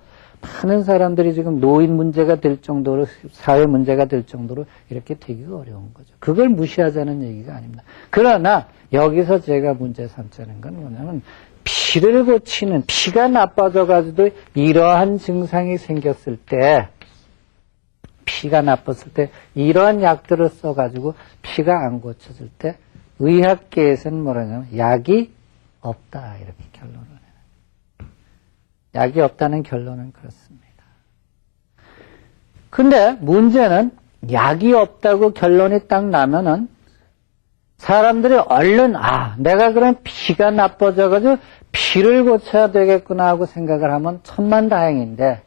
많은 사람들이 지금 노인 문제가 될 정도로 사회 문제가 될 정도로 이렇게 되기가 어려운 거죠. 그걸 무시하자는 얘기가 아닙니다. 그러나 여기서 제가 문제 삼자는 건 뭐냐면 피를 고치는 피가 나빠져가지고 이러한 증상이 생겼을 때 피가 나빴을 때 이러한 약들을 써가지고 피가 안 고쳐질 때 의학계에서는 뭐라냐면 약이 없다 이렇게 결론을 해요. 약이 없다는 결론은 그렇습니다. 근데 문제는 약이 없다고 결론이 딱 나면은 사람들이 얼른 내가 그럼 피가 나빠져가지고 피를 고쳐야 되겠구나 하고 생각을 하면 천만다행인데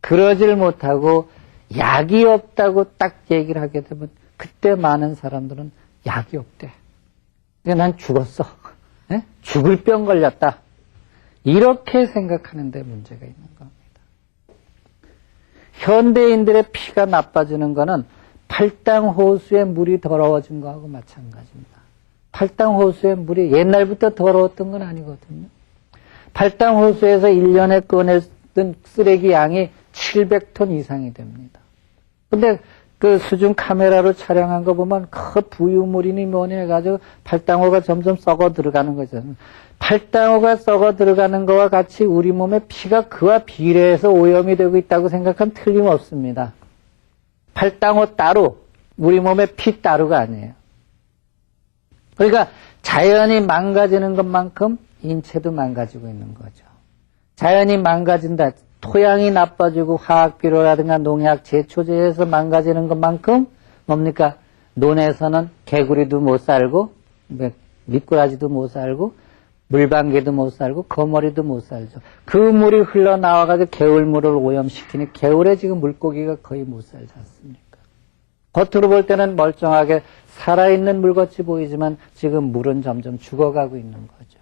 그러질 못하고 약이 없다고 딱 얘기를 하게 되면 그때 많은 사람들은 약이 없대. 난 죽었어. 죽을 병 걸렸다. 이렇게 생각하는 데 문제가 있는 겁니다. 현대인들의 피가 나빠지는 거는 팔당 호수의 물이 더러워진 거하고 마찬가지입니다. 팔당 호수의 물이 옛날부터 더러웠던 건 아니거든요. 팔당 호수에서 1년에 꺼냈던 쓰레기 양이 700톤 이상이 됩니다. 근데 그 수중 카메라로 촬영한 거 보면 그 부유물이니 뭐니 해가지고 팔당호가 점점 썩어 들어가는 거잖아요. 팔당호가 썩어 들어가는 거와 같이 우리 몸의 피가 그와 비례해서 오염이 되고 있다고 생각하면 틀림없습니다. 팔당호 따로, 우리 몸의 피 따로가 아니에요. 그러니까 자연이 망가지는 것만큼 인체도 망가지고 있는 거죠. 자연이 망가진다. 토양이 나빠지고 화학비료라든가 농약, 제초제에서 망가지는 것만큼 뭡니까? 논에서는 개구리도 못 살고 미꾸라지도 못 살고 물방개도 못 살고 거머리도 못 살죠. 그 물이 흘러나와가지고 개울물을 오염시키니 개울에 지금 물고기가 거의 못 살지 않습니까? 겉으로 볼 때는 멀쩡하게 살아있는 물같이 보이지만 지금 물은 점점 죽어가고 있는 거죠.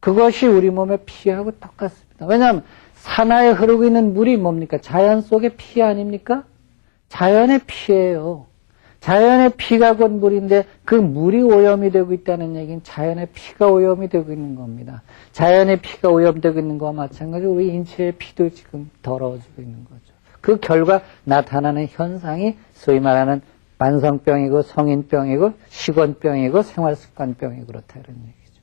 그것이 우리 몸의 피하고 똑같습니다. 왜냐하면 산하에 흐르고 있는 물이 뭡니까? 자연 속의 피 아닙니까? 자연의 피예요. 자연의 피가 곧 물인데 그 물이 오염이 되고 있다는 얘기는 자연의 피가 오염이 되고 있는 겁니다. 자연의 피가 오염되고 있는 것과 마찬가지로 우리 인체의 피도 지금 더러워지고 있는 거죠. 그 결과 나타나는 현상이 소위 말하는 만성병이고 성인병이고 식원병이고 생활습관병이고 그렇다 이런 얘기죠.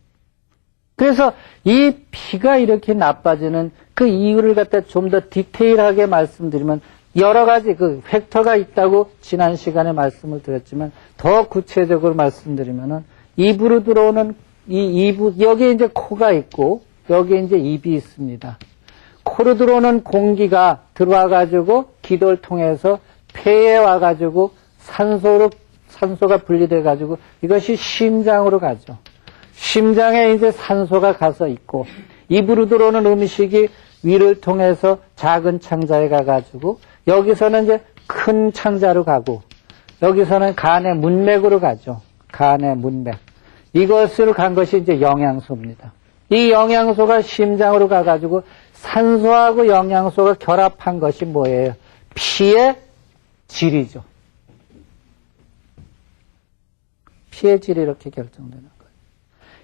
그래서 이 피가 이렇게 나빠지는 그 이유를 갖다 좀 더 디테일하게 말씀드리면 여러 가지 그 팩터가 있다고 지난 시간에 말씀을 드렸지만 더 구체적으로 말씀드리면은 입으로 들어오는 이 입, 여기에 이제 코가 있고 여기에 이제 입이 있습니다. 코로 들어오는 공기가 들어와가지고 기도를 통해서 폐에 와가지고 산소가 분리돼가지고 이것이 심장으로 가죠. 심장에 이제 산소가 가서 있고 입으로 들어오는 음식이 위를 통해서 작은 창자에 가가지고 여기서는 이제 큰 창자로 가고 여기서는 간의 문맥으로 가죠. 간의 문맥. 이것을 간 것이 이제 영양소입니다. 이 영양소가 심장으로 가가지고 산소하고 영양소가 결합한 것이 뭐예요? 피의 질이죠. 피의 질이 이렇게 결정되는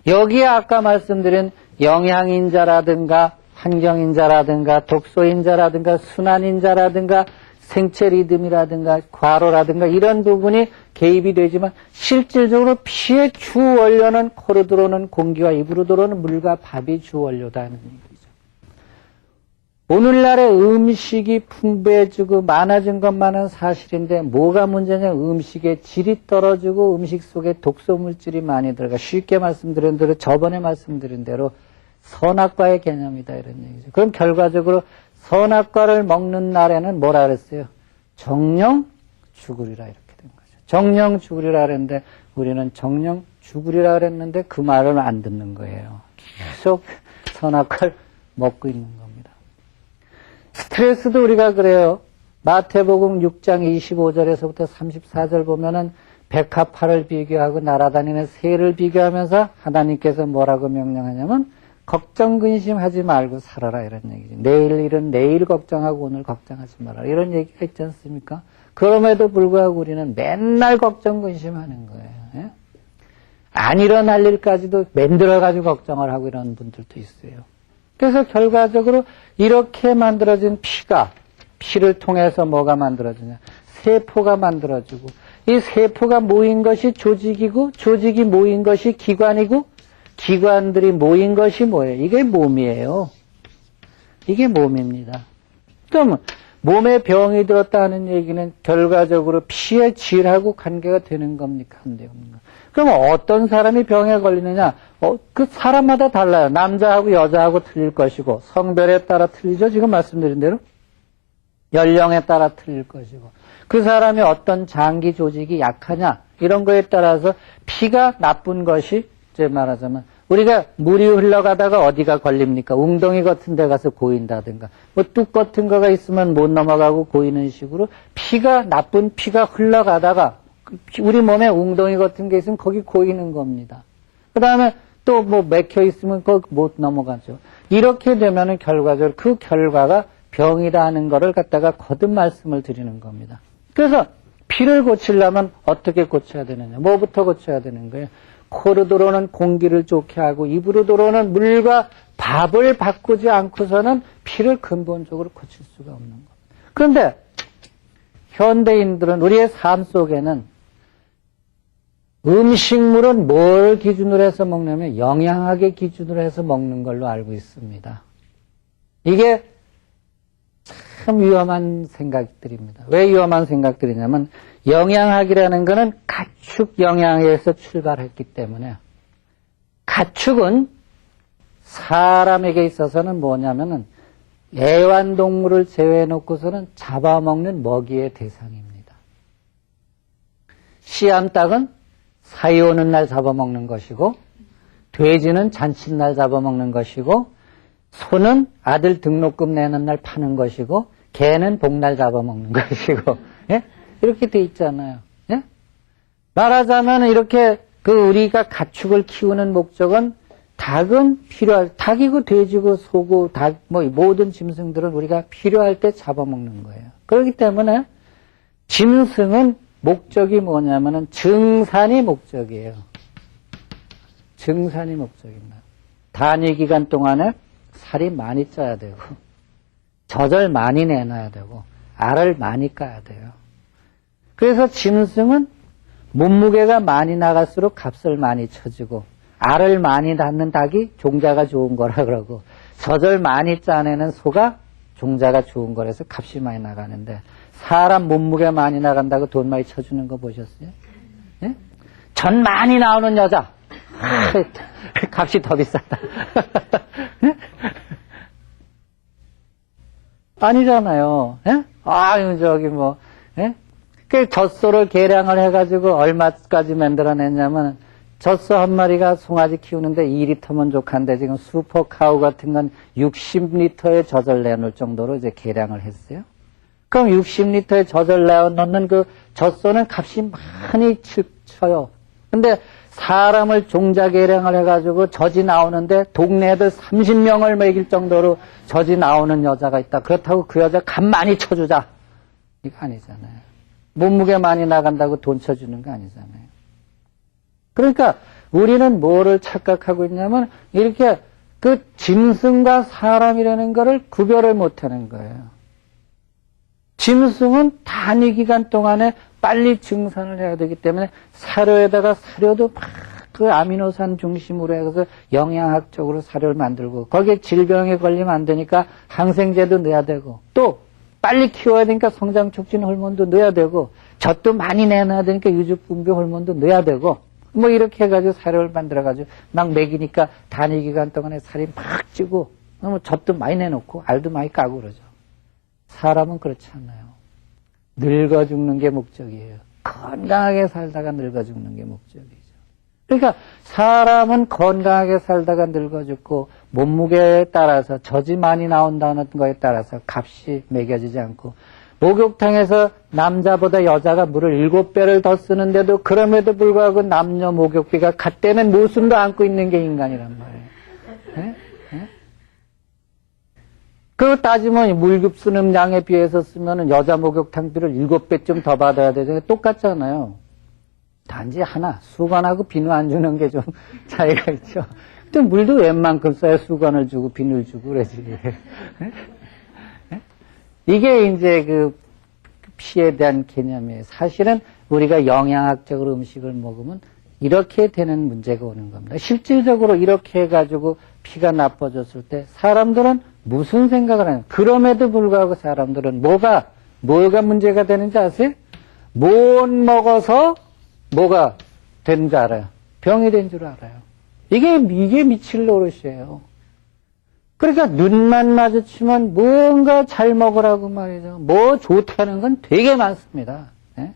거예요. 여기에 아까 말씀드린 영양인자라든가 환경인자라든가 독소인자라든가 순환인자라든가 생체 리듬이라든가 과로라든가 이런 부분이 개입이 되지만 실질적으로 피의 주 원료는 코로 들어오는 공기와 입으로 들어오는 물과 밥이 주 원료다는 얘기죠. 오늘날의 음식이 풍부해지고 많아진 것만은 사실인데 뭐가 문제냐? 음식의 질이 떨어지고 음식 속에 독소 물질이 많이 들어가. 쉽게 말씀드린 대로 저번에 말씀드린 대로 선악과의 개념이다 이런 얘기죠. 그럼 결과적으로 선악과를 먹는 날에는 뭐라 그랬어요? 정령 죽으리라 이렇게 된 거죠. 정령 죽으리라 그랬는데 우리는 정령 죽으리라 그랬는데 그 말을 안 듣는 거예요. 계속 선악과를 먹고 있는 겁니다. 스트레스도 우리가 그래요. 마태복음 6장 25절에서부터 34절 보면은 백합화를 비교하고 날아다니는 새를 비교하면서 하나님께서 뭐라고 명령하냐면 걱정 근심하지 말고 살아라 이런 얘기죠. 내일 일은 내일 걱정하고 오늘 걱정하지 말아라 이런 얘기가 있지 않습니까? 그럼에도 불구하고 우리는 맨날 걱정 근심하는 거예요. 예? 안 일어날 일까지도 만들어가지고 걱정을 하고 이런 분들도 있어요. 그래서 결과적으로 이렇게 만들어진 피를 통해서 뭐가 만들어지냐? 세포가 만들어지고 이 세포가 모인 것이 조직이고 조직이 모인 것이 기관이고 기관들이 모인 것이 뭐예요? 이게 몸이에요. 이게 몸입니다. 그러면 몸에 병이 들었다는 얘기는 결과적으로 피의 질하고 관계가 되는 겁니까? 안 됩니까? 그러면 어떤 사람이 병에 걸리느냐? 그 사람마다 달라요. 남자하고 여자하고 틀릴 것이고 성별에 따라 틀리죠. 지금 말씀드린 대로 연령에 따라 틀릴 것이고 그 사람이 어떤 장기 조직이 약하냐 이런 거에 따라서 피가 나쁜 것이 이제 말하자면 우리가 물이 흘러가다가 어디가 걸립니까? 웅덩이 같은 데 가서 고인다든가 뭐 뚝 같은 거가 있으면 못 넘어가고 고이는 식으로 나쁜 피가 흘러가다가 우리 몸에 웅덩이 같은 게 있으면 거기 고이는 겁니다. 그 다음에 또 뭐 맥혀 있으면 거기 못 넘어가죠. 이렇게 되면은 결과적으로 그 결과가 병이다 하는 거를 갖다가 거듭 말씀을 드리는 겁니다. 그래서 피를 고치려면 어떻게 고쳐야 되느냐? 뭐부터 고쳐야 되는 거예요? 코로 들어오는 공기를 좋게 하고 입으로 들어오는 물과 밥을 바꾸지 않고서는 피를 근본적으로 고칠 수가 없는 겁니다. 그런데 현대인들은 우리의 삶 속에는 음식물은 뭘 기준으로 해서 먹냐면 영양학의 기준으로 해서 먹는 걸로 알고 있습니다. 이게 참 위험한 생각들입니다. 왜 위험한 생각들이냐면 영양학이라는 것은 가축 영양에서 출발했기 때문에 가축은 사람에게 있어서는 뭐냐면은 애완동물을 제외해 놓고서는 잡아먹는 먹이의 대상입니다. 씨암탉은 사이 오는 날 잡아먹는 것이고, 돼지는 잔칫날 잡아먹는 것이고, 소는 아들 등록금 내는 날 파는 것이고, 개는 복날 잡아먹는 것이고, 예? 이렇게 돼 있잖아요. 예? 말하자면 이렇게 우리가 가축을 키우는 목적은 닭은 닭이고 돼지고 소고 닭, 모든 짐승들은 우리가 필요할 때 잡아먹는 거예요. 그렇기 때문에 짐승은 목적이 뭐냐면은 증산이 목적이에요. 증산이 목적입니다. 단위 기간 동안에 살이 많이 쪄야 되고, 젖을 많이 내놔야 되고, 알을 많이 까야 돼요. 그래서 짐승은 몸무게가 많이 나갈수록 값을 많이 쳐주고, 알을 많이 낳는 닭이 종자가 좋은 거라 그러고, 젖을 많이 짜내는 소가 종자가 좋은 거라서 값이 많이 나가는데, 사람 몸무게 많이 나간다고 돈 많이 쳐주는 거 보셨어요? 예? 전 많이 나오는 여자, 값이 더 비싸다. 예? 아니잖아요. 예? 예? 그 젖소를 계량을 해가지고 얼마까지 만들어냈냐면, 젖소 한 마리가 송아지 키우는데 2리터면 족한데 지금 슈퍼카우 같은 건 60리터의 젖을 내놓을 정도로 이제 계량을 했어요. 그럼 60리터의 젖을 내놓는 그 젖소는 값이 많이 쳐요. 근데 사람을 종자 계량을 해가지고 젖이 나오는데 동네 애들 30명을 먹일 정도로 젖이 나오는 여자가 있다. 그렇다고 그 여자 값 많이 쳐주자. 이거 아니잖아요. 몸무게 많이 나간다고 돈 쳐주는 거 아니잖아요. 그러니까 우리는 뭐를 착각하고 있냐면 이렇게 그 짐승과 사람이라는 거를 구별을 못하는 거예요. 짐승은 단위 기간 동안에 빨리 증산을 해야 되기 때문에 사료에다가 사료도 막 그 아미노산 중심으로 해서 영양학적으로 사료를 만들고 거기에 질병에 걸리면 안 되니까 항생제도 넣어야 되고 또 빨리 키워야 되니까 성장 촉진 호르몬도 넣어야 되고 젖도 많이 내놔야 되니까 유축 분비 호르몬도 넣어야 되고 이렇게 해가지고 사료를 만들어가지고 막 먹이니까 단위 기간 동안에 살이 막 찌고 젖도 많이 내놓고 알도 많이 까고 그러죠. 사람은 그렇지 않아요. 늙어 죽는 게 목적이에요. 건강하게 살다가 늙어 죽는 게 목적이죠. 그러니까 사람은 건강하게 살다가 늙어 죽고 몸무게에 따라서 젖이 많이 나온다는 거에 따라서 값이 매겨지지 않고 목욕탕에서 남자보다 여자가 물을 7배를 더 쓰는데도 그럼에도 불구하고 남녀 목욕비가 같다는 모순도 안고 있는 게 인간이란 말이에요. 네? 네? 그거 따지면 물급 쓰는 양에 비해서 쓰면 여자 목욕탕비를 7배쯤 더 받아야 되잖아요. 똑같잖아요. 단지 하나, 수건하고 비누 안 주는 게 좀 차이가 있죠. 근데 물도 웬만큼 써야 수건을 주고 비누를 주고 그러지. 이게 이제 그 피에 대한 개념이에요. 사실은 우리가 영양학적으로 음식을 먹으면 이렇게 되는 문제가 오는 겁니다. 실질적으로 이렇게 해가지고 피가 나빠졌을 때 사람들은 무슨 생각을 하냐. 그럼에도 불구하고 사람들은 뭐가 문제가 되는지 아세요? 못 먹어서 뭐가 되는 줄 알아요. 병이 된 줄 알아요. 이게 미칠 노릇이에요. 그러니까 눈만 마주치면 뭔가 잘 먹으라고 말이죠. 뭐 좋다는 건 되게 많습니다. 예?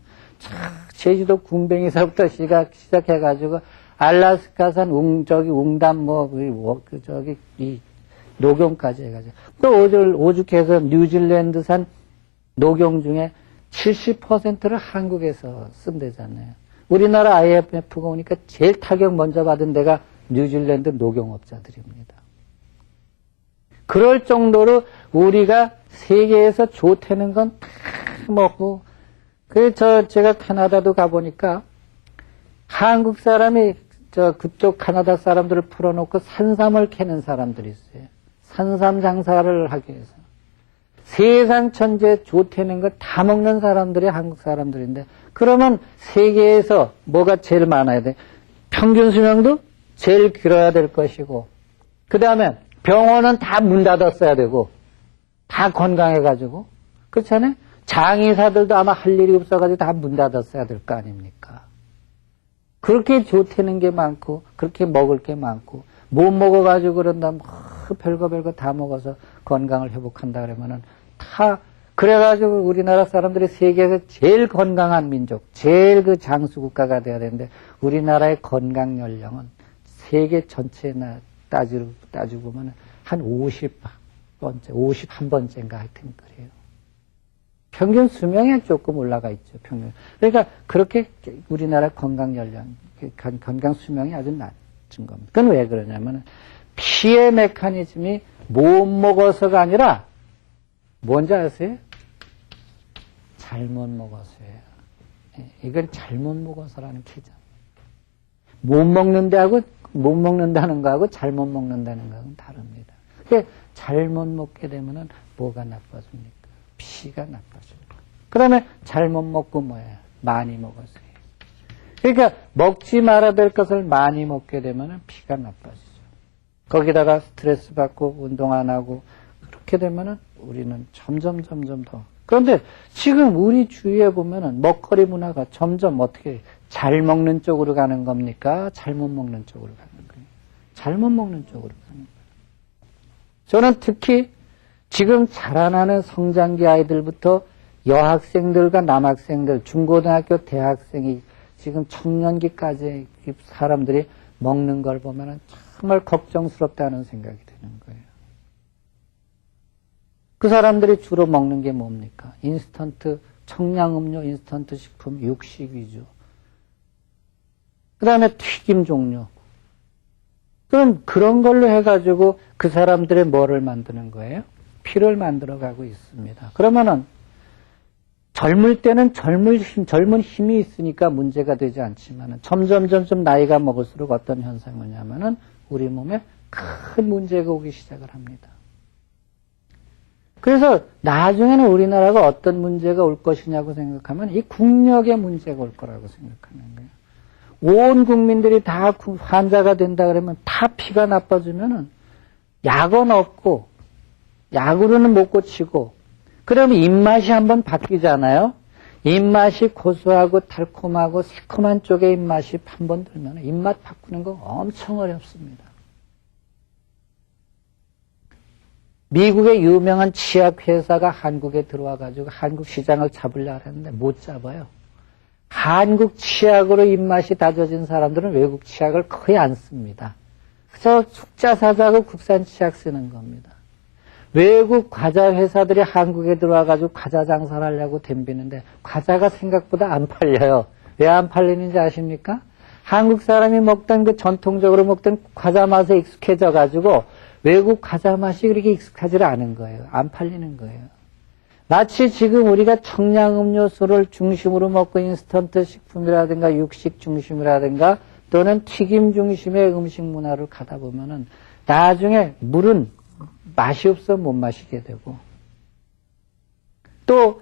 제주도 군뱅이서부터 시작해가지고 알라스카산 웅담 이 녹용까지 해가지고 또 오죽해서 뉴질랜드산 녹용 중에 70%를 한국에서 쓴대잖아요. 우리나라 IMF가 오니까 제일 타격 먼저 받은 데가 뉴질랜드 녹용업자들입니다. 그럴 정도로 우리가 세계에서 좋다는 건 다 먹고, 그래서 제가 캐나다도 가보니까 한국 사람이 그쪽 캐나다 사람들을 풀어놓고 산삼을 캐는 사람들이 있어요. 산삼 장사를 하기 위해서. 세상 천지에 좋다는 거 다 먹는 사람들이 한국 사람들인데, 그러면 세계에서 뭐가 제일 많아야 돼? 평균 수명도 제일 길어야 될 것이고, 그 다음에 병원은 다 문 닫았어야 되고, 다 건강해가지고, 그렇잖아요? 장의사들도 아마 할 일이 없어가지고 다 문 닫았어야 될 거 아닙니까? 그렇게 좋다는 게 많고, 그렇게 먹을 게 많고, 못 먹어가지고 그런다, 별거 다 먹어서 건강을 회복한다 그러면은 다 그래가지고 우리나라 사람들이 세계에서 제일 건강한 민족, 제일 그 장수국가가 돼야 되는데 우리나라의 건강 연령은 세계 전체에 따지고 보면 한 50번째, 51번째인가 하여튼 그래요. 평균 수명에 조금 올라가 있죠, 평균. 그러니까 그렇게 우리나라 건강 연령, 건강 수명이 아주 낮은 겁니다. 그건 왜 그러냐면 피해 메커니즘이 못 먹어서가 아니라 뭔지 아세요? 잘못 먹어서예요. 이건 잘못 먹어서라는 키죠. 못 먹는다는 거하고 잘못 먹는다는 거하고는 다릅니다. 그러니까 잘못 먹게 되면은 뭐가 나빠집니까? 피가 나빠집니다. 그러면 잘못 먹고 뭐예요? 많이 먹어서요. 그러니까 먹지 말아야 될 것을 많이 먹게 되면은 피가 나빠지죠. 거기다가 스트레스 받고 운동 안 하고 그렇게 되면은 우리는 점점 더. 그런데 지금 우리 주위에 보면은 먹거리 문화가 점점 어떻게 잘 먹는 쪽으로 가는 겁니까? 잘못 먹는 쪽으로 가는 거예요. 잘못 먹는 쪽으로 가는 거예요. 저는 특히 지금 자라나는 성장기 아이들부터 여학생들과 남학생들, 중고등학교, 대학생이 지금 청년기까지 사람들이 먹는 걸 보면은 정말 걱정스럽다는 생각이 드는 거예요. 그 사람들이 주로 먹는 게 뭡니까? 인스턴트, 청량음료, 인스턴트 식품, 육식 위주. 그 다음에 튀김 종류. 그럼 그런 걸로 해가지고 그 사람들의 뭐를 만드는 거예요? 피를 만들어가고 있습니다. 그러면은 젊을 때는 젊은 힘이 있으니까 문제가 되지 않지만 점점 나이가 먹을수록 어떤 현상이 오냐면은 우리 몸에 큰 문제가 오기 시작을 합니다. 그래서 나중에는 우리나라가 어떤 문제가 올 것이냐고 생각하면 이 국력의 문제가 올 거라고 생각하는 거예요. 온 국민들이 다 환자가 된다 그러면 다 피가 나빠지면은 약은 없고 약으로는 못 고치고 그러면 입맛이 한번 바뀌잖아요. 입맛이 고소하고 달콤하고 새콤한 쪽의 입맛이 한번 들면 입맛 바꾸는 거 엄청 어렵습니다. 미국의 유명한 치약회사가 한국에 들어와가지고 한국 시장을 잡으려고 했는데 못 잡아요. 한국 치약으로 입맛이 다져진 사람들은 외국 치약을 거의 안 씁니다. 그래서 숙자사자고 국산 치약 쓰는 겁니다. 외국 과자 회사들이 한국에 들어와가지고 과자 장사를 하려고 덤비는데 과자가 생각보다 안 팔려요. 왜 안 팔리는지 아십니까? 한국 사람이 먹던 그 전통적으로 먹던 과자 맛에 익숙해져가지고 외국 과자 맛이 그렇게 익숙하지 않은 거예요. 안 팔리는 거예요. 마치 지금 우리가 청량음료수를 중심으로 먹고 인스턴트 식품이라든가 육식 중심이라든가 또는 튀김 중심의 음식 문화를 가다 보면은 나중에 물은 맛이 없어 못 마시게 되고 또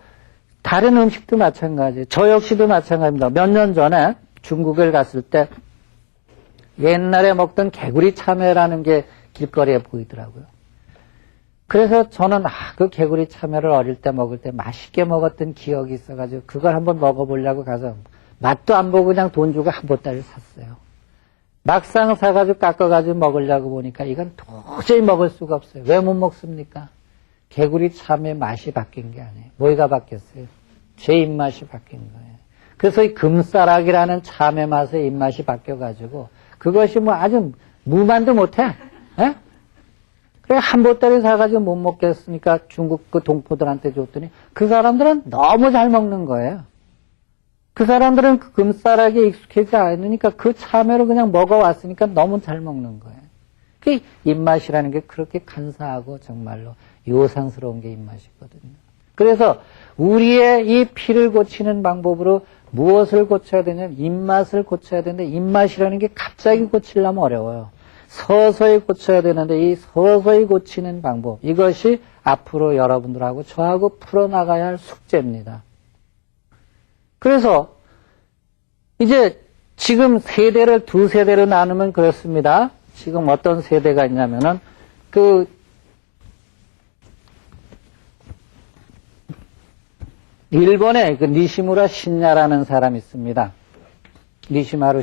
다른 음식도 마찬가지예요. 저 역시도 마찬가지입니다. 몇 년 전에 중국을 갔을 때 옛날에 먹던 개구리 참외라는 게 길거리에 보이더라고요. 그래서 저는 그 개구리 참외를 어릴 때 먹을 때 맛있게 먹었던 기억이 있어가지고 그걸 한번 먹어보려고 가서 맛도 안 보고 그냥 돈 주고 한 보따리를 샀어요. 막상 사가지고 깎아가지고 먹으려고 보니까 이건 도저히 먹을 수가 없어요. 왜 못 먹습니까? 개구리 참외 맛이 바뀐 게 아니에요. 뭐가 바뀌었어요? 제 입맛이 바뀐 거예요. 그래서 이 금싸락이라는 참외 맛의 입맛이 바뀌어가지고 그것이 뭐 아주 무만도 못해. 예? 그래 한 보따리 사가지고 못 먹겠으니까 중국 그 동포들한테 줬더니 그 사람들은 너무 잘 먹는 거예요. 그 사람들은 그 금싸락에 익숙하지 않으니까 그 참외를 그냥 먹어왔으니까 너무 잘 먹는 거예요. 그 입맛이라는 게 그렇게 간사하고 정말로 요상스러운 게 입맛이거든요. 그래서 우리의 이 피를 고치는 방법으로 무엇을 고쳐야 되냐면 입맛을 고쳐야 되는데 입맛이라는 게 갑자기 고치려면 어려워요. 서서히 고쳐야 되는데 이 서서히 고치는 방법 이것이 앞으로 여러분들하고 저하고 풀어나가야 할 숙제입니다. 그래서 이제 지금 세대를 두 세대로 나누면 그렇습니다. 지금 어떤 세대가 있냐면은 일본에 그 니시무라 신야라는 사람이 있습니다. 니시마루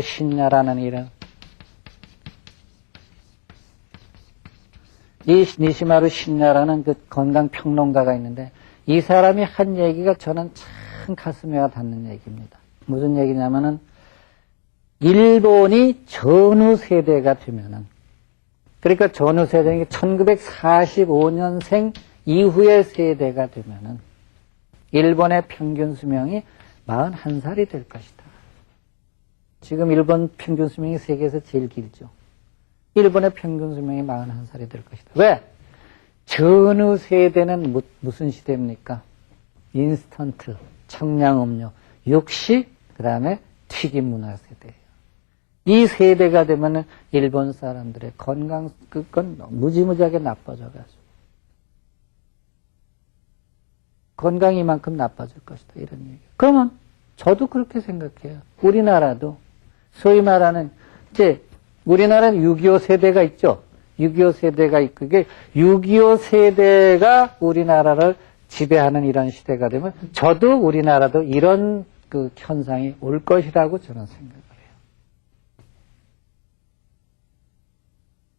신야라는 이름. 이 니시마루 신야라는 그 건강평론가가 있는데 이 사람이 한 얘기가 저는 참 가슴에 와 닿는 얘기입니다. 무슨 얘기냐면은 일본이 전후 세대가 되면은, 그러니까 전후 세대는 1945년생 이후의 세대가 되면은 일본의 평균 수명이 41살이 될 것이다. 지금 일본 평균 수명이 세계에서 제일 길죠. 일본의 평균 수명이 41살이 될 것이다. 왜? 전후 세대는 무슨 시대입니까? 인스턴트, 청량음료, 육식, 그 다음에 튀김 문화 세대예요. 이 세대가 되면은 일본 사람들의 건강, 그건 무지무지하게 나빠져가지고. 건강이 이만큼 나빠질 것이다. 이런 얘기. 그러면 저도 그렇게 생각해요. 우리나라도 소위 말하는 이제 우리나라는 6.25 세대가 있죠. 6.25 세대가 있고 그게 6.25 세대가 우리나라를 지배하는 이런 시대가 되면 저도 우리나라도 이런 그 현상이 올 것이라고 저는 생각을 해요.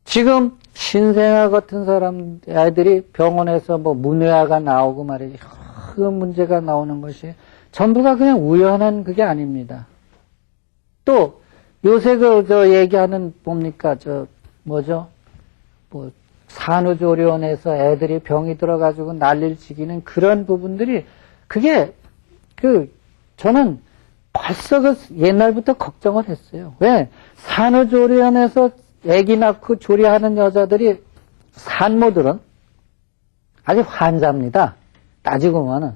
지금 신생아 같은 사람 아이들이 병원에서 뭐 문외아가 나오고 말이지 그 문제가 나오는 것이 전부가 그냥 우연한 그게 아닙니다. 또 요새 저 얘기하는 뭡니까 뭐죠? 뭐 산후조리원에서 애들이 병이 들어가지고 난리를 치기는 그런 부분들이 그게 저는 벌써 옛날부터 걱정을 했어요. 왜? 산후조리원에서 애기 낳고 조리하는 여자들이 산모들은 아직 환자입니다. 따지고 보면은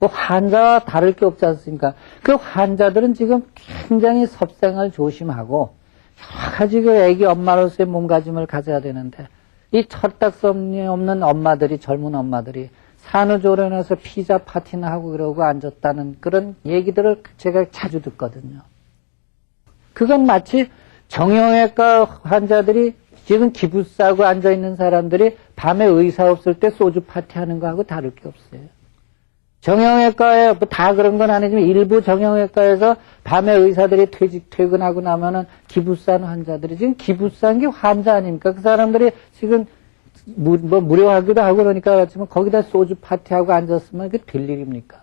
뭐 환자와 다를 게 없지 않습니까? 그 환자들은 지금 굉장히 섭생을 조심하고 여러 가지 그 애기 엄마로서의 몸가짐을 가져야 되는데 이 철딱서니 없는 엄마들이 젊은 엄마들이 산후조리원에서 피자 파티나 하고 그러고 앉았다는 그런 얘기들을 제가 자주 듣거든요. 그건 마치 정형외과 환자들이 지금 기부 싸고 앉아있는 사람들이 밤에 의사 없을 때 소주 파티하는 거하고 다를 게 없어요. 정형외과에 뭐 다 그런 건 아니지만 일부 정형외과에서 밤에 의사들이 퇴근하고 나면은 기부 싼 환자들이 지금 기부 싼 게 환자 아닙니까? 그 사람들이 지금 뭐 무료하기도 하고 그러니까 그렇지만 거기다 소주 파티하고 앉았으면 그게 될 일입니까?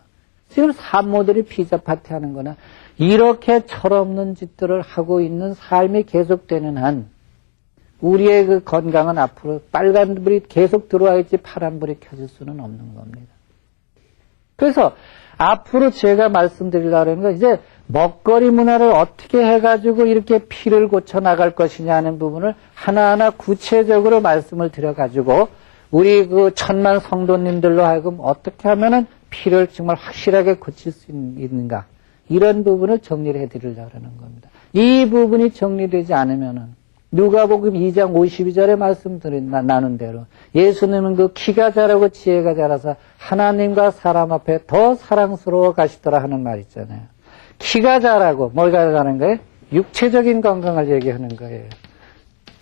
지금 산모들이 피자 파티하는 거나 이렇게 철없는 짓들을 하고 있는 삶이 계속되는 한 우리의 그 건강은 앞으로 빨간불이 계속 들어와 있지 파란불이 켜질 수는 없는 겁니다. 그래서 앞으로 제가 말씀드리려고 하는 건 이제 먹거리 문화를 어떻게 해가지고 이렇게 피를 고쳐 나갈 것이냐 하는 부분을 하나하나 구체적으로 말씀을 드려가지고 우리 그 천만 성도님들로 하여금 어떻게 하면은 피를 정말 확실하게 고칠 수 있는가 이런 부분을 정리를 해드리려고 하는 겁니다. 이 부분이 정리되지 않으면은 누가복음 2장 52절에 나눈 대로 예수님은 그 키가 자라고 지혜가 자라서 하나님과 사람 앞에 더 사랑스러워 가시더라 하는 말 있잖아요. 키가 자라고 뭐가 자라는 거예요? 육체적인 건강을 얘기하는 거예요.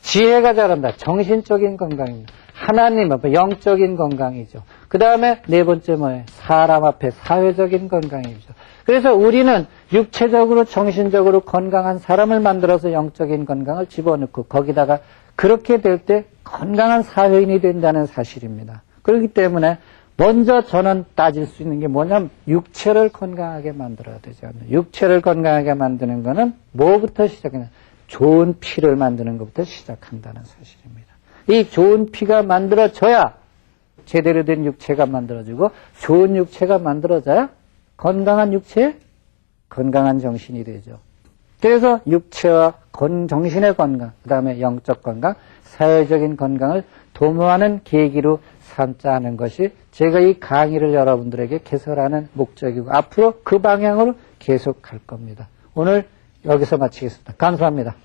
지혜가 자란다. 정신적인 건강입니다. 하나님은 영적인 건강이죠. 그 다음에 네 번째 뭐예요? 사람 앞에 사회적인 건강이죠. 그래서 우리는 육체적으로 정신적으로 건강한 사람을 만들어서 영적인 건강을 집어넣고 거기다가 그렇게 될 때 건강한 사회인이 된다는 사실입니다. 그렇기 때문에 먼저 저는 따질 수 있는 게 뭐냐면 육체를 건강하게 만들어야 되지 않나요? 육체를 건강하게 만드는 거는 뭐부터 시작하냐? 좋은 피를 만드는 것부터 시작한다는 사실입니다. 이 좋은 피가 만들어져야 제대로 된 육체가 만들어지고 좋은 육체가 만들어져야 건강한 육체, 건강한 정신이 되죠. 그래서 육체와 정신의 건강, 그 다음에 영적 건강, 사회적인 건강을 도모하는 계기로 삼자 하는 것이 제가 이 강의를 여러분들에게 개설하는 목적이고 앞으로 그 방향으로 계속 갈 겁니다. 오늘 여기서 마치겠습니다. 감사합니다.